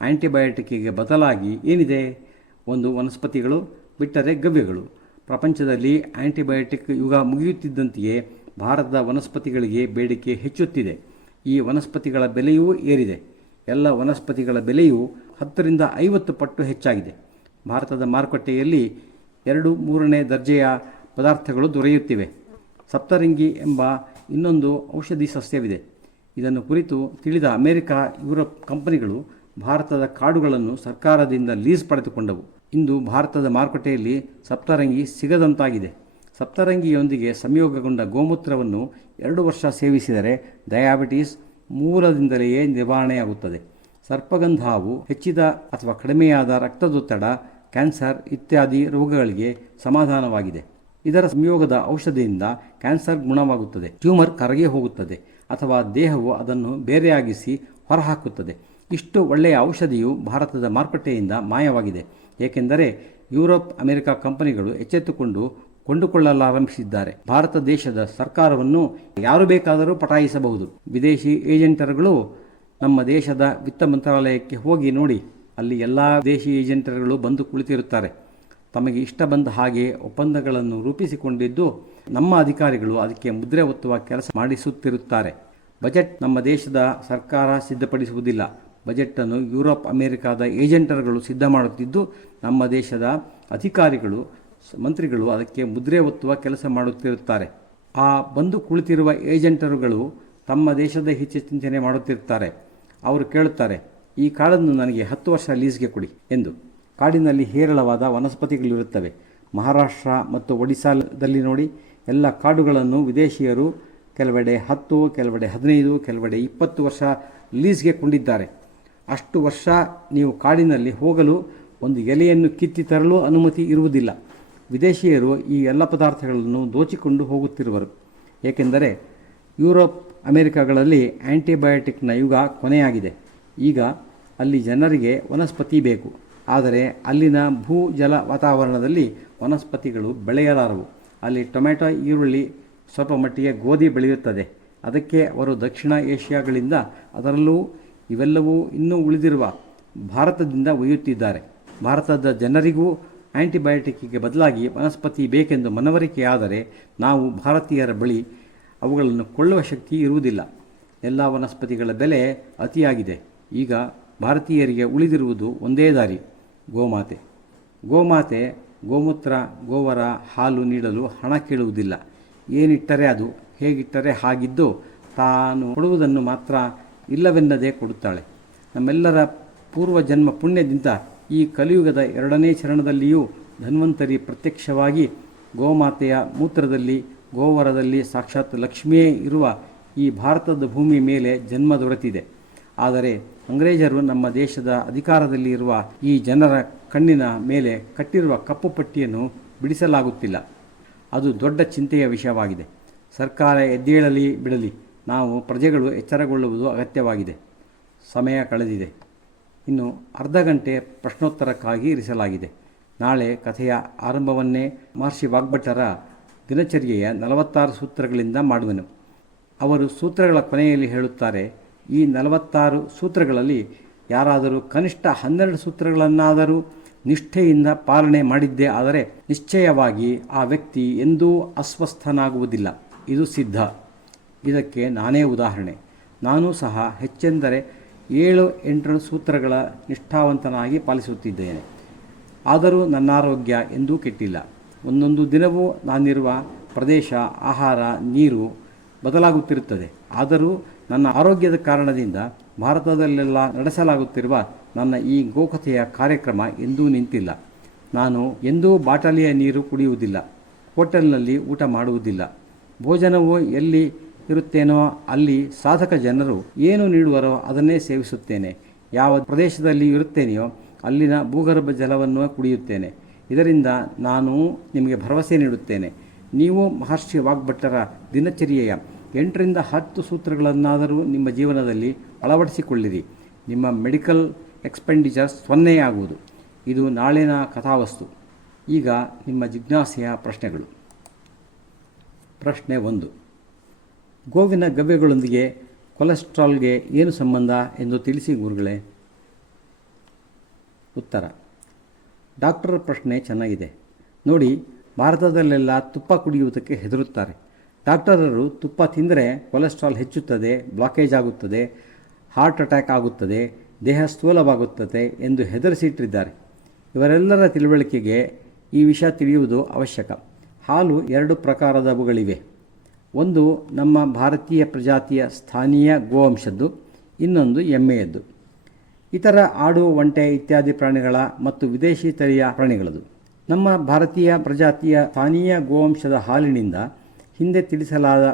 ಆಂಟಿಬಯೋಟಿಕ್ಕಿಗೆ ಬದಲಾಗಿ ಏನಿದೆ? ಒಂದು ವನಸ್ಪತಿಗಳು, ಬಿಟ್ಟರೆ ಗವ್ಯಗಳು. ಪ್ರಪಂಚದಲ್ಲಿ ಆಂಟಿಬಯೋಟಿಕ್ ಯುಗ ಮುಗಿಯುತ್ತಿದ್ದಂತೆಯೇ ಭಾರತದ ವನಸ್ಪತಿಗಳಿಗೆ ಬೇಡಿಕೆ ಹೆಚ್ಚುತ್ತಿದೆ. ಈ ವನಸ್ಪತಿಗಳ ಬೆಲೆಯೂ ಏರಿದೆ. ಎಲ್ಲ ವನಸ್ಪತಿಗಳ ಬೆಲೆಯೂ 10-50 ಪಟ್ಟು ಹೆಚ್ಚಾಗಿದೆ. ಭಾರತದ ಮಾರುಕಟ್ಟೆಯಲ್ಲಿ 2-3ನೇ ದರ್ಜೆಯ ಪದಾರ್ಥಗಳು ದೊರೆಯುತ್ತಿವೆ. ಸಪ್ತರಂಗಿ ಎಂಬ ಇನ್ನೊಂದು ಔಷಧಿ ಸಸ್ಯವಿದೆ. ಇದನ್ನು ಕುರಿತು ತಿಳಿದ ಅಮೆರಿಕ ಯುರೋಪ್ ಕಂಪನಿಗಳು ಭಾರತದ ಕಾಡುಗಳನ್ನು ಸರ್ಕಾರದಿಂದ ಲೀಸ್ ಪಡೆದುಕೊಂಡವು. ಇಂದು ಭಾರತದ ಮಾರುಕಟ್ಟೆಯಲ್ಲಿ ಸಪ್ತರಂಗಿ ಸಿಗದಂತಾಗಿದೆ. ಸಪ್ತರಂಗಿಯೊಂದಿಗೆ ಸಂಯೋಗಗೊಂಡ ಗೋಮೂತ್ರವನ್ನು 2 ವರ್ಷ ಸೇವಿಸಿದರೆ ಡಯಾಬಿಟಿಸ್ ಮೂಲದಿಂದಲೇ ನಿವಾರಣೆಯಾಗುತ್ತದೆ. ಸರ್ಪಗಂಧಾವು ಹೆಚ್ಚಿದ ಅಥವಾ ಕಡಿಮೆಯಾದ ರಕ್ತದೊತ್ತಡ, ಕ್ಯಾನ್ಸರ್ ಇತ್ಯಾದಿ ರೋಗಗಳಿಗೆ ಸಮಾಧಾನವಾಗಿದೆ. ಇದರ ಸಂಯೋಗದ ಔಷಧಿಯಿಂದ ಕ್ಯಾನ್ಸರ್ ಗುಣವಾಗುತ್ತದೆ, ಟ್ಯೂಮರ್ ಕರಗಿ ಹೋಗುತ್ತದೆ ಅಥವಾ ದೇಹವು ಅದನ್ನು ಬೇರೆಯಾಗಿಸಿ ಹೊರಹಾಕುತ್ತದೆ. ಇಷ್ಟು ಒಳ್ಳೆಯ ಔಷಧಿಯು ಭಾರತದ ಮಾರುಕಟ್ಟೆಯಿಂದ ಮಾಯವಾಗಿದೆ. ಏಕೆಂದರೆ ಯುರೋಪ್ ಅಮೆರಿಕ ಕಂಪನಿಗಳು ಎಚ್ಚೆತ್ತುಕೊಂಡು ಕೊಂಡುಕೊಳ್ಳಲಾರಂಭಿಸಿದ್ದಾರೆ. ಭಾರತ ದೇಶದ ಸರ್ಕಾರವನ್ನು ಯಾರು ಬೇಕಾದರೂ ಪಟಾಯಿಸಬಹುದು. ವಿದೇಶಿ ಏಜೆಂಟರುಗಳು ನಮ್ಮ ದೇಶದ ವಿತ್ತ ಮಂತ್ರಾಲಯಕ್ಕೆ ಹೋಗಿ ನೋಡಿ, ಅಲ್ಲಿ ಎಲ್ಲ ದೇಶಿ ಏಜೆಂಟರುಗಳು ಬಂದು ಕುಳಿತಿರುತ್ತಾರೆ. ತಮಗೆ ಇಷ್ಟ ಬಂದ ಹಾಗೆ ಒಪ್ಪಂದಗಳನ್ನು ರೂಪಿಸಿಕೊಂಡಿದ್ದು ನಮ್ಮ ಅಧಿಕಾರಿಗಳು ಅದಕ್ಕೆ ಮುದ್ರೆ ಒತ್ತುವ ಕೆಲಸ ಮಾಡಿಸುತ್ತಿರುತ್ತಾರೆ. ಬಜೆಟ್ ನಮ್ಮ ದೇಶದ ಸರ್ಕಾರ ಸಿದ್ಧಪಡಿಸುವುದಿಲ್ಲ. ಬಜೆಟನ್ನು ಯುರೋಪ್ ಅಮೆರಿಕದ ಏಜೆಂಟರುಗಳು ಸಿದ್ಧ ಮಾಡುತ್ತಿದ್ದು ನಮ್ಮ ದೇಶದ ಅಧಿಕಾರಿಗಳು ಮಂತ್ರಿಗಳು ಅದಕ್ಕೆ ಮುದ್ರೆ ಒತ್ತುವ ಕೆಲಸ ಮಾಡುತ್ತಿರುತ್ತಾರೆ. ಆ ಬಂದು ಕುಳಿತಿರುವ ಏಜೆಂಟರುಗಳು ತಮ್ಮ ದೇಶದ ಹಿತಚಿಂತನೆ ಮಾಡುತ್ತಿರ್ತಾರೆ. ಅವರು ಕೇಳುತ್ತಾರೆ, ಈ ಕಾಡನ್ನು ನನಗೆ 10 ವರ್ಷ ಲೀಸ್ಗೆ ಕೊಡಿ ಎಂದು. ಕಾಡಿನಲ್ಲಿ ಹೇರಳವಾದ ವನಸ್ಪತಿಗಳಿರುತ್ತವೆ. ಮಹಾರಾಷ್ಟ್ರ ಮತ್ತು ಒಡಿಶಾದಲ್ಲಿ ನೋಡಿ, ಎಲ್ಲ ಕಾಡುಗಳನ್ನು ವಿದೇಶಿಯರು ಕೆಲವೆಡೆ 10, ಕೆಲವೆಡೆ 15, ಕೆಲವೆಡೆ 20 ವರ್ಷ ಲೀಸ್ಗೆ ಕೊಂಡಿದ್ದಾರೆ. ಅಷ್ಟು ವರ್ಷ ನೀವು ಕಾಡಿನಲ್ಲಿ ಹೋಗಲು ಒಂದು ಎಲೆಯನ್ನು ಕಿತ್ತಿ ತರಲು ಅನುಮತಿ ಇರುವುದಿಲ್ಲ. ವಿದೇಶಿಯರು ಈ ಎಲ್ಲ ಪದಾರ್ಥಗಳನ್ನು ದೋಚಿಕೊಂಡು ಹೋಗುತ್ತಿರುವರು. ಏಕೆಂದರೆ ಯುರೋಪ್, ಅಮೆರಿಕಗಳಲ್ಲಿ ಆ್ಯಂಟಿಬಯೋಟಿಕ್ನ ಯುಗ ಕೊನೆಯಾಗಿದೆ. ಈಗ ಅಲ್ಲಿ ಜನರಿಗೆ ವನಸ್ಪತಿ ಬೇಕು. ಆದರೆ ಅಲ್ಲಿನ ಭೂ ಜಲ ವಾತಾವರಣದಲ್ಲಿ ವನಸ್ಪತಿಗಳು ಬೆಳೆಯಲಾರವು. ಅಲ್ಲಿ ಟೊಮೆಟೊ, ಈರುಳ್ಳಿ, ಸ್ವಲ್ಪ ಮಟ್ಟಿಗೆ ಗೋಧಿ ಬೆಳೆಯುತ್ತದೆ. ಅದಕ್ಕೆ ಅವರು ದಕ್ಷಿಣ ಏಷ್ಯಾಗಳಿಂದ, ಅದರಲ್ಲೂ ಇವೆಲ್ಲವೂ ಇನ್ನೂ ಉಳಿದಿರುವ ಭಾರತದಿಂದ ಒಯ್ಯುತ್ತಿದ್ದಾರೆ. ಭಾರತದ ಜನರಿಗೂ ಆ್ಯಂಟಿಬಯೋಟಿಕ್ಕಿಗೆ ಬದಲಾಗಿ ವನಸ್ಪತಿ ಬೇಕೆಂದು ಮನವರಿಕೆಯಾದರೆ ನಾವು ಭಾರತೀಯರ ಬಳಿ ಅವುಗಳನ್ನು ಕೊಳ್ಳುವ ಶಕ್ತಿ ಇರುವುದಿಲ್ಲ. ಎಲ್ಲ ವನಸ್ಪತಿಗಳ ಬೆಲೆ ಅತಿಯಾಗಿದೆ. ಈಗ ಭಾರತೀಯರಿಗೆ ಉಳಿದಿರುವುದು ಒಂದೇ ದಾರಿ, ಗೋಮಾತೆ. ಗೋಮಾತೆ ಗೋಮೂತ್ರ, ಗೋವರ, ಹಾಲು ನೀಡಲು ಹಣ ಕೇಳುವುದಿಲ್ಲ. ಏನಿಟ್ಟರೆ ಅದು, ಹೇಗಿಟ್ಟರೆ ಹಾಗಿದ್ದು ತಾನು ಕೊಡುವುದನ್ನು ಮಾತ್ರ ಇಲ್ಲವೆನ್ನದೇ ಕೊಡುತ್ತಾಳೆ. ನಮ್ಮೆಲ್ಲರ ಪೂರ್ವಜನ್ಮ ಪುಣ್ಯದಿಂದ ಈ ಕಲಿಯುಗದ 2ನೇ ಚರಣದಲ್ಲಿಯೂ ಧನ್ವಂತರಿ ಪ್ರತ್ಯಕ್ಷವಾಗಿ ಗೋಮಾತೆಯ ಮೂತ್ರದಲ್ಲಿ, ಗೋವರದಲ್ಲಿ ಸಾಕ್ಷಾತ್ ಲಕ್ಷ್ಮಿಯೇ ಇರುವ ಈ ಭಾರತದ ಭೂಮಿ ಮೇಲೆ ಜನ್ಮ ದೊರೆತಿದೆ. ಆದರೆ ಅಂಗ್ರೇಜರು ನಮ್ಮ ದೇಶದ ಅಧಿಕಾರದಲ್ಲಿ ಇರುವ ಈ ಜನರ ಕಣ್ಣಿನ ಮೇಲೆ ಕಟ್ಟಿರುವ ಕಪ್ಪು ಪಟ್ಟಿಯನ್ನು ಬಿಡಿಸಲಾಗುತ್ತಿಲ್ಲ. ಅದು ದೊಡ್ಡ ಚಿಂತೆಯ ವಿಷಯವಾಗಿದೆ. ಸರ್ಕಾರ ಎದ್ದೇಳಲಿ ಬಿಡಲಿ, ನಾವು ಪ್ರಜೆಗಳು ಎಚ್ಚರಗೊಳ್ಳುವುದು ಅಗತ್ಯವಾಗಿದೆ. ಸಮಯ ಕಳೆದಿದೆ. ಇನ್ನು ಅರ್ಧ ಗಂಟೆ ಪ್ರಶ್ನೋತ್ತರಕ್ಕಾಗಿ ಇರಿಸಲಾಗಿದೆ. ನಾಳೆ ಕಥೆಯ ಆರಂಭವನ್ನೇ ಮಹರ್ಷಿ ವಾಗ್ಭಟರ ದಿನಚರ್ಯೆಯ 46 ಸೂತ್ರಗಳಿಂದ ಮಾಡುವೆನು. ಅವರು ಸೂತ್ರಗಳ ಕೊನೆಯಲ್ಲಿ ಹೇಳುತ್ತಾರೆ, ಈ 46 ಸೂತ್ರಗಳಲ್ಲಿ ಯಾರಾದರೂ ಕನಿಷ್ಠ 12 ಸೂತ್ರಗಳನ್ನಾದರೂ ನಿಷ್ಠೆಯಿಂದ ಪಾಲನೆ ಮಾಡಿದ್ದೇ ಆದರೆ ನಿಶ್ಚಯವಾಗಿ ಆ ವ್ಯಕ್ತಿ ಎಂದೂ ಅಸ್ವಸ್ಥನಾಗುವುದಿಲ್ಲ. ಇದು ಸಿದ್ಧ. ಇದಕ್ಕೆ ನಾನೇ ಉದಾಹರಣೆ. ನಾನೂ ಸಹ ಹೆಚ್ಚೆಂದರೆ 7-8 ಸೂತ್ರಗಳ ನಿಷ್ಠಾವಂತನಾಗಿ ಪಾಲಿಸುತ್ತಿದ್ದೇನೆ. ಆದರೂ ನನ್ನ ಆರೋಗ್ಯ ಎಂದೂ ಕೆಟ್ಟಿಲ್ಲ. ಒಂದೊಂದು ದಿನವೂ ನಾನಿರುವ ಪ್ರದೇಶ, ಆಹಾರ, ನೀರು ಬದಲಾಗುತ್ತಿರುತ್ತದೆ. ಆದರೂ ನನ್ನ ಆರೋಗ್ಯದ ಕಾರಣದಿಂದ ಭಾರತದಲ್ಲೆಲ್ಲ ನಡೆಸಲಾಗುತ್ತಿರುವ ನನ್ನ ಈ ಗೋಕಥೆಯ ಕಾರ್ಯಕ್ರಮ ಎಂದೂ ನಿಂತಿಲ್ಲ. ನಾನು ಎಂದೂ ಬಾಟಲಿಯ ನೀರು ಕುಡಿಯುವುದಿಲ್ಲ. ಹೋಟೆಲ್ನಲ್ಲಿ ಊಟ ಮಾಡುವುದಿಲ್ಲ. ಭೋಜನವು ಎಲ್ಲಿ ಇರುತ್ತೇನೋ ಅಲ್ಲಿ ಸಾಧಕ ಜನರು ಏನು ನೀಡುವರೋ ಅದನ್ನೇ ಸೇವಿಸುತ್ತೇನೆ. ಯಾವ ಪ್ರದೇಶದಲ್ಲಿ ಇರುತ್ತೇನೆಯೋ ಅಲ್ಲಿನ ಭೂಗರ್ಭ ಜಲವನ್ನು ಕುಡಿಯುತ್ತೇನೆ. ಇದರಿಂದ ನಾನು ನಿಮಗೆ ಭರವಸೆ ನೀಡುತ್ತೇನೆ, ನೀವು ಮಹರ್ಷಿ ವಾಗ್ಭಟರ ದಿನಚರ್ಯೆಯ 8ರಿಂದ 10 ಸೂತ್ರಗಳನ್ನಾದರೂ ನಿಮ್ಮ ಜೀವನದಲ್ಲಿ ಅಳವಡಿಸಿಕೊಳ್ಳಿರಿ. ನಿಮ್ಮ ಮೆಡಿಕಲ್ ಎಕ್ಸ್ಪೆಂಡಿಚರ್ಸ್ 0 ಆಗುವುದು. ಇದು ನಾಳಿನ ಕಥಾವಸ್ತು. ಈಗ ನಿಮ್ಮ ಜಿಜ್ಞಾಸೆಯ ಪ್ರಶ್ನೆಗಳು. ಪ್ರಶ್ನೆ 1. ಗೋವಿನ ಗವ್ಯಗಳೊಂದಿಗೆ ಕೊಲೆಸ್ಟ್ರಾಲ್ಗೆ ಏನು ಸಂಬಂಧ ಎಂದು ತಿಳಿಸಿ ಗುರುಗಳೇ. ಉತ್ತರ. ಡಾಕ್ಟರ್ ಪ್ರಶ್ನೆ ಚೆನ್ನಾಗಿದೆ. ನೋಡಿ, ಭಾರತದಲ್ಲೆಲ್ಲ ತುಪ್ಪ ಕುಡಿಯುವುದಕ್ಕೆ ಹೆದರುತ್ತಾರೆ. ಡಾಕ್ಟರರು ತುಪ್ಪ ತಿಂದರೆ ಕೊಲೆಸ್ಟ್ರಾಲ್ ಹೆಚ್ಚುತ್ತದೆ, ಬ್ಲಾಕೇಜ್ ಆಗುತ್ತದೆ, ಹಾರ್ಟ್ ಅಟ್ಯಾಕ್ ಆಗುತ್ತದೆ, ದೇಹ ಸ್ಥೂಲವಾಗುತ್ತದೆ ಎಂದು ಹೆದರಿಸಿಟ್ಟಿದ್ದಾರೆ. ಇವರೆಲ್ಲರ ತಿಳುವಳಿಕೆಗೆ ಈ ವಿಷಯ ತಿಳಿಯುವುದು ಅವಶ್ಯಕ. ಹಾಲು 2 ಪ್ರಕಾರದವುಗಳಿವೆ. ಒಂದು ನಮ್ಮ ಭಾರತೀಯ ಪ್ರಜಾತಿಯ ಸ್ಥಾನೀಯ ಗೋವಂಶದ್ದು, ಇನ್ನೊಂದು ಎಮ್ಮೆಯದ್ದು. ಇತರ ಆಡು, ಒಂಟೆ ಇತ್ಯಾದಿ ಪ್ರಾಣಿಗಳ ಮತ್ತು ವಿದೇಶಿ ತಳಿಯ ಪ್ರಾಣಿಗಳದು. ನಮ್ಮ ಭಾರತೀಯ ಪ್ರಜಾತಿಯ ಸ್ಥಾನೀಯ ಗೋವಂಶದ ಹಾಲಿನಿಂದ ಹಿಂದೆ ತಿಳಿಸಲಾದ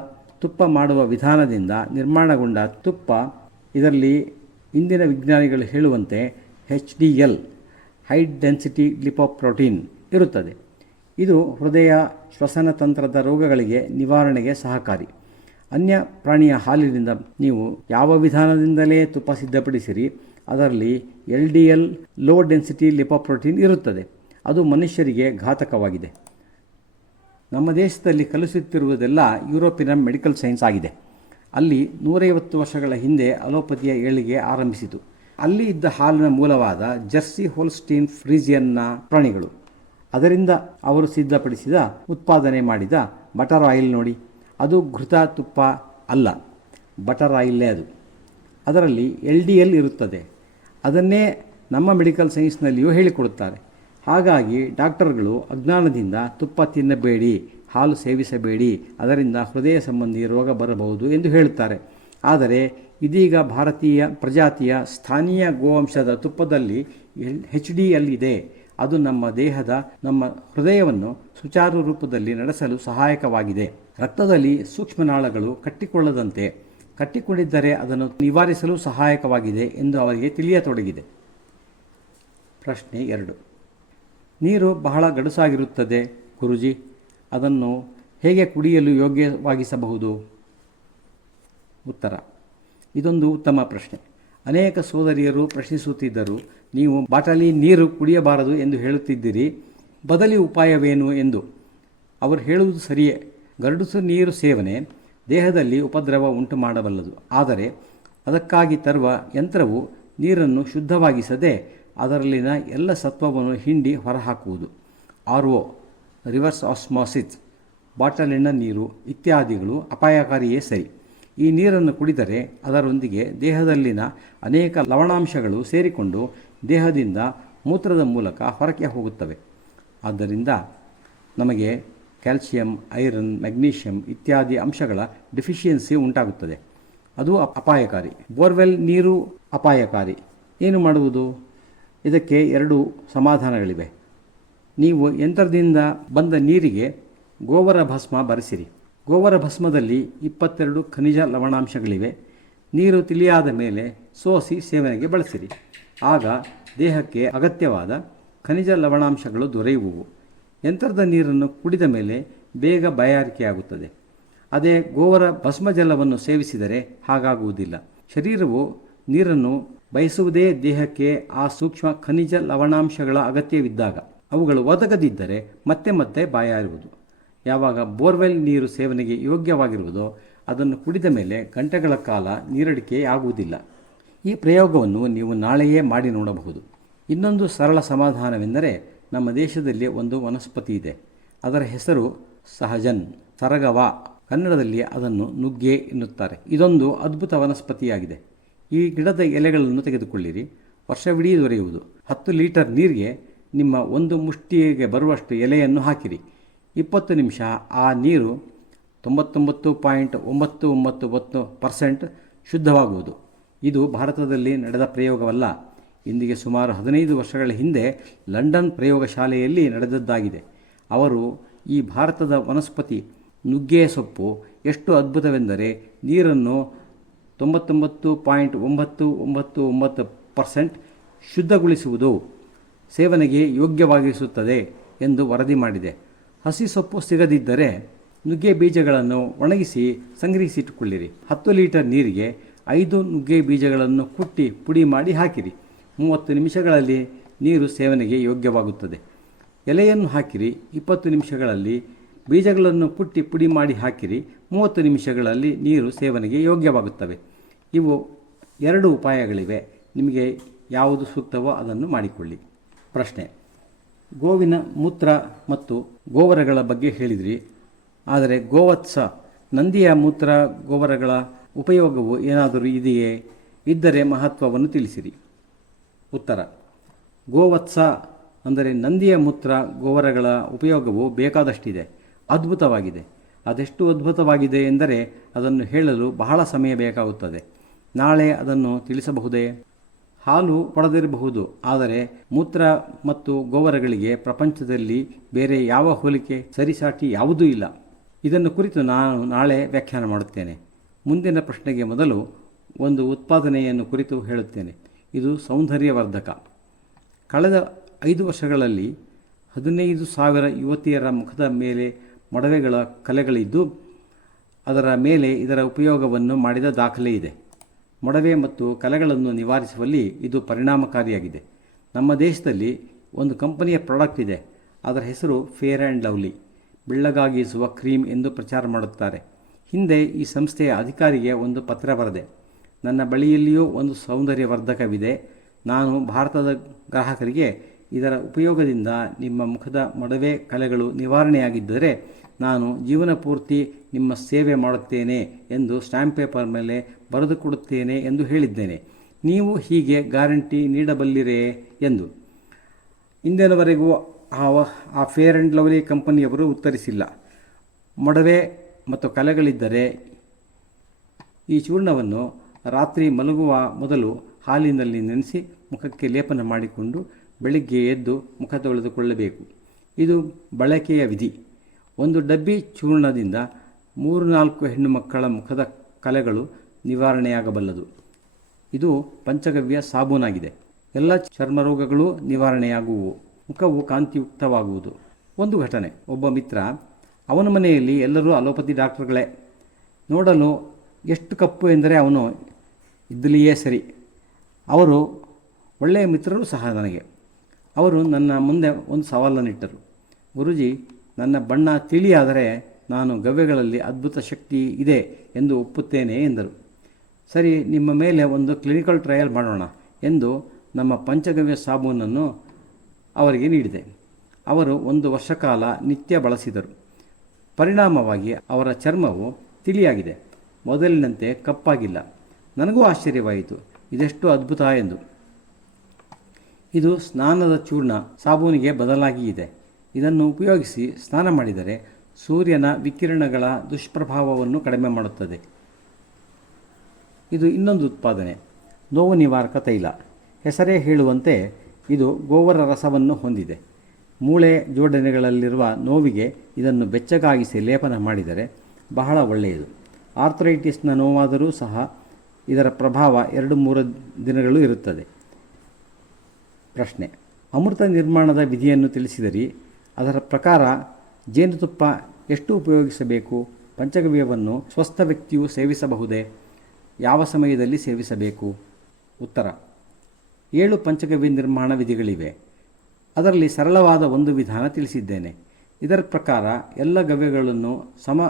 ತುಪ್ಪ ಮಾಡುವ ವಿಧಾನದಿಂದ ನಿರ್ಮಾಣಗೊಂಡ ತುಪ್ಪ, ಇದರಲ್ಲಿ ಇಂದಿನ ವಿಜ್ಞಾನಿಗಳು ಹೇಳುವಂತೆ HDL, ಹೈ ಡೆನ್ಸಿಟಿ ಲಿಪೋಪ್ರೋಟೀನ್ ಇರುತ್ತದೆ. ಇದು ಹೃದಯ, ಶ್ವಸನ ತಂತ್ರದ ರೋಗಗಳಿಗೆ ನಿವಾರಣೆಗೆ ಸಹಕಾರಿ. ಅನ್ಯ ಪ್ರಾಣಿಯ ಹಾಲಿನಿಂದ ನೀವು ಯಾವ ವಿಧಾನದಿಂದಲೇ ತುಪ್ಪ ಸಿದ್ಧಪಡಿಸಿರಿ, ಅದರಲ್ಲಿ LDL, ಲೋ ಡೆನ್ಸಿಟಿ ಲಿಪೋಪ್ರೋಟೀನ್ ಇರುತ್ತದೆ. ಅದು ಮನುಷ್ಯರಿಗೆ ಘಾತಕವಾಗಿದೆ. ನಮ್ಮ ದೇಶದಲ್ಲಿ ಕಲಿಸುತ್ತಿರುವುದೆಲ್ಲ ಯುರೋಪಿನ ಮೆಡಿಕಲ್ ಸೈನ್ಸ್ ಆಗಿದೆ. ಅಲ್ಲಿ 150 ವರ್ಷಗಳ ಹಿಂದೆ ಅಲೋಪತಿಯ ಏಳಿಗೆ ಆರಂಭಿಸಿತು. ಅಲ್ಲಿ ಇದ್ದ ಹಾಲಿನ ಮೂಲವಾದ ಜರ್ಸಿ ಹೋಲ್ಸ್ಟೀನ್ ಫ್ರೀಜಿಯನ್ನ ಪ್ರಾಣಿಗಳು. ಅದರಿಂದ ಅವರು ಸಿದ್ಧಪಡಿಸಿದ, ಉತ್ಪಾದನೆ ಮಾಡಿದ ಬಟರ್ ಆಯಿಲ್ ನೋಡಿ. ಅದು ಘೃತ ತುಪ್ಪ ಅಲ್ಲ, ಬಟರ್ ಆಯಿಲ್ಲೇ ಅದು. ಅದರಲ್ಲಿ LDL ಇರುತ್ತದೆ. ಅದನ್ನೇ ನಮ್ಮ ಮೆಡಿಕಲ್ ಸೈನ್ಸ್ನಲ್ಲಿಯೂ ಹೇಳಿಕೊಡುತ್ತಾರೆ. ಹಾಗಾಗಿ ಡಾಕ್ಟರ್ಗಳು ಅಜ್ಞಾನದಿಂದ ತುಪ್ಪ ತಿನ್ನಬೇಡಿ, ಹಾಲು ಸೇವಿಸಬೇಡಿ, ಅದರಿಂದ ಹೃದಯ ಸಂಬಂಧಿ ರೋಗ ಬರಬಹುದು ಎಂದು ಹೇಳುತ್ತಾರೆ. ಆದರೆ ಇದೀಗ ಭಾರತೀಯ ಪ್ರಜಾತಿಯ ಸ್ಥಾನೀಯ ಗೋವಂಶದ ತುಪ್ಪದಲ್ಲಿ HDL ಇದೆ. ಅದು ನಮ್ಮ ದೇಹದ ನಮ್ಮ ಹೃದಯವನ್ನು ಸುಚಾರು ರೂಪದಲ್ಲಿ ನಡೆಸಲು ಸಹಾಯಕವಾಗಿದೆ. ರಕ್ತದಲ್ಲಿ ಸೂಕ್ಷ್ಮನಾಳಗಳು ಕಟ್ಟಿಕೊಂಡಿದ್ದರೆ ಅದನ್ನು ನಿವಾರಿಸಲು ಸಹಾಯಕವಾಗಿದೆ ಎಂದು ಅವರಿಗೆ ತಿಳಿಯತೊಡಗಿದೆ. ಪ್ರಶ್ನೆ 2. ನೀರು ಬಹಳ ಗಡುಸಾಗಿರುತ್ತದೆ ಗುರುಜಿ, ಅದನ್ನು ಹೇಗೆ ಕುಡಿಯಲು ಯೋಗ್ಯವಾಗಿಸಬಹುದು? ಉತ್ತರ: ಇದೊಂದು ಉತ್ತಮ ಪ್ರಶ್ನೆ. ಅನೇಕ ಸೋದರಿಯರು ಪ್ರಶ್ನಿಸುತ್ತಿದ್ದರು, ನೀವು ಬಾಟಲಿ ನೀರು ಕುಡಿಯಬಾರದು ಎಂದು ಹೇಳುತ್ತಿದ್ದೀರಿ, ಬದಲಿ ಉಪಾಯವೇನು ಎಂದು. ಅವರು ಹೇಳುವುದು ಸರಿಯೇ. ಗಡುಸು ನೀರು ಸೇವನೆ ದೇಹದಲ್ಲಿ ಉಪದ್ರವ ಉಂಟು ಮಾಡಬಲ್ಲದು. ಆದರೆ ಅದಕ್ಕಾಗಿ ತರುವ ಯಂತ್ರವು ನೀರನ್ನು ಶುದ್ಧವಾಗಿಸದೆ ಅದರಲ್ಲಿನ ಎಲ್ಲ ಸತ್ವವನ್ನು ಹಿಂಡಿ ಹೊರಹಾಕುವುದು. RO ರಿವರ್ಸ್ ಆಸ್ಮಾಸಿಸ್, ಬಾಟಲಿನ ನೀರು ಇತ್ಯಾದಿಗಳು ಅಪಾಯಕಾರಿಯೇ ಸರಿ. ಈ ನೀರನ್ನು ಕುಡಿದರೆ ಅದರೊಂದಿಗೆ ದೇಹದಲ್ಲಿನ ಅನೇಕ ಲವಣಾಂಶಗಳು ಸೇರಿಕೊಂಡು ದೇಹದಿಂದ ಮೂತ್ರದ ಮೂಲಕ ಹೊರಕ್ಕೆ ಹೋಗುತ್ತವೆ. ಆದ್ದರಿಂದ ನಮಗೆ ಕ್ಯಾಲ್ಸಿಯಂ, ಐರನ್, ಮೆಗ್ನೀಷಿಯಂ ಇತ್ಯಾದಿ ಅಂಶಗಳ ಡೆಫಿಷಿಯನ್ಸಿ ಉಂಟಾಗುತ್ತದೆ. ಅದು ಅಪಾಯಕಾರಿ. ಬೋರ್ವೆಲ್ ನೀರು ಅಪಾಯಕಾರಿ. ಏನು ಮಾಡುವುದು? ಇದಕ್ಕೆ 2 ಸಮಾಧಾನಗಳಿವೆ. ನೀವು ಯಂತ್ರದಿಂದ ಬಂದ ನೀರಿಗೆ ಗೋವರ ಭಸ್ಮ ಬರೆಸಿರಿ. ಗೋವರ ಭಸ್ಮದಲ್ಲಿ 22 ಖನಿಜ ಲವಣಾಂಶಗಳಿವೆ. ನೀರು ತಿಳಿಯಾದ ಮೇಲೆ ಸೋಸಿ ಸೇವನೆಗೆ ಬಳಸಿರಿ. ಆಗ ದೇಹಕ್ಕೆ ಅಗತ್ಯವಾದ ಖನಿಜ ಲವಣಾಂಶಗಳು ದೊರೆಯುವುವು. ಯಂತ್ರದ ನೀರನ್ನು ಕುಡಿದ ಮೇಲೆ ಬೇಗ ಬಾಯಾರಿಕೆಯಾಗುತ್ತದೆ. ಅದೇ ಗೋವರ ಭಸ್ಮಜಲವನ್ನು ಸೇವಿಸಿದರೆ ಹಾಗಾಗುವುದಿಲ್ಲ. ಶರೀರವು ನೀರನ್ನು ಬಯಸುವುದೇ ದೇಹಕ್ಕೆ ಆ ಸೂಕ್ಷ್ಮ ಖನಿಜ ಲವಣಾಂಶಗಳ ಅಗತ್ಯವಿದ್ದಾಗ. ಅವುಗಳು ಒದಗದಿದ್ದರೆ ಮತ್ತೆ ಮತ್ತೆ ಬಾಯಾರುವುದು. ಯಾವಾಗ ಬೋರ್ವೆಲ್ ನೀರು ಸೇವನೆಗೆ ಯೋಗ್ಯವಾಗಿರುವುದೋ ಅದನ್ನು ಕುಡಿದ ಮೇಲೆ ಗಂಟೆಗಳ ಕಾಲ ನೀರಡಿಕೆಯಾಗುವುದಿಲ್ಲ. ಈ ಪ್ರಯೋಗವನ್ನು ನೀವು ನಾಳೆಯೇ ಮಾಡಿ ನೋಡಬಹುದು. ಇನ್ನೊಂದು ಸರಳ ಸಮಾಧಾನವೆಂದರೆ, ನಮ್ಮ ದೇಶದಲ್ಲಿ ಒಂದು ವನಸ್ಪತಿ ಇದೆ. ಅದರ ಹೆಸರು ಸಹಜನ್, ಸರಗವ. ಕನ್ನಡದಲ್ಲಿ ಅದನ್ನು ನುಗ್ಗೆ ಎನ್ನುತ್ತಾರೆ. ಇದೊಂದು ಅದ್ಭುತ ವನಸ್ಪತಿಯಾಗಿದೆ. ಈ ಗಿಡದ ಎಲೆಗಳನ್ನು ತೆಗೆದುಕೊಳ್ಳಿರಿ, ವರ್ಷವಿಡೀ ದೊರೆಯುವುದು. 10 ಲೀಟರ್ ನೀರಿಗೆ ನಿಮ್ಮ 1 ಮುಷ್ಟಿಗೆ ಬರುವಷ್ಟು ಎಲೆಯನ್ನು ಹಾಕಿರಿ. 20 ನಿಮಿಷ ಆ ನೀರು 99.999% ಶುದ್ಧವಾಗುವುದು. ಇದು ಭಾರತದಲ್ಲಿ ನಡೆದ ಪ್ರಯೋಗವಲ್ಲ. ಇಂದಿಗೆ ಸುಮಾರು 15 ವರ್ಷಗಳ ಹಿಂದೆ ಲಂಡನ್ ಪ್ರಯೋಗಶಾಲೆಯಲ್ಲಿ ನಡೆದದ್ದಾಗಿದೆ. ಅವರು ಈ ಭಾರತದ ವನಸ್ಪತಿ ನುಗ್ಗೆ ಸೊಪ್ಪು ಎಷ್ಟು ಅದ್ಭುತವೆಂದರೆ ನೀರನ್ನು 99.999% ಶುದ್ಧಗೊಳಿಸುವುದು, ಸೇವನೆಗೆ ಯೋಗ್ಯವಾಗಿಸುತ್ತದೆ ಎಂದು ವರದಿ ಮಾಡಿದೆ. ಹಸಿ ಸೊಪ್ಪು ಸಿಗದಿದ್ದರೆ ನುಗ್ಗೆ ಬೀಜಗಳನ್ನು ಒಣಗಿಸಿ ಸಂಗ್ರಹಿಸಿಟ್ಟುಕೊಳ್ಳಿರಿ. 10 ಲೀಟರ್ ನೀರಿಗೆ 5 ನುಗ್ಗೆ ಬೀಜಗಳನ್ನು ಕುಟ್ಟಿ ಪುಡಿ ಮಾಡಿ ಹಾಕಿರಿ. 30 ನಿಮಿಷಗಳಲ್ಲಿ ನೀರು ಸೇವನೆಗೆ ಯೋಗ್ಯವಾಗುತ್ತದೆ. ಎಲೆಯನ್ನು ಹಾಕಿರಿ. 20 ನಿಮಿಷಗಳಲ್ಲಿ ಬೀಜಗಳನ್ನು ಕುಟ್ಟಿ ಪುಡಿ ಮಾಡಿ ಹಾಕಿರಿ. 30 ನಿಮಿಷಗಳಲ್ಲಿ ನೀರು ಸೇವನೆಗೆ ಯೋಗ್ಯವಾಗುತ್ತವೆ. ಇವು 2 ಉಪಾಯಗಳಿವೆ. ನಿಮಗೆ ಯಾವುದು ಸೂಕ್ತವೋ ಅದನ್ನು ಮಾಡಿಕೊಳ್ಳಿ. ಪ್ರಶ್ನೆ: ಗೋವಿನ ಮೂತ್ರ ಮತ್ತು ಗೋವರಗಳ ಬಗ್ಗೆ ಹೇಳಿದ್ರಿ, ಆದರೆ ಗೋವತ್ಸ, ನಂದಿಯ ಮೂತ್ರ ಗೋವರಗಳ ಉಪಯೋಗವು ಏನಾದರೂ ಇದೆಯೇ? ಇದ್ದರೆ ಮಹತ್ವವನ್ನು ತಿಳಿಸಿರಿ. ಉತ್ತರ: ಗೋವತ್ಸ ಅಂದರೆ ನಂದಿಯ ಮೂತ್ರ ಗೋವರಗಳ ಉಪಯೋಗವು ಬೇಕಾದಷ್ಟಿದೆ. ಅದ್ಭುತವಾಗಿದೆ. ಅದೆಷ್ಟು ಅದ್ಭುತವಾಗಿದೆ ಎಂದರೆ ಅದನ್ನು ಹೇಳಲು ಬಹಳ ಸಮಯ ಬೇಕಾಗುತ್ತದೆ. ನಾಳೆ ಅದನ್ನು ತಿಳಿಸಬಹುದೇ? ಹಾಲು ಕೊಡದಿರಬಹುದು, ಆದರೆ ಮೂತ್ರ ಮತ್ತು ಗೋವರಗಳಿಗೆ ಪ್ರಪಂಚದಲ್ಲಿ ಬೇರೆ ಯಾವ ಹೋಲಿಕೆ ಸರಿಸಾಟಿ ಯಾವುದೂ ಇಲ್ಲ. ಇದನ್ನು ಕುರಿತು ನಾನು ನಾಳೆ ವ್ಯಾಖ್ಯಾನ ಮಾಡುತ್ತೇನೆ. ಮುಂದಿನ ಪ್ರಶ್ನೆಗೆ ಮೊದಲು ಒಂದು ಉತ್ಪಾದನೆಯನ್ನು ಕುರಿತು ಹೇಳುತ್ತೇನೆ. ಇದು ಸೌಂದರ್ಯವರ್ಧಕ. ಕಳೆದ 5 ವರ್ಷಗಳಲ್ಲಿ 15,000 ಯುವತಿಯರ ಮುಖದ ಮೇಲೆ ಮೊಡವೆಗಳ ಕಲೆಗಳಿದ್ದು ಅದರ ಮೇಲೆ ಇದರ ಉಪಯೋಗವನ್ನು ಮಾಡಿದ ದಾಖಲೆ ಇದೆ. ಮೊಡವೆ ಮತ್ತು ಕಲೆಗಳನ್ನು ನಿವಾರಿಸುವಲ್ಲಿ ಇದು ಪರಿಣಾಮಕಾರಿಯಾಗಿದೆ. ನಮ್ಮ ದೇಶದಲ್ಲಿ ಒಂದು ಕಂಪನಿಯ ಪ್ರಾಡಕ್ಟ್ ಇದೆ. ಅದರ ಹೆಸರು ಫೇರ್ ಆ್ಯಂಡ್ ಲವ್ಲಿ, ಬೆಳ್ಳಗಾಗಿಸುವ ಕ್ರೀಮ್ ಎಂದು ಪ್ರಚಾರ ಮಾಡುತ್ತಾರೆ. ಹಿಂದೆ ಈ ಸಂಸ್ಥೆಯ ಅಧಿಕಾರಿಗೆ ಒಂದು ಪತ್ರ ಬರೆದೆ. ನನ್ನ ಬಳಿಯಲ್ಲಿಯೂ ಒಂದು ಸೌಂದರ್ಯವರ್ಧಕವಿದೆ. ನಾನು ಭಾರತದ ಗ್ರಾಹಕರಿಗೆ ಇದರ ಉಪಯೋಗದಿಂದ ನಿಮ್ಮ ಮುಖದ ಮೊಡವೆ ಕಲೆಗಳು ನಿವಾರಣೆಯಾಗಿದ್ದರೆ ನಾನು ಜೀವನ ಪೂರ್ತಿ ನಿಮ್ಮ ಸೇವೆ ಮಾಡುತ್ತೇನೆ ಎಂದು ಸ್ಟ್ಯಾಂಪ್ ಪೇಪರ್ ಮೇಲೆ ಬರೆದುಕೊಡುತ್ತೇನೆ ಎಂದು ಹೇಳಿದ್ದೇನೆ. ನೀವು ಹೀಗೆ ಗ್ಯಾರಂಟಿ ನೀಡಬಲ್ಲಿರೇ ಎಂದು. ಇಂದಿನವರೆಗೂ ಆ ಫೇರ್ ಆ್ಯಂಡ್ ಲವ್ಲಿ ಕಂಪನಿಯವರು ಉತ್ತರಿಸಿಲ್ಲ. ಮೊಡವೆ ಮತ್ತು ಕಲೆಗಳಿದ್ದರೆ ಈ ಚೂರ್ಣವನ್ನು ರಾತ್ರಿ ಮಲಗುವ ಮೊದಲು ಹಾಲಿನಲ್ಲಿ ನೆನೆಸಿ ಮುಖಕ್ಕೆ ಲೇಪನ ಮಾಡಿಕೊಂಡು ಬೆಳಿಗ್ಗೆ ಎದ್ದು ಮುಖ ತೊಳೆದುಕೊಳ್ಳಬೇಕು. ಇದು ಬಳಕೆಯ ವಿಧಿ. ಒಂದು ಡಬ್ಬಿ ಚೂರ್ಣದಿಂದ 3-4 ಹೆಣ್ಣು ಮಕ್ಕಳ ಮುಖದ ಕಲೆಗಳು ನಿವಾರಣೆಯಾಗಬಲ್ಲದು. ಇದು ಪಂಚಗವ್ಯ ಸಾಬೂನಾಗಿದೆ. ಎಲ್ಲ ಚರ್ಮರೋಗಗಳು ನಿವಾರಣೆಯಾಗುವು, ಮುಖವು ಕಾಂತಿಯುಕ್ತವಾಗುವುದು. ಒಂದು ಘಟನೆ. ಒಬ್ಬ ಮಿತ್ರ, ಅವನ ಮನೆಯಲ್ಲಿ ಎಲ್ಲರೂ ಅಲೋಪತಿ ಡಾಕ್ಟರ್ಗಳೇ. ನೋಡಲು ಎಷ್ಟು ಕಪ್ಪು ಎಂದರೆ ಅವನು ಇದ್ದಲಿಯೇ ಸರಿ. ಅವರು ಒಳ್ಳೆಯ ಮಿತ್ರರು ಸಹ ನನಗೆ. ಅವರು ನನ್ನ ಮುಂದೆ ಒಂದು ಸವಾಲನ್ನಿಟ್ಟರು. ಗುರೂಜಿ, ನನ್ನ ಬಣ್ಣ ತಿಳಿಯಾದರೆ ನಾನು ಗವ್ಯಗಳಲ್ಲಿ ಅದ್ಭುತ ಶಕ್ತಿ ಇದೆ ಎಂದು ಒಪ್ಪುತ್ತೇನೆ ಎಂದರು. ಸರಿ, ನಿಮ್ಮ ಮೇಲೆ ಒಂದು ಕ್ಲಿನಿಕಲ್ ಟ್ರಯಲ್ ಮಾಡೋಣ ಎಂದು ನಮ್ಮ ಪಂಚಗವ್ಯ ಸಾಬೂನನ್ನು ಅವರಿಗೆ ನೀಡಿದೆ. ಅವರು 1 ವರ್ಷ ಕಾಲ ನಿತ್ಯ ಬಳಸಿದರು. ಪರಿಣಾಮವಾಗಿ ಅವರ ಚರ್ಮವು ತಿಳಿಯಾಗಿದೆ, ಮೊದಲಿನಂತೆ ಕಪ್ಪಾಗಿಲ್ಲ. ನನಗೂ ಆಶ್ಚರ್ಯವಾಯಿತು, ಇದೆಷ್ಟು ಅದ್ಭುತ ಎಂದು. ಇದು ಸ್ನಾನದ ಚೂರ್ಣ ಸಾಬೂನಿಗೆ ಬದಲಾಗಿ ಇದೆ. ಇದನ್ನು ಉಪಯೋಗಿಸಿ ಸ್ನಾನ ಮಾಡಿದರೆ ಸೂರ್ಯನ ವಿಕಿರಣಗಳ ದುಷ್ಪ್ರಭಾವವನ್ನು ಕಡಿಮೆ ಮಾಡುತ್ತದೆ. ಇದು ಇನ್ನೊಂದು ಉತ್ಪಾದನೆ, ನೋವು ನಿವಾರಕ ತೈಲ. ಹೆಸರೇ ಹೇಳುವಂತೆ ಇದು ಗೋವರ ರಸವನ್ನು ಹೊಂದಿದೆ. ಮೂಳೆ ಜೋಡಣೆಗಳಲ್ಲಿರುವ ನೋವಿಗೆ ಇದನ್ನು ಬೆಚ್ಚಗಾಗಿಸಿ ಲೇಪನ ಮಾಡಿದರೆ ಬಹಳ ಒಳ್ಳೆಯದು. ಆರ್ಥರೈಟಿಸ್ನ ನೋವಾದರೂ ಸಹ ಇದರ ಪ್ರಭಾವ 2-3 ದಿನಗಳು ಇರುತ್ತದೆ. ಪ್ರಶ್ನೆ. ಅಮೃತ ನಿರ್ಮಾಣದ ವಿಧಿಯನ್ನು ತಿಳಿಸಿದಿರಿ. ಅದರ ಪ್ರಕಾರ ಜೇನುತುಪ್ಪ ಎಷ್ಟು ಉಪಯೋಗಿಸಬೇಕು? ಪಂಚಗವ್ಯವನ್ನು ಸ್ವಸ್ಥ ವ್ಯಕ್ತಿಯು ಸೇವಿಸಬಹುದೇ? ಯಾವ ಸಮಯದಲ್ಲಿ ಸೇವಿಸಬೇಕು? ಉತ್ತರ. 7 ಪಂಚಗವ್ಯ ನಿರ್ಮಾಣ ವಿಧಿಗಳಿವೆ. ಅದರಲ್ಲಿ ಸರಳವಾದ ಒಂದು ವಿಧಾನ ತಿಳಿಸಿದ್ದೇನೆ. ಇದರ ಪ್ರಕಾರ ಎಲ್ಲ ಗವ್ಯಗಳನ್ನು ಸಮ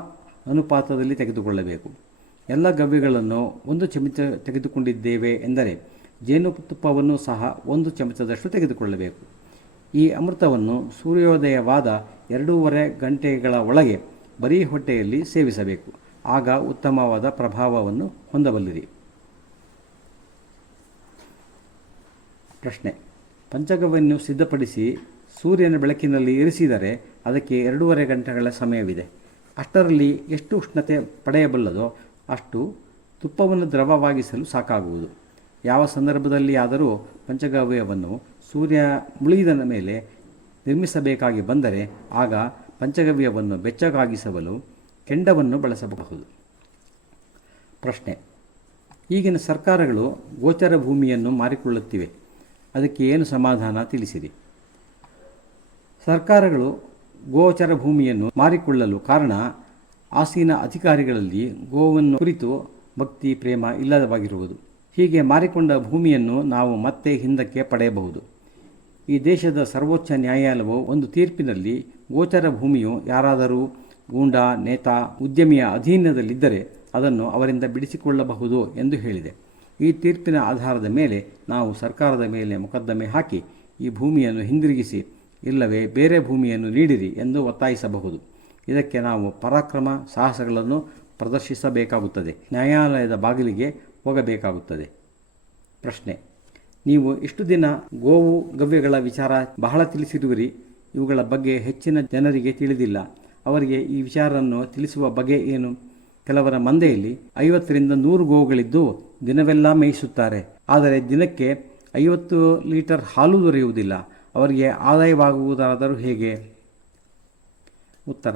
ಅನುಪಾತದಲ್ಲಿ ತೆಗೆದುಕೊಳ್ಳಬೇಕು. ಎಲ್ಲ ಗವ್ಯಗಳನ್ನು 1 ಚಮಚ ತೆಗೆದುಕೊಂಡಿದ್ದೇವೆ ಎಂದರೆ ಜೇನುತುಪ್ಪವನ್ನು ಸಹ 1 ಚಮಚದಷ್ಟು ತೆಗೆದುಕೊಳ್ಳಬೇಕು. ಈ ಅಮೃತವನ್ನು ಸೂರ್ಯೋದಯವಾದ 2.5 ಗಂಟೆಗಳ ಒಳಗೆ ಬರೀ ಹೊಟ್ಟೆಯಲ್ಲಿ ಸೇವಿಸಬೇಕು. ಆಗ ಉತ್ತಮವಾದ ಪ್ರಭಾವವನ್ನು ಹೊಂದಬಲ್ಲಿರಿ. ಪ್ರಶ್ನೆ. ಪಂಚಗವ್ಯವನ್ನು ಸಿದ್ಧಪಡಿಸಿ ಸೂರ್ಯನ ಬೆಳಕಿನಲ್ಲಿ ಇರಿಸಿದರೆ ಅದಕ್ಕೆ 2.5 ಗಂಟೆಗಳ ಸಮಯವಿದೆ. ಅಷ್ಟರಲ್ಲಿ ಎಷ್ಟು ಉಷ್ಣತೆ ಪಡೆಯಬಲ್ಲದೋ ಅಷ್ಟು ತುಪ್ಪವನ್ನು ದ್ರವವಾಗಿಸಲು ಸಾಕಾಗುವುದು. ಯಾವ ಸಂದರ್ಭದಲ್ಲಿ ಆದರೂ ಪಂಚಗವ್ಯವನ್ನು ಸೂರ್ಯ ಮುಳುಗಿದ ಮೇಲೆ ನಿರ್ಮಿಸಬೇಕಾಗಿ ಬಂದರೆ ಆಗ ಪಂಚಗವ್ಯವನ್ನು ಬೆಚ್ಚಗಾಗಿಸಲು ಕೆಂಡವನ್ನು ಬಳಸಬಹುದು. ಪ್ರಶ್ನೆ. ಈಗಿನ ಸರ್ಕಾರಗಳು ಗೋಚರ ಭೂಮಿಯನ್ನು ಮಾರಿಕೊಳ್ಳುತ್ತಿವೆ. ಅದಕ್ಕೆ ಏನು ಸಮಾಧಾನ ತಿಳಿಸಿರಿ. ಸರ್ಕಾರಗಳು ಗೋಚರ ಭೂಮಿಯನ್ನು ಮಾರಿಕೊಳ್ಳಲು ಕಾರಣ ಆಸೀನ ಅಧಿಕಾರಿಗಳಲ್ಲಿ ಗೋವನ್ನು ಕುರಿತು ಭಕ್ತಿ ಪ್ರೇಮ ಇಲ್ಲದವಾಗಿರುವುದು. ಹೀಗೆ ಮಾರಿಕೊಂಡ ಭೂಮಿಯನ್ನು ನಾವು ಮತ್ತೆ ಹಿಂದಕ್ಕೆ ಪಡೆಯಬಹುದು. ಈ ದೇಶದ ಸರ್ವೋಚ್ಚ ನ್ಯಾಯಾಲಯವು ಒಂದು ತೀರ್ಪಿನಲ್ಲಿ ಗೋಚರ ಭೂಮಿಯು ಯಾರಾದರೂ ಗೂಂಡ, ನೇತಾ, ಉದ್ಯಮಿಯ ಅಧೀನದಲ್ಲಿದ್ದರೆ ಅದನ್ನು ಅವರಿಂದ ಬಿಡಿಸಿಕೊಳ್ಳಬಹುದು ಎಂದು ಹೇಳಿದೆ. ಈ ತೀರ್ಪಿನ ಆಧಾರದ ಮೇಲೆ ನಾವು ಸರ್ಕಾರದ ಮೇಲೆ ಮೊಕದ್ದಮೆ ಹಾಕಿ ಈ ಭೂಮಿಯನ್ನು ಹಿಂದಿರುಗಿಸಿ ಇಲ್ಲವೇ ಬೇರೆ ಭೂಮಿಯನ್ನು ನೀಡಿರಿ ಎಂದು ಒತ್ತಾಯಿಸಬಹುದು. ಇದಕ್ಕೆ ನಾವು ಪರಾಕ್ರಮ ಸಾಹಸಗಳನ್ನು ಪ್ರದರ್ಶಿಸಬೇಕಾಗುತ್ತದೆ. ನ್ಯಾಯಾಲಯದ ಬಾಗಿಲಿಗೆ ಹೋಗಬೇಕಾಗುತ್ತದೆ. ಪ್ರಶ್ನೆ. ನೀವು ಇಷ್ಟು ದಿನ ಗೋವು ಗವ್ಯಗಳ ವಿಚಾರ ಬಹಳ ತಿಳಿಸಿರುವಿರಿ. ಇವುಗಳ ಬಗ್ಗೆ ಹೆಚ್ಚಿನ ಜನರಿಗೆ ತಿಳಿದಿಲ್ಲ. ಅವರಿಗೆ ಈ ವಿಚಾರವನ್ನು ತಿಳಿಸುವ ಬಗೆ ಏನು? ಕೆಲವರ ಮಂದೆಯಲ್ಲಿ 50ರಿಂದ 100 ಗೋವುಗಳಿದ್ದು ದಿನವೆಲ್ಲ ಮೇಯಿಸುತ್ತಾರೆ. ಆದರೆ ದಿನಕ್ಕೆ 50 ಲೀಟರ್ ಹಾಲು ದೊರೆಯುವುದಿಲ್ಲ. ಅವರಿಗೆ ಆದಾಯವಾಗುವುದಾದರೂ ಹೇಗೆ? ಉತ್ತರ.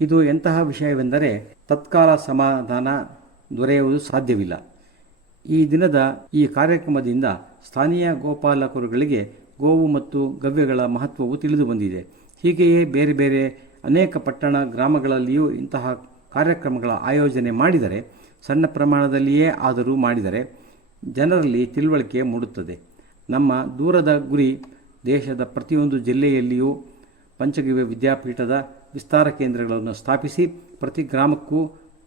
ಇದು ಎಂತಹ ವಿಷಯವೆಂದರೆ ತತ್ಕಾಲ ಸಮಾಧಾನ ದೊರೆಯುವುದು ಸಾಧ್ಯವಿಲ್ಲ. ಈ ದಿನದ ಈ ಕಾರ್ಯಕ್ರಮದಿಂದ ಸ್ಥಾನೀಯ ಗೋಪಾಲಕರುಗಳಿಗೆ ಗೋವು ಮತ್ತು ಗವ್ಯಗಳ ಮಹತ್ವವು ತಿಳಿದು ಬಂದಿದೆ. ಹೀಗೆಯೇ ಬೇರೆ ಬೇರೆ ಅನೇಕ ಪಟ್ಟಣ ಗ್ರಾಮಗಳಲ್ಲಿಯೂ ಇಂತಹ ಕಾರ್ಯಕ್ರಮಗಳ ಆಯೋಜನೆ ಮಾಡಿದರೆ, ಸಣ್ಣ ಪ್ರಮಾಣದಲ್ಲಿಯೇ ಆದರೂ ಮಾಡಿದರೆ ಜನರಲ್ಲಿ ತಿಳುವಳಿಕೆ ಮೂಡುತ್ತದೆ. ನಮ್ಮ ದೂರದ ಗುರಿ ದೇಶದ ಪ್ರತಿಯೊಂದು ಜಿಲ್ಲೆಯಲ್ಲಿಯೂ ಪಂಚಗವ್ಯ ವಿದ್ಯಾಪೀಠದ ವಿಸ್ತಾರ ಕೇಂದ್ರಗಳನ್ನು ಸ್ಥಾಪಿಸಿ ಪ್ರತಿ ಗ್ರಾಮಕ್ಕೂ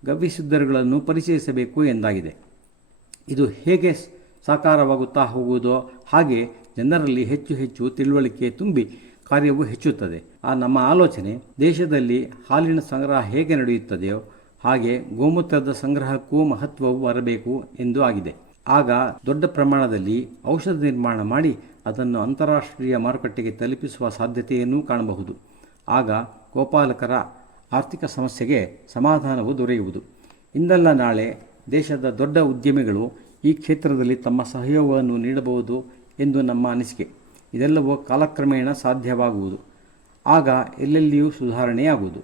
ಗವ್ಯಸಿದ್ಧರುಗಳನ್ನು ಪರಿಚಯಿಸಬೇಕು ಎಂದಾಗಿದೆ. ಇದು ಹೇಗೆ ಸಾಕಾರವಾಗುತ್ತಾ ಹೋಗುವುದೋ ಹಾಗೆ ಜನರಲ್ಲಿ ಹೆಚ್ಚು ಹೆಚ್ಚು ತಿಳುವಳಿಕೆ ತುಂಬಿ ಕಾರ್ಯವು ಹೆಚ್ಚುತ್ತದೆ. ನಮ್ಮ ಆಲೋಚನೆ ದೇಶದಲ್ಲಿ ಹಾಲಿನ ಸಂಗ್ರಹ ಹೇಗೆ ನಡೆಯುತ್ತದೆಯೋ ಹಾಗೆ ಗೋಮೂತ್ರದ ಸಂಗ್ರಹಕ್ಕೂ ಮಹತ್ವವು ಬರಬೇಕು ಎಂದು ಆಗಿದೆ. ಆಗ ದೊಡ್ಡ ಪ್ರಮಾಣದಲ್ಲಿ ಔಷಧ ನಿರ್ಮಾಣ ಮಾಡಿ ಅದನ್ನು ಅಂತಾರಾಷ್ಟ್ರೀಯ ಮಾರುಕಟ್ಟೆಗೆ ತಲುಪಿಸುವ ಸಾಧ್ಯತೆಯನ್ನೂ ಕಾಣಬಹುದು. ಆಗ ಗೋಪಾಲಕರ ಆರ್ಥಿಕ ಸಮಸ್ಯೆಗೆ ಸಮಾಧಾನವು ದೊರೆಯುವುದು. ಇಂದಲ್ಲ ನಾಳೆ ದೇಶದ ದೊಡ್ಡ ಉದ್ಯಮಿಗಳು ಈ ಕ್ಷೇತ್ರದಲ್ಲಿ ತಮ್ಮ ಸಹಯೋಗವನ್ನು ನೀಡಬಹುದು ಎಂದು ನಮ್ಮ ಅನಿಸಿಕೆ. ಇದೆಲ್ಲವೂ ಕಾಲಕ್ರಮೇಣ ಸಾಧ್ಯವಾಗುವುದು. ಆಗ ಎಲ್ಲೆಲ್ಲಿಯೂ ಸುಧಾರಣೆಯಾಗುವುದು.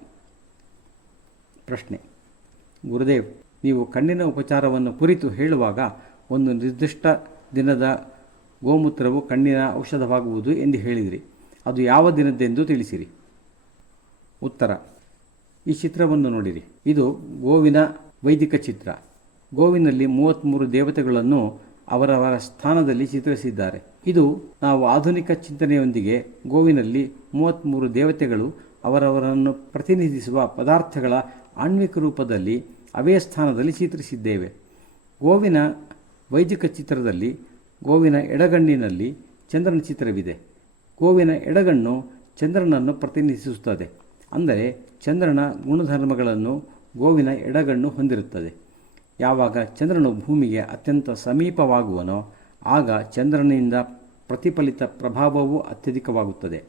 ಪ್ರಶ್ನೆ: ಗುರುದೇವ್, ನೀವು ಕಣ್ಣಿನ ಉಪಚಾರವನ್ನು ಕುರಿತು ಹೇಳುವಾಗ ಒಂದು ನಿರ್ದಿಷ್ಟ ದಿನದ ಗೋಮೂತ್ರವು ಕಣ್ಣಿನ ಔಷಧವಾಗುವುದು ಎಂದು ಹೇಳಿದಿರಿ. ಅದು ಯಾವ ದಿನದ್ದೆಂದು ತಿಳಿಸಿರಿ. ಉತ್ತರ: ಈ ಚಿತ್ರವನ್ನು ನೋಡಿರಿ. ಇದು ಗೋವಿನ ವೈದಿಕ ಚಿತ್ರ. ಗೋವಿನಲ್ಲಿ 33 ದೇವತೆಗಳನ್ನು ಅವರವರ ಸ್ಥಾನದಲ್ಲಿ ಚಿತ್ರಿಸಿದ್ದಾರೆ. ಇದು ನಾವು ಆಧುನಿಕ ಚಿಂತನೆಯೊಂದಿಗೆ ಗೋವಿನಲ್ಲಿ 33 ದೇವತೆಗಳು ಅವರವರನ್ನು ಪ್ರತಿನಿಧಿಸುವ ಪದಾರ್ಥಗಳ ಆಣ್ವಿಕ ರೂಪದಲ್ಲಿ ಅವೇ ಸ್ಥಾನದಲ್ಲಿ ಚಿತ್ರಿಸಿದ್ದೇವೆ. ಗೋವಿನ ವೈದಿಕ ಚಿತ್ರದಲ್ಲಿ ಗೋವಿನ ಎಡಗಣ್ಣಿನಲ್ಲಿ ಚಂದ್ರನ ಚಿತ್ರವಿದೆ. ಗೋವಿನ ಎಡಗಣ್ಣು ಚಂದ್ರನನ್ನು ಪ್ರತಿನಿಧಿಸುತ್ತದೆ. ಅಂದರೆ ಚಂದ್ರನ ಗುಣಧರ್ಮಗಳನ್ನು ಗೋವಿನ ಎಡಗಣ್ಣು ಹೊಂದಿರುತ್ತದೆ. ಯಾವಾಗ ಚಂದ್ರನು ಭೂಮಿಗೆ ಅತ್ಯಂತ ಸಮೀಪವಾಗುವನೋ ಆಗ ಚಂದ್ರನಿಂದ ಪ್ರತಿಫಲಿತ ಪ್ರಭಾವವು ಅತ್ಯಧಿಕವಾಗುತ್ತದೆ.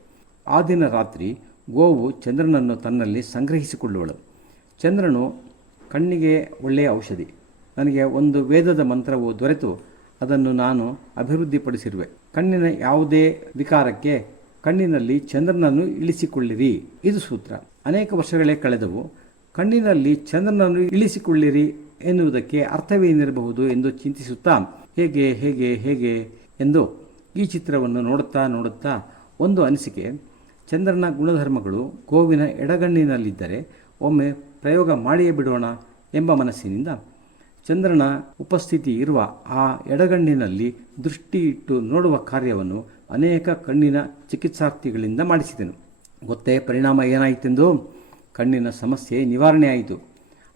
ಆ ದಿನ ರಾತ್ರಿ ಗೋವು ಚಂದ್ರನನ್ನು ತನ್ನಲ್ಲಿ ಸಂಗ್ರಹಿಸಿಕೊಳ್ಳುವಳು. ಚಂದ್ರನು ಕಣ್ಣಿಗೆ ಒಳ್ಳೆಯ ಔಷಧಿ. ನನಗೆ ಒಂದು ವೇದದ ಮಂತ್ರವು ದೊರೆತು ಅದನ್ನು ನಾನು ಅಭಿವೃದ್ಧಿಪಡಿಸಿರುವೆ. ಕಣ್ಣಿನ ಯಾವುದೇ ವಿಕಾರಕ್ಕೆ ಕಣ್ಣಿನಲ್ಲಿ ಚಂದ್ರನನ್ನು ಇಳಿಸಿಕೊಳ್ಳಿರಿ, ಇದು ಸೂತ್ರ. ಅನೇಕ ವರ್ಷಗಳೇ ಕಳೆದವು. ಕಣ್ಣಿನಲ್ಲಿ ಚಂದ್ರನನ್ನು ಇಳಿಸಿಕೊಳ್ಳಿರಿ ಎನ್ನುವುದಕ್ಕೆ ಅರ್ಥವೇನಿರಬಹುದು ಎಂದು ಚಿಂತಿಸುತ್ತಾ ಹೇಗೆ ಹೇಗೆ ಹೇಗೆ ಎಂದು ಈ ಚಿತ್ರವನ್ನು ನೋಡುತ್ತಾ ಒಂದು ಅನಿಸಿಕೆ: ಚಂದ್ರನ ಗುಣಧರ್ಮಗಳು ಗೋವಿನ ಎಡಗಣ್ಣಿನಲ್ಲಿದ್ದರೆ ಒಮ್ಮೆ ಪ್ರಯೋಗ ಮಾಡಿಯೇ ಬಿಡೋಣ ಎಂಬ ಮನಸ್ಸಿನಿಂದ ಚಂದ್ರನ ಉಪಸ್ಥಿತಿ ಇರುವ ಆ ಎಡಗಣ್ಣಿನಲ್ಲಿ ದೃಷ್ಟಿ ಇಟ್ಟು ನೋಡುವ ಕಾರ್ಯವನ್ನು ಅನೇಕ ಕಣ್ಣಿನ ಚಿಕಿತ್ಸಾರ್ಥಿಗಳಿಂದ ಮಾಡಿಸಿದೆನು. ಗೊತ್ತೇ ಪರಿಣಾಮ ಏನಾಯಿತೆಂದು? ಕಣ್ಣಿನ ಸಮಸ್ಯೆ ನಿವಾರಣೆಯಾಯಿತು.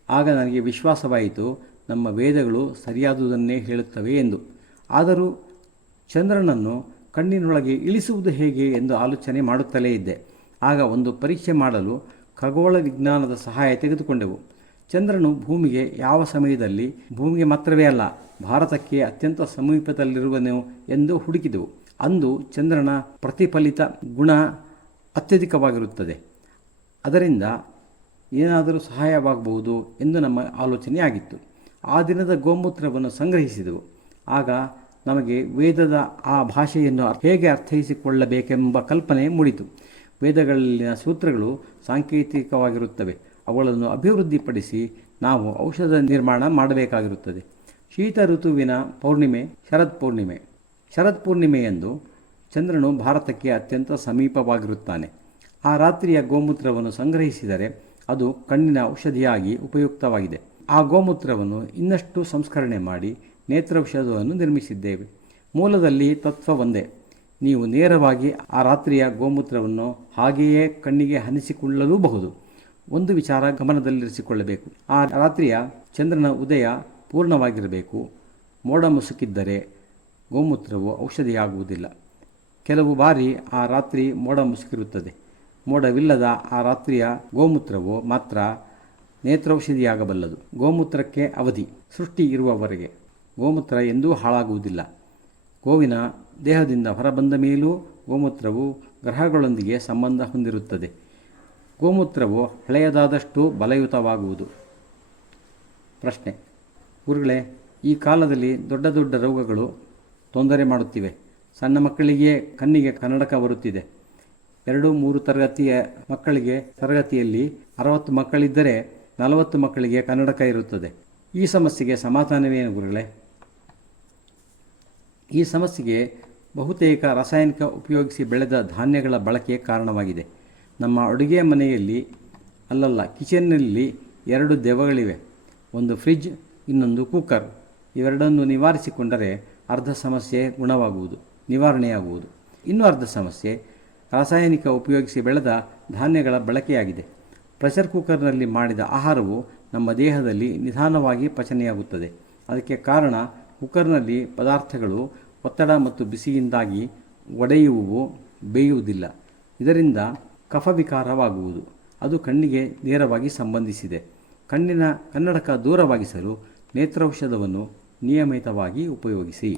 ಆಗ ನನಗೆ ವಿಶ್ವಾಸವಾಯಿತು, ನಮ್ಮ ವೇದಗಳು ಸರಿಯಾದುದನ್ನೇ ಹೇಳುತ್ತವೆ ಎಂದು. ಆದರೂ ಚಂದ್ರನನ್ನು ಕಣ್ಣಿನೊಳಗೆ ಇಳಿಸುವುದು ಹೇಗೆ ಎಂದು ಆಲೋಚನೆ ಮಾಡುತ್ತಲೇ ಇದ್ದೆ. ಆಗ ಒಂದು ಪರೀಕ್ಷೆ ಮಾಡಲು ಖಗೋಳ ವಿಜ್ಞಾನದ ಸಹಾಯ ತೆಗೆದುಕೊಂಡೆವು. ಚಂದ್ರನು ಭೂಮಿಗೆ ಯಾವ ಸಮಯದಲ್ಲಿ, ಭೂಮಿಗೆ ಮಾತ್ರವೇ ಅಲ್ಲ ಭಾರತಕ್ಕೆ ಅತ್ಯಂತ ಸಮೀಪದಲ್ಲಿರುವನು ಎಂದು ಹುಡುಕಿದೆವು. ಅಂದು ಚಂದ್ರನ ಪ್ರತಿಫಲಿತ ಗುಣ ಅತ್ಯಧಿಕವಾಗಿರುತ್ತದೆ. ಅದರಿಂದ ಏನಾದರೂ ಸಹಾಯವಾಗಬಹುದು ಎಂದು ನಮ್ಮ ಆಲೋಚನೆಯಾಗಿತ್ತು. ಆ ದಿನದ ಗೋಮೂತ್ರವನ್ನು ಸಂಗ್ರಹಿಸಿದೆವು. ಆಗ ನಮಗೆ ವೇದದ ಆ ಭಾಷೆಯನ್ನು ಹೇಗೆ ಅರ್ಥೈಸಿಕೊಳ್ಳಬೇಕೆಂಬ ಕಲ್ಪನೆ ಮೂಡಿತು. ವೇದಗಳಲ್ಲಿನ ಸೂತ್ರಗಳು ಸಾಂಕೇತಿಕವಾಗಿರುತ್ತವೆ. ಅವುಗಳನ್ನು ಅಭಿವೃದ್ಧಿಪಡಿಸಿ ನಾವು ಔಷಧ ನಿರ್ಮಾಣ ಮಾಡಬೇಕಾಗಿರುತ್ತದೆ. ಶೀತ ಋತುವಿನ ಪೌರ್ಣಿಮೆ ಶರತ್ ಪೂರ್ಣಿಮೆಯಂದು ಚಂದ್ರನು ಭಾರತಕ್ಕೆ ಅತ್ಯಂತ ಸಮೀಪವಾಗಿರುತ್ತಾನೆ. ಆ ರಾತ್ರಿಯ ಗೋಮೂತ್ರವನ್ನು ಸಂಗ್ರಹಿಸಿದರೆ ಅದು ಕಣ್ಣಿನ ಔಷಧಿಯಾಗಿ ಉಪಯುಕ್ತವಾಗಿದೆ. ಆ ಗೋಮೂತ್ರವನ್ನು ಇನ್ನಷ್ಟು ಸಂಸ್ಕರಣೆ ಮಾಡಿ ನೇತ್ರೌಷಧವನ್ನು ನಿರ್ಮಿಸಿದ್ದೇವೆ. ಮೂಲದಲ್ಲಿ ತತ್ವ ಒಂದೇ. ನೀವು ನೇರವಾಗಿ ಆ ರಾತ್ರಿಯ ಗೋಮೂತ್ರವನ್ನು ಹಾಗೆಯೇ ಕಣ್ಣಿಗೆ ಹನಿಸಿಕೊಳ್ಳಲೂಬಹುದು. ಒಂದು ವಿಚಾರ ಗಮನದಲ್ಲಿರಿಸಿಕೊಳ್ಳಬೇಕು. ಆ ರಾತ್ರಿಯ ಚಂದ್ರನ ಉದಯ ಪೂರ್ಣವಾಗಿರಬೇಕು. ಮೋಡ ಮುಸುಕಿದ್ದರೆ ಗೋಮೂತ್ರವು ಔಷಧಿಯಾಗುವುದಿಲ್ಲ. ಕೆಲವು ಬಾರಿ ಆ ರಾತ್ರಿ ಮೋಡ ಮುಸುಕಿರುತ್ತದೆ. ಮೋಡವಿಲ್ಲದ ಆ ರಾತ್ರಿಯ ಗೋಮೂತ್ರವು ಮಾತ್ರ ನೇತ್ರೌಷಧಿಯಾಗಬಲ್ಲದು. ಗೋಮೂತ್ರಕ್ಕೆ ಅವಧಿ. ಸೃಷ್ಟಿ ಇರುವವರೆಗೆ ಗೋಮೂತ್ರ ಎಂದೂ ಹಾಳಾಗುವುದಿಲ್ಲ. ಗೋವಿನ ದೇಹದಿಂದ ಹೊರಬಂದ ಮೇಲೂ ಗೋಮೂತ್ರವು ಗ್ರಹಗಳೊಂದಿಗೆ ಸಂಬಂಧ ಹೊಂದಿರುತ್ತದೆ. ಗೋಮೂತ್ರವು ಹಳೆಯದಾದಷ್ಟು ಬಲಯುತವಾಗುವುದು. ಪ್ರಶ್ನೆ: ಗುರುಗಳೇ, ಈ ಕಾಲದಲ್ಲಿ ದೊಡ್ಡ ದೊಡ್ಡ ರೋಗಗಳು ತೊಂದರೆ ಮಾಡುತ್ತಿವೆ. ಸಣ್ಣ ಮಕ್ಕಳಿಗೆ ಕಣ್ಣಿಗೆ ಕನ್ನಡಕ ಬರುತ್ತಿದೆ. 2-3 ತರಗತಿಯ ಮಕ್ಕಳಿಗೆ ತರಗತಿಯಲ್ಲಿ 60 ಮಕ್ಕಳಿದ್ದರೆ 40 ಮಕ್ಕಳಿಗೆ ಕನ್ನಡಕ ಇರುತ್ತದೆ. ಈ ಸಮಸ್ಯೆಗೆ ಸಮಾಧಾನವೇನು ಗುರುಗಳೇ? ಈ ಸಮಸ್ಯೆಗೆ ಬಹುತೇಕ ರಾಸಾಯನಿಕ ಉಪಯೋಗಿಸಿ ಬೆಳೆದ ಧಾನ್ಯಗಳ ಬಳಕೆ ಕಾರಣವಾಗಿದೆ. ನಮ್ಮ ಅಡುಗೆ ಮನೆಯಲ್ಲಿ ಕಿಚನ್ನಲ್ಲಿ 2 ದೆವ್ವಗಳಿವೆ. ಒಂದು ಫ್ರಿಡ್ಜ್, ಇನ್ನೊಂದು ಕುಕ್ಕರ್. ಇವೆರಡನ್ನು ನಿವಾರಿಸಿಕೊಂಡರೆ ಅರ್ಧ ಸಮಸ್ಯೆ ನಿವಾರಣೆಯಾಗುವುದು. ಇನ್ನೂ ಅರ್ಧ ಸಮಸ್ಯೆ ರಾಸಾಯನಿಕ ಉಪಯೋಗಿಸಿ ಬೆಳೆದ ಧಾನ್ಯಗಳ ಬಳಕೆಯಾಗಿದೆ. ಪ್ರೆಷರ್ ಕುಕ್ಕರ್ನಲ್ಲಿ ಮಾಡಿದ ಆಹಾರವು ನಮ್ಮ ದೇಹದಲ್ಲಿ ನಿಧಾನವಾಗಿ ಪಚನೆಯಾಗುತ್ತದೆ. ಅದಕ್ಕೆ ಕಾರಣ ಕುಕ್ಕರ್ನಲ್ಲಿ ಪದಾರ್ಥಗಳು ಒತ್ತಡ ಮತ್ತು ಬಿಸಿಯಿಂದಾಗಿ ಒಡೆಯುವುವು, ಬೇಯುವುದಿಲ್ಲ. ಇದರಿಂದ ಕಫವಿಕಾರವಾಗುವುದು. ಅದು ಕಣ್ಣಿಗೆ ನೇರವಾಗಿ ಸಂಬಂಧಿಸಿದೆ. ಕಣ್ಣಿನ ಕನ್ನಡಕ ದೂರವಾಗಿಸಲು ನೇತ್ರೌಷಧವನ್ನು ನಿಯಮಿತವಾಗಿ ಉಪಯೋಗಿಸಿ.